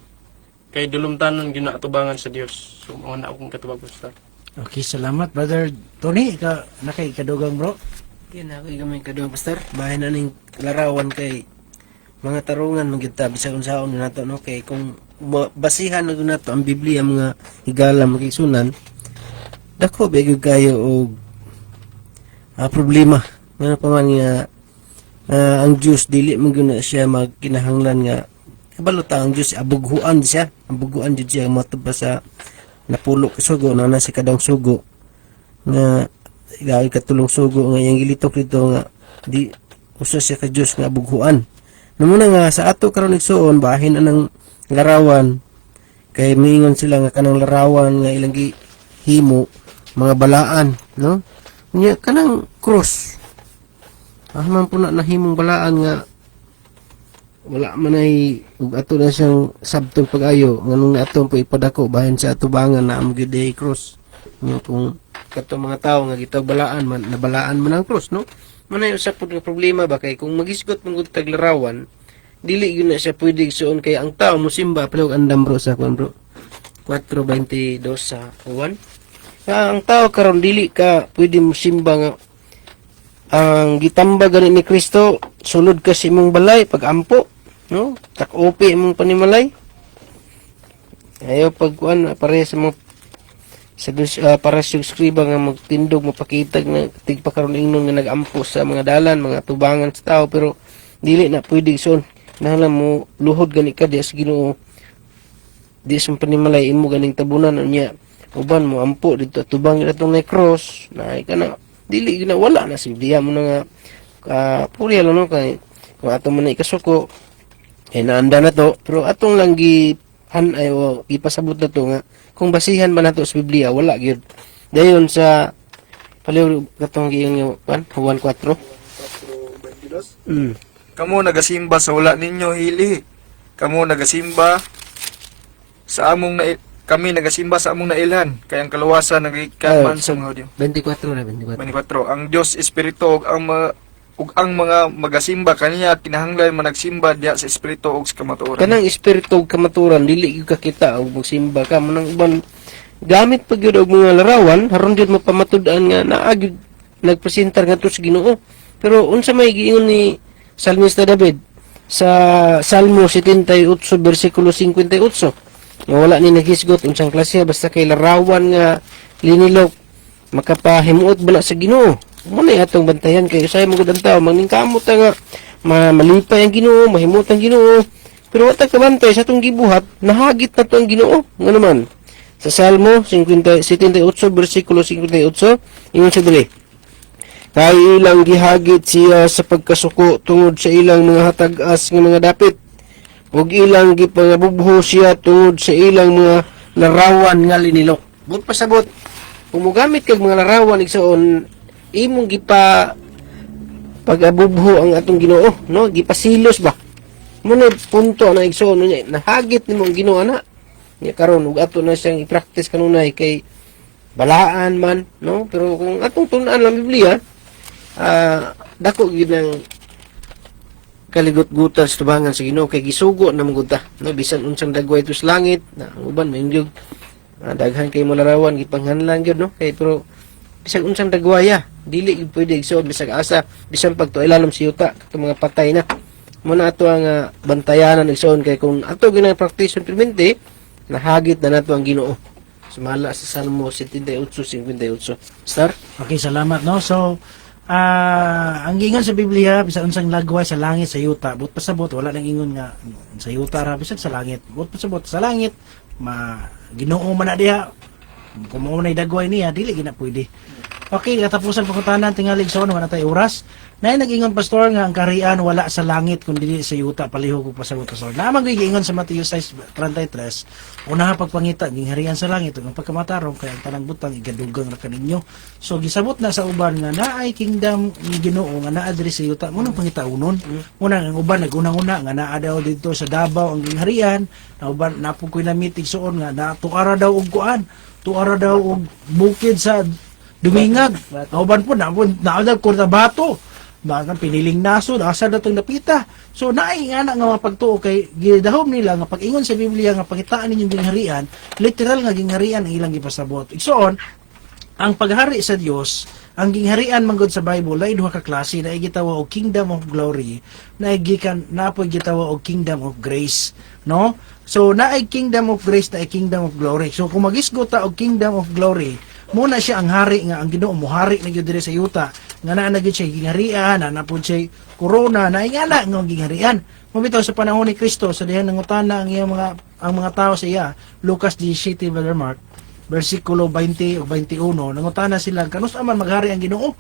kay dulumtanon gyud na atubangan sa Dios so mao na akong katubag pastor. Okay, salamat Brother Tony, kadugang bro. Yan ako gamay kadong pastor. Bahay na ning larawan kay mga tarungan magyud bisag unsaon nato no kay kung basihan na nato ang Biblia mga higala makisunan dako bigod kayo og problema nga pa man nga ang Dios dili man gyud na siya magkinahanglan nga kabalo ta ang Dios abughuan siya jud siya matubba sa napulo ka sugo na si kadang sugo nga gawin katulong sugo nga yang gilitok dito nga di usa siya ka Dios nga bughuan namuna nga sa ato karon igsuon bahin anang larawan kay miingon sila nga kanang larawan nga ilang himo mga balaan no nya kanang cross man po na nahimong balaan nga wala man ay ato na siyang sabtong pag-ayo nganong ato po ipadako bahin sa atubangan na ang giday cross nga kung kato mga tao nga gitawag balaan man nabalaan man ang cross no manay usap pud nga problema ba kay kung magisgot man gud tag larawan dili gyud na siya pwede igsuon kay ang tao musimba palog andam bro sa kuan bro 4:22 sa 1 ang tao karon dili ka pwede musimba nga ang gitamba gani ni Kristo sulod ka sa imong balay pag-ampo no tak-opi imong panimalay ayo pagkuan para sa mga para sa skriba nga magtindog mapakitag na tigpakaron ingnon nga nag-ampo sa mga dalan mga tubangan sa tao pero dili na pwede son nahala mo luhod gani ka di sa Ginoo di sa panimalay imo ganing tabunan unya uban mo ampo dito tubang atong na cross na kana dili gina wala na simdiya mo na nga puri lang no kay kung ato man ikasuko naanda na to pero atong lang ayo ipasabot na to nga kung basihan ba nato sa Biblia wala gyud dayon sa paliw katong giyong Juan 4 Kamo nagasimba sa wala ninyo hili. Kamo nagasimba sa among na kami nagasimba sa among nailhan kay ang kaluwasan nagikan man sa mga Dios. 24 na 24 Ang Dios espiritu ug ang mga magasimba kaniya kinahanglan man nagsimba diha sa espiritu ug sa kamatuoran. kanang espiritu ug kamaturan dili gyud ka kita og magsimba ka manang uban gamit pag gyud og mga larawan haron gyud mapamatud-an nga naa gyud nagpresentar ngadto sa Ginoo pero unsa may giingon ni Salmista David sa Salmo 78 bersikulo 58 nga wala ni nagisgot unsang klase basta kay larawan nga linilok makapahimuot bala sa Ginoo mo na atong bantayan kay usay mo gud ang tao maningkamot nga malipay ang Ginoo mahimot ang Ginoo pero wata ka bantay sa atong gibuhat nahagit na to ang Ginoo nga naman sa Salmo 78 bersikulo 58 ingon sa dili kay ilang gihagit siya sa pagkasuko tungod sa ilang mga hatag-as nga mga dapit ug ilang gipangabubho siya tungod sa ilang mga larawan nga linilok. Bud pasabot kung mogamit kag mga larawan igsoon imong pag-abubho ang atong Ginoo no gipasilos ba muna punto na igsoon niya nahagit nimo ang Ginoo ana nya karon ug ato na siyang i-practice kanunay kay balaan man no pero kung atong tun-an lang Biblia dako gyud nang kaligut-gutan sa tubangan sa Ginoo kay gisugo na mong ta no bisan unsang dagway ito sa langit na uban maingyog daghan kay mo larawan gipanghanlan gyud no kay pero bisan unsang dagwaya dili gyud pwede igsuon bisag asa bisan pagtuo ilalom sa yuta katong mga patay na mo na ato ang bantayanan igsuon kay kung ato ginang practice implemente nahagit na nato ang Ginoo. Sumala sa Salmo 78:58. Star? Okay, salamat no. So ang gingon sa Biblia bisan unsang lagway sa langit sa yuta, but pasabot wala nang ingon nga sa yuta ra bisan sa langit. But pasabot sa langit Ginoo man na diha. Kung mao nay dagway niya dili gina pwede. Okay, katapusan pangutanan tingali so naman natay oras. Nay nag-ingon pastor nga ang kaharian wala sa langit kundi dili sa yuta, palihog ug pasabot pastor. Naman giingon sa Mateo 6:33, unaha pagpangita gingharian sa langit ug ang pagkamatarong kay ang tanang butang igadugang ra kaninyo. So gisabot na sa uban nga naay kingdom ni Ginoo nga naa diri sa yuta, mo nang pangitaunon. Muna ang uban nagunang-una nga naa daw dito sa Davao ang gingharian, na uban napukoy na meeting suon nga natuara daw og kuan, tuara daw og bukid sa Dumingag. Uban po naadaw ko na bato. Bakang piniling naso, asa na itong napita. So, naay nga na nga mapagtuo kay gidahom nila nga pag-ingon sa Biblia nga pakitaan ninyong gingharian, literal nga gingharian ang ilang ipasabot. Igsoon, ang paghari sa Dios, ang gingharian manggod sa Bible, ay duha ka klase na gitawa og kingdom of glory, na gikan napoy gitawa og kingdom of grace, no? So, naay kingdom of grace, naay kingdom of glory. So, kung magisgo ta og kingdom of glory, muna siya ang hari nga ang Ginoo mohari na gyud diri sa yuta nga naa na gyud siya gingharian na pud siya corona na ingana nga gingharian mabitaw sa panahon ni Kristo sa diha nangutana ang iyang mga tao sa iya Lucas 17 Brother Mark bersikulo 20 o 21 nangutana sila kanus man maghari ang Ginoo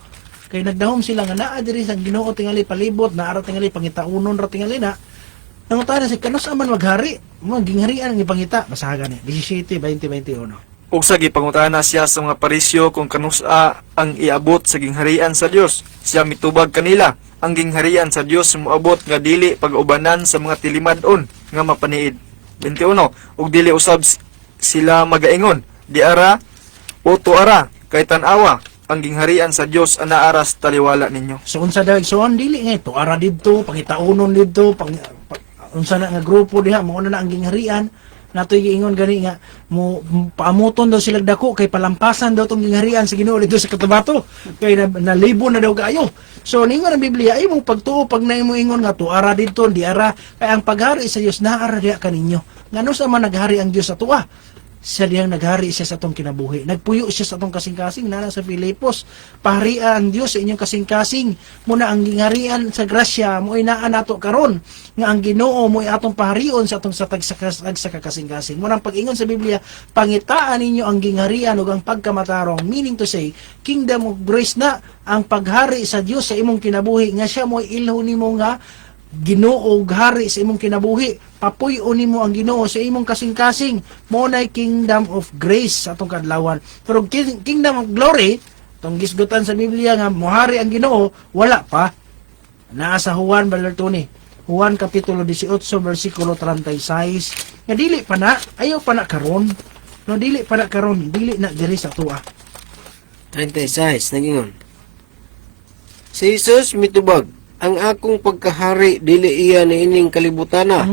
kay nagdahom sila nga naa diri sa Ginoo tingali palibot naa ra tingali pangitaunon ra tingali na nangutana si kanus man maghari mo gingharian ang ipangita basahan ni 17 20 21. Ug sa gipangutana siya sa mga parisyo kung kanusa ang iabot sa gingharian sa Dios. Siya mitubag kanila, ang gingharian sa Dios moabot nga dili pag-ubanan sa mga tilimad-on nga mapaniid. 21. Ug dili usab sila magaingon, diara o tuara kay tan-awa ang gingharian sa Dios ana aras taliwala ninyo. So unsa daw igsoon dili nga ito ara didto pangitaunon didto unsa na nga grupo diha mo na ang gingharian nato giingon gani nga mo paamuton daw sila dako kay palampasan daw tong gingharian sa Ginoo dito sa Cotabato kay nalibo na daw kaayo. So ningon ang Biblia ay mo pagtuo pag naimo ingon nga tuara didto di ara kay ang paghari sa Dios naa diha kaninyo. Ngano sa man naghari ang Dios sa tuwa? Siya diyang naghari siya sa atong kinabuhi. Nagpuyo siya sa atong kasing-kasing nana sa Filipos. Paharian ang Dios sa inyong kasing-kasing. Muna ang gingharian sa grasya mo inaan nato karon nga ang Ginoo mo atong paharion sa atong sa kasing-kasing. Muna ang pag-ingon sa Biblia, pangitaan ninyo ang gingharian ug ang pagkamatarong, meaning to say, kingdom of grace na ang paghari sa Dios sa imong kinabuhi nga siya mo ilho nimo nga Ginoo ug hari sa imong kinabuhi. Papuy-on nimo ang Ginoo sa imong kasing-kasing. Mo nay kingdom of grace sa atong kadlawan. Pero kingdom of glory, tong gisgutan sa Biblia nga mohari ang Ginoo, wala pa. Naa sa Juan Brother Tony. Juan kapitulo 18 bersikulo 36. Nga dili pa na, ayaw pa na karon. No dili pa na karon, dili na diri sa tuwa. 36 nagingon. Si Jesus mitubag, ang akong pagkahari dili iya niining kalibutana.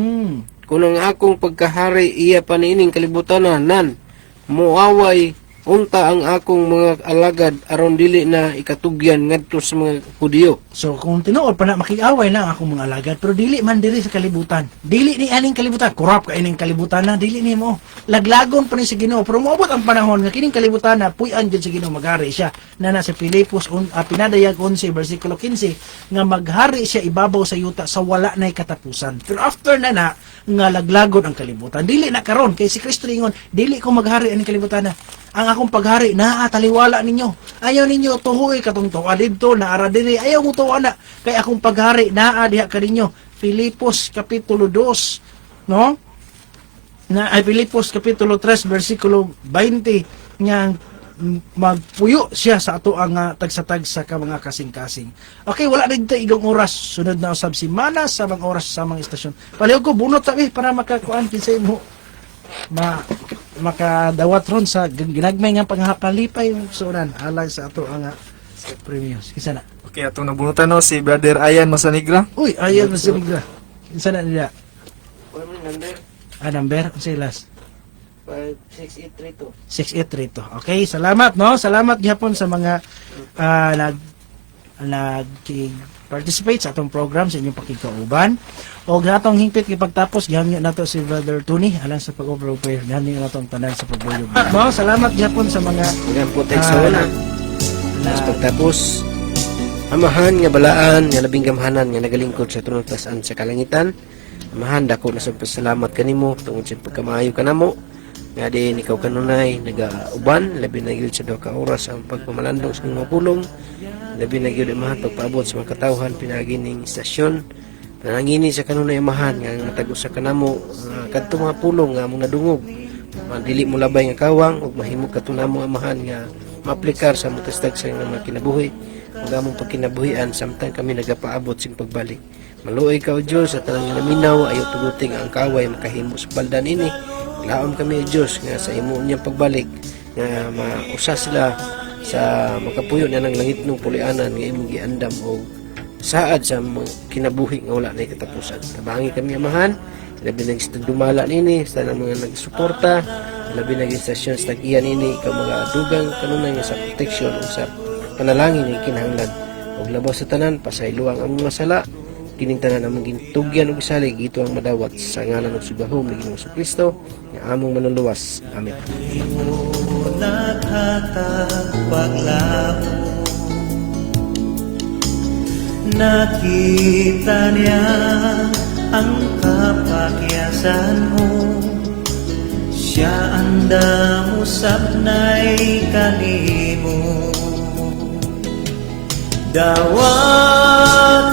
Kung ang akong pagkahari iya pa niining kalibutana nan muaway unta ang akong mga alagad aron dili na ikatugyan ngadto sa mga Hudiyo. So kung tinuod pa na makiaway na ang akong mga alagad pero dili man diri sa kalibutan. Dili ni aning kalibutan, kurap ka ining kalibutan na dili nimo. Laglagon pa ni sa Ginoo pero moabot ang panahon nga kining kalibutan na puy-an jud sa Ginoo maghari siya. Na sa Filipos pinadayag 11 bersikulo 15 nga maghari siya ibabaw sa yuta sa wala nay katapusan. Pero after na nga laglagon ang kalibutan. Dili na karon kay si Kristo ingon, dili ko maghari aning kalibutan na. Ang akong paghari naa taliwala ninyo. Ayaw ninyo tuhoy katong tuwa didto na ara diri. Ayaw mo tuwa na kay akong paghari naa diha kaninyo. Filipos kapitulo 2, no? Na ay Filipos kapitulo 3 bersikulo 20 nga magpuyo siya sa ato ang tagsa-tagsa ka mga kasing-kasing. Okay, wala dito igong oras. Sunod na usab si Mana sa mga oras sa mga istasyon. Palihog ko bunot sabi para makakuan kinsay mo makadawat ron sa ginagmay nga panghapalipay sunan alang sa ato ang premiums. Kisa na? Okay, atong nabunutan no si Brother Ayan Masanigra. Uy, ayan mas sigra. Kisa na nila? Number Number? Silas? 6832. 6832. Okay, salamat no? Salamat gihapon sa mga nag-participate sa atong program sa inyong pakikauban. O atong hingpit pagtapos gihamyo nato si Brother Tony alang sa pag-overall prayer. Gihamyo nato ang tanan sa pagbuyog. Mo, salamat gyapon sa mga Hanggang po tayo sa wala. Tapos pagtapos, Amahan nga balaan, nga labing gamhanan, nga nagalingkod sa tunong tasan sa kalangitan. Amahan, dako na sa pasalamat kanimo, tungod sa pagkamaayo kanamo. Nga din, ikaw kanunay, nagauban, labi na yun sa 2 ka oras ang pagpamalandong sa mga pulong. Labi na yun, amahan, pagpaabot sa mga katawhan, pinagining istasyon. Panangini sa kanunay, amahan, nga matagos sa kanamo, kadto mga pulong, nga mong nadungog. Dili mo labay nga kawang, ug mahimog katunamo, amahan, nga maaplikar sa mutastag sa mga kinabuhi. Ang among pagkinabuhian, samtang kami nagapaabot sing pagbalik. Maluoy ka o Diyos, at talang naminaw, ayaw tuguting ang kaway, makahimo sa baldan ini. Laom kami o Diyos, nga sa imo niyang pagbalik, nga mausa sila sa makapuyo na ng langit ng pulianan, nga imong giandam o saad sa kinabuhi nga wala na katapusan. Tabangi kami, amahan, labi na sa dumala nini, sa mga nagsuporta, labi na istasyon sa tag-iyan ini, ikaw mga dugang kanunay nga sa proteksyon o sa panalangin ng kinahanglan. Huwag labaw sa tanan, pasayluang ang mga sala, kining tanan among gintugyan og isalig, ito ang madawat sa ngalan ng sugahom ni Ginoong Kristo, nga among manuluwas. Amen. Nakita niya ang kapakyasan mo, siya ang damusap na'y kanimo. Dawat